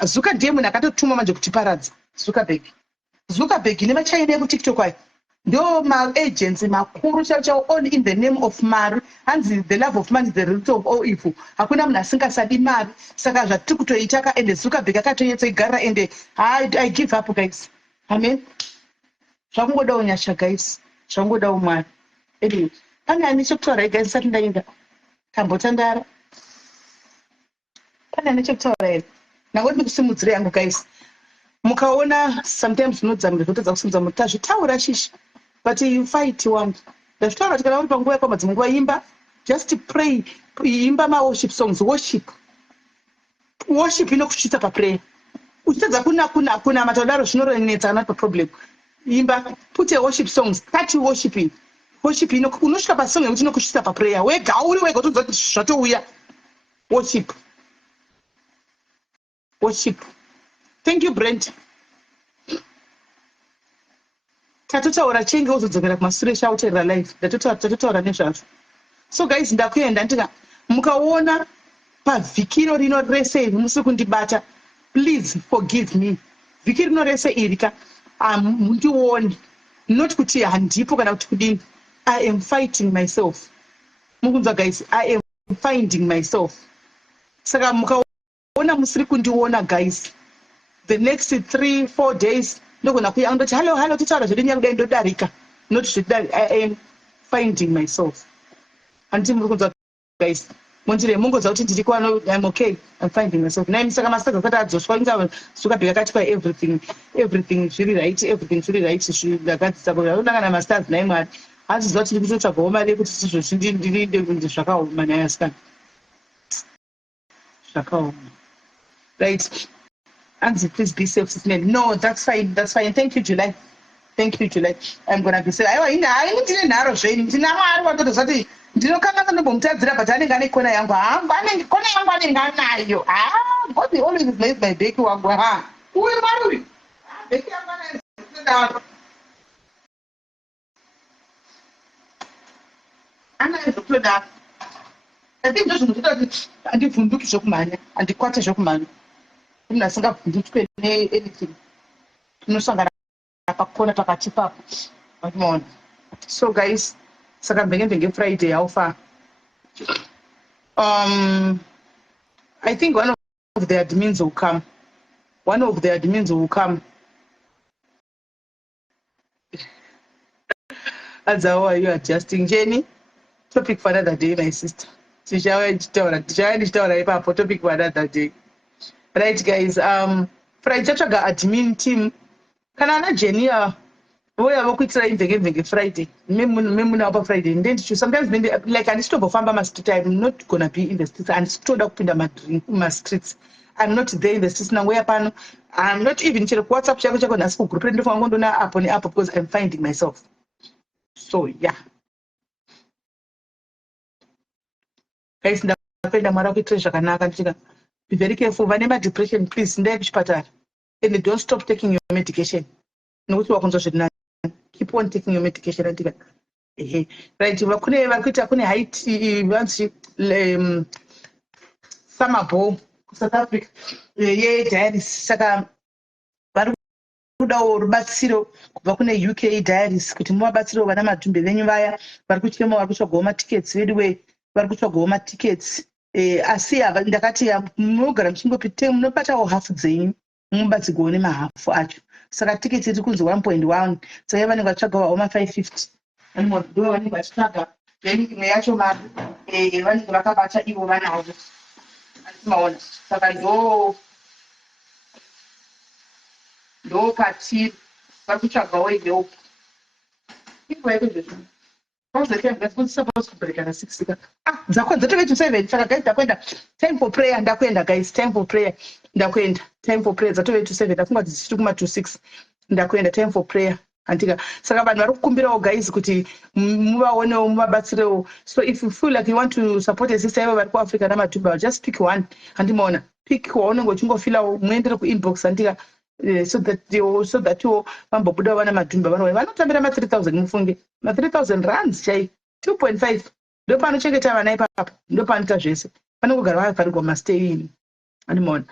Zuka ndiye munhu akatotuma manje kutiparadza. Zuckerberg nevachaina yekuTikTok ayo ndo ma-agents makuru chavo all in the name of mari. Hanzi the love of money is the root of all evil. Hakuna munhu asingasadi mari. Saka zvatiri kutoita ende Zuckerberg akatonyetsa igara ende I give up guys. Amen. Zvakungodawo nyasha guys. Zvakungodawo Mwari. Anyway, pane ane chekutaura guys sati ndaenda. Tambotandara. Pane ane chekutaura here. Nangoti ndikusimudzire yangu guys. Mukaona sometimes unodzama ndotadza kusimudza muti tazvitaura shishi but you fight wangu. Ndazvitaura kuti kana uri panguva yako madzimwe nguva imba just pray, imba ma-worship songs. Worship inokusvitsa paprayer. Uchitadza kuna matodaro zvinoronetsa kana paproblem. Imba put a worship songs, start worshiping. Worship unosvika pasong yekuti inokusvitsa paprayer. Wega uri wega utodza kuti zvatouya. Worship. Thank you, Brent. Tatotaura chenge uzodzokera kumashure shauterera live. Tatotaura nezvazvo. So guys, ndakuenda ndika mukaona pavhiki rino rese iri musi kundibata, please forgive me. Vhiki rino rese iri mundione. Not kuti handipo kana kuti kudini. I am fighting myself. Mukunzwa guys, I am finding myself. Saka mukaona musiri kundiona guys. The next 3-4 days, ndogona kuya ndoti hello titaura zvedu nyakuda ndodarika. Not zvedari, I am finding myself. Anditi muri kunzwa guys. Mondire mungoza kuti ndiri kwano, I'm okay. I'm finding myself. Naye saka masaga kuti adzoswa inga Zuckerberg akati kwa everything zviri right, everything zviri right. Zvakadzisa kuti unangana masters naye Mwari. Azizwa kuti ndiri kutotsvagawo mari yekuti sizvo ndiri zvakaoma naye asikana. Zvakaoma. Right. Anzi, please be safe, sister. No, that's fine. Thank you, July. I'm gonna be safe. I didn't narrow shame. Dinamar, what to say? Dino come on the Bumtazra, but I didn't get Kona Yanga. I'm banning Kona Yanga. You are what they always made by Becky Wagwaha. Who am I? Becky Wagwaha. And I looked at that. I think just look at it. And if you look at Shokman and the quarter Shokman. Nasinga nditwe anything nosangana pakona pakati papo. So guys, saka mbenge Friday alpha. I think one of the admins will come. As how are you adjusting, Jenny? Topic for another day, my sister. Tishawa topic for another day. Right guys, Friday chatsvaga admin team. Kana ana Jenny voyavo kuitira imvenge Friday. Memuna apa Friday. And then sometimes like andisitobofamba ma-street, I'm not gonna be in the streets. Andisitoda kupinda ma-streets. I'm not there in the streets nangoya pano. I'm not even chero WhatsApp chako nhasi kugroup ndofanga ngondona apo neapo because I'm finding myself. So yeah. Guys, ndapenda Mwari akuitire zvakanaka ndichika. Be very careful. Whenever depression, please, and don't stop taking your medication. Keep on taking your medication andika right kune vari kuita kune haiti vanzi summer ball South Africa diaries saka vari kudawo rubatsiro kubva kune UK diaries kuti muvabatsirewo vana madhumbe venyu vaya vari kutyema vari kutsvagawo matickets veduwe vari kutsvagawo matickets asi ndakati munogara muchingopita munobatawo hafu dzenyu mubatsirwawo nemahafu acho saka tiketi iri kunzi 1.1 saka vanenge vatsvagawo ma550 ndo vanenge vachitsvaga then imwe yacho mari vanenge vakabata ivo vanavo asimaona saka ndo patiri vari kutsvagawo ivewo supposed to break at 6 dzatove to 7 saka guys ndakwenda time for prayer ndakwenda guys time for prayer ndakwenda time for prayer dzatove to 7 ndafunga kuti dzichiri kuma to 6 ndakwenda time for prayer andika saka vanhu vari kukumbirawo guys kuti muvaonewo muvabatsirewo so if you feel like you want to support a sister ivo vari kuafrica namadhumba just pick one handimaona pick waunenge uchingofilawo muendere kuinbox andika so that iwo vambobudawo vana madhumba vanotambira ma3000 mufunge ma3000 rands chai 2.5 ndo panochengeta vana ipapo ndo panoita zvese panongogara vavharirwa masteyini handimaona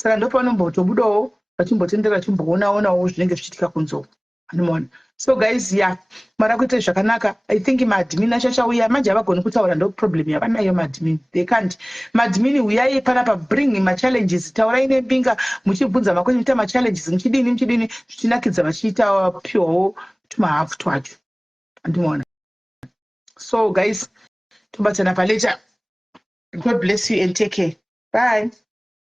saka ndo panombotobudawo vachimbotendera vachimboonaonawo zvinenge zvichiitika kunzoko handimaona so guys mari kuita zvakanaka I think maadmin achachauya manje havagoni kutaura ndo problem yavanayo maadmin they can't maadmin uyai panapa bring machallenges taurai nembinga muchibvunza makwenu ita machallenges muchidini zvichinakidza vachiita piwawo tumahafu twacho handimaona so guys tobatsana palater God bless you and take care bye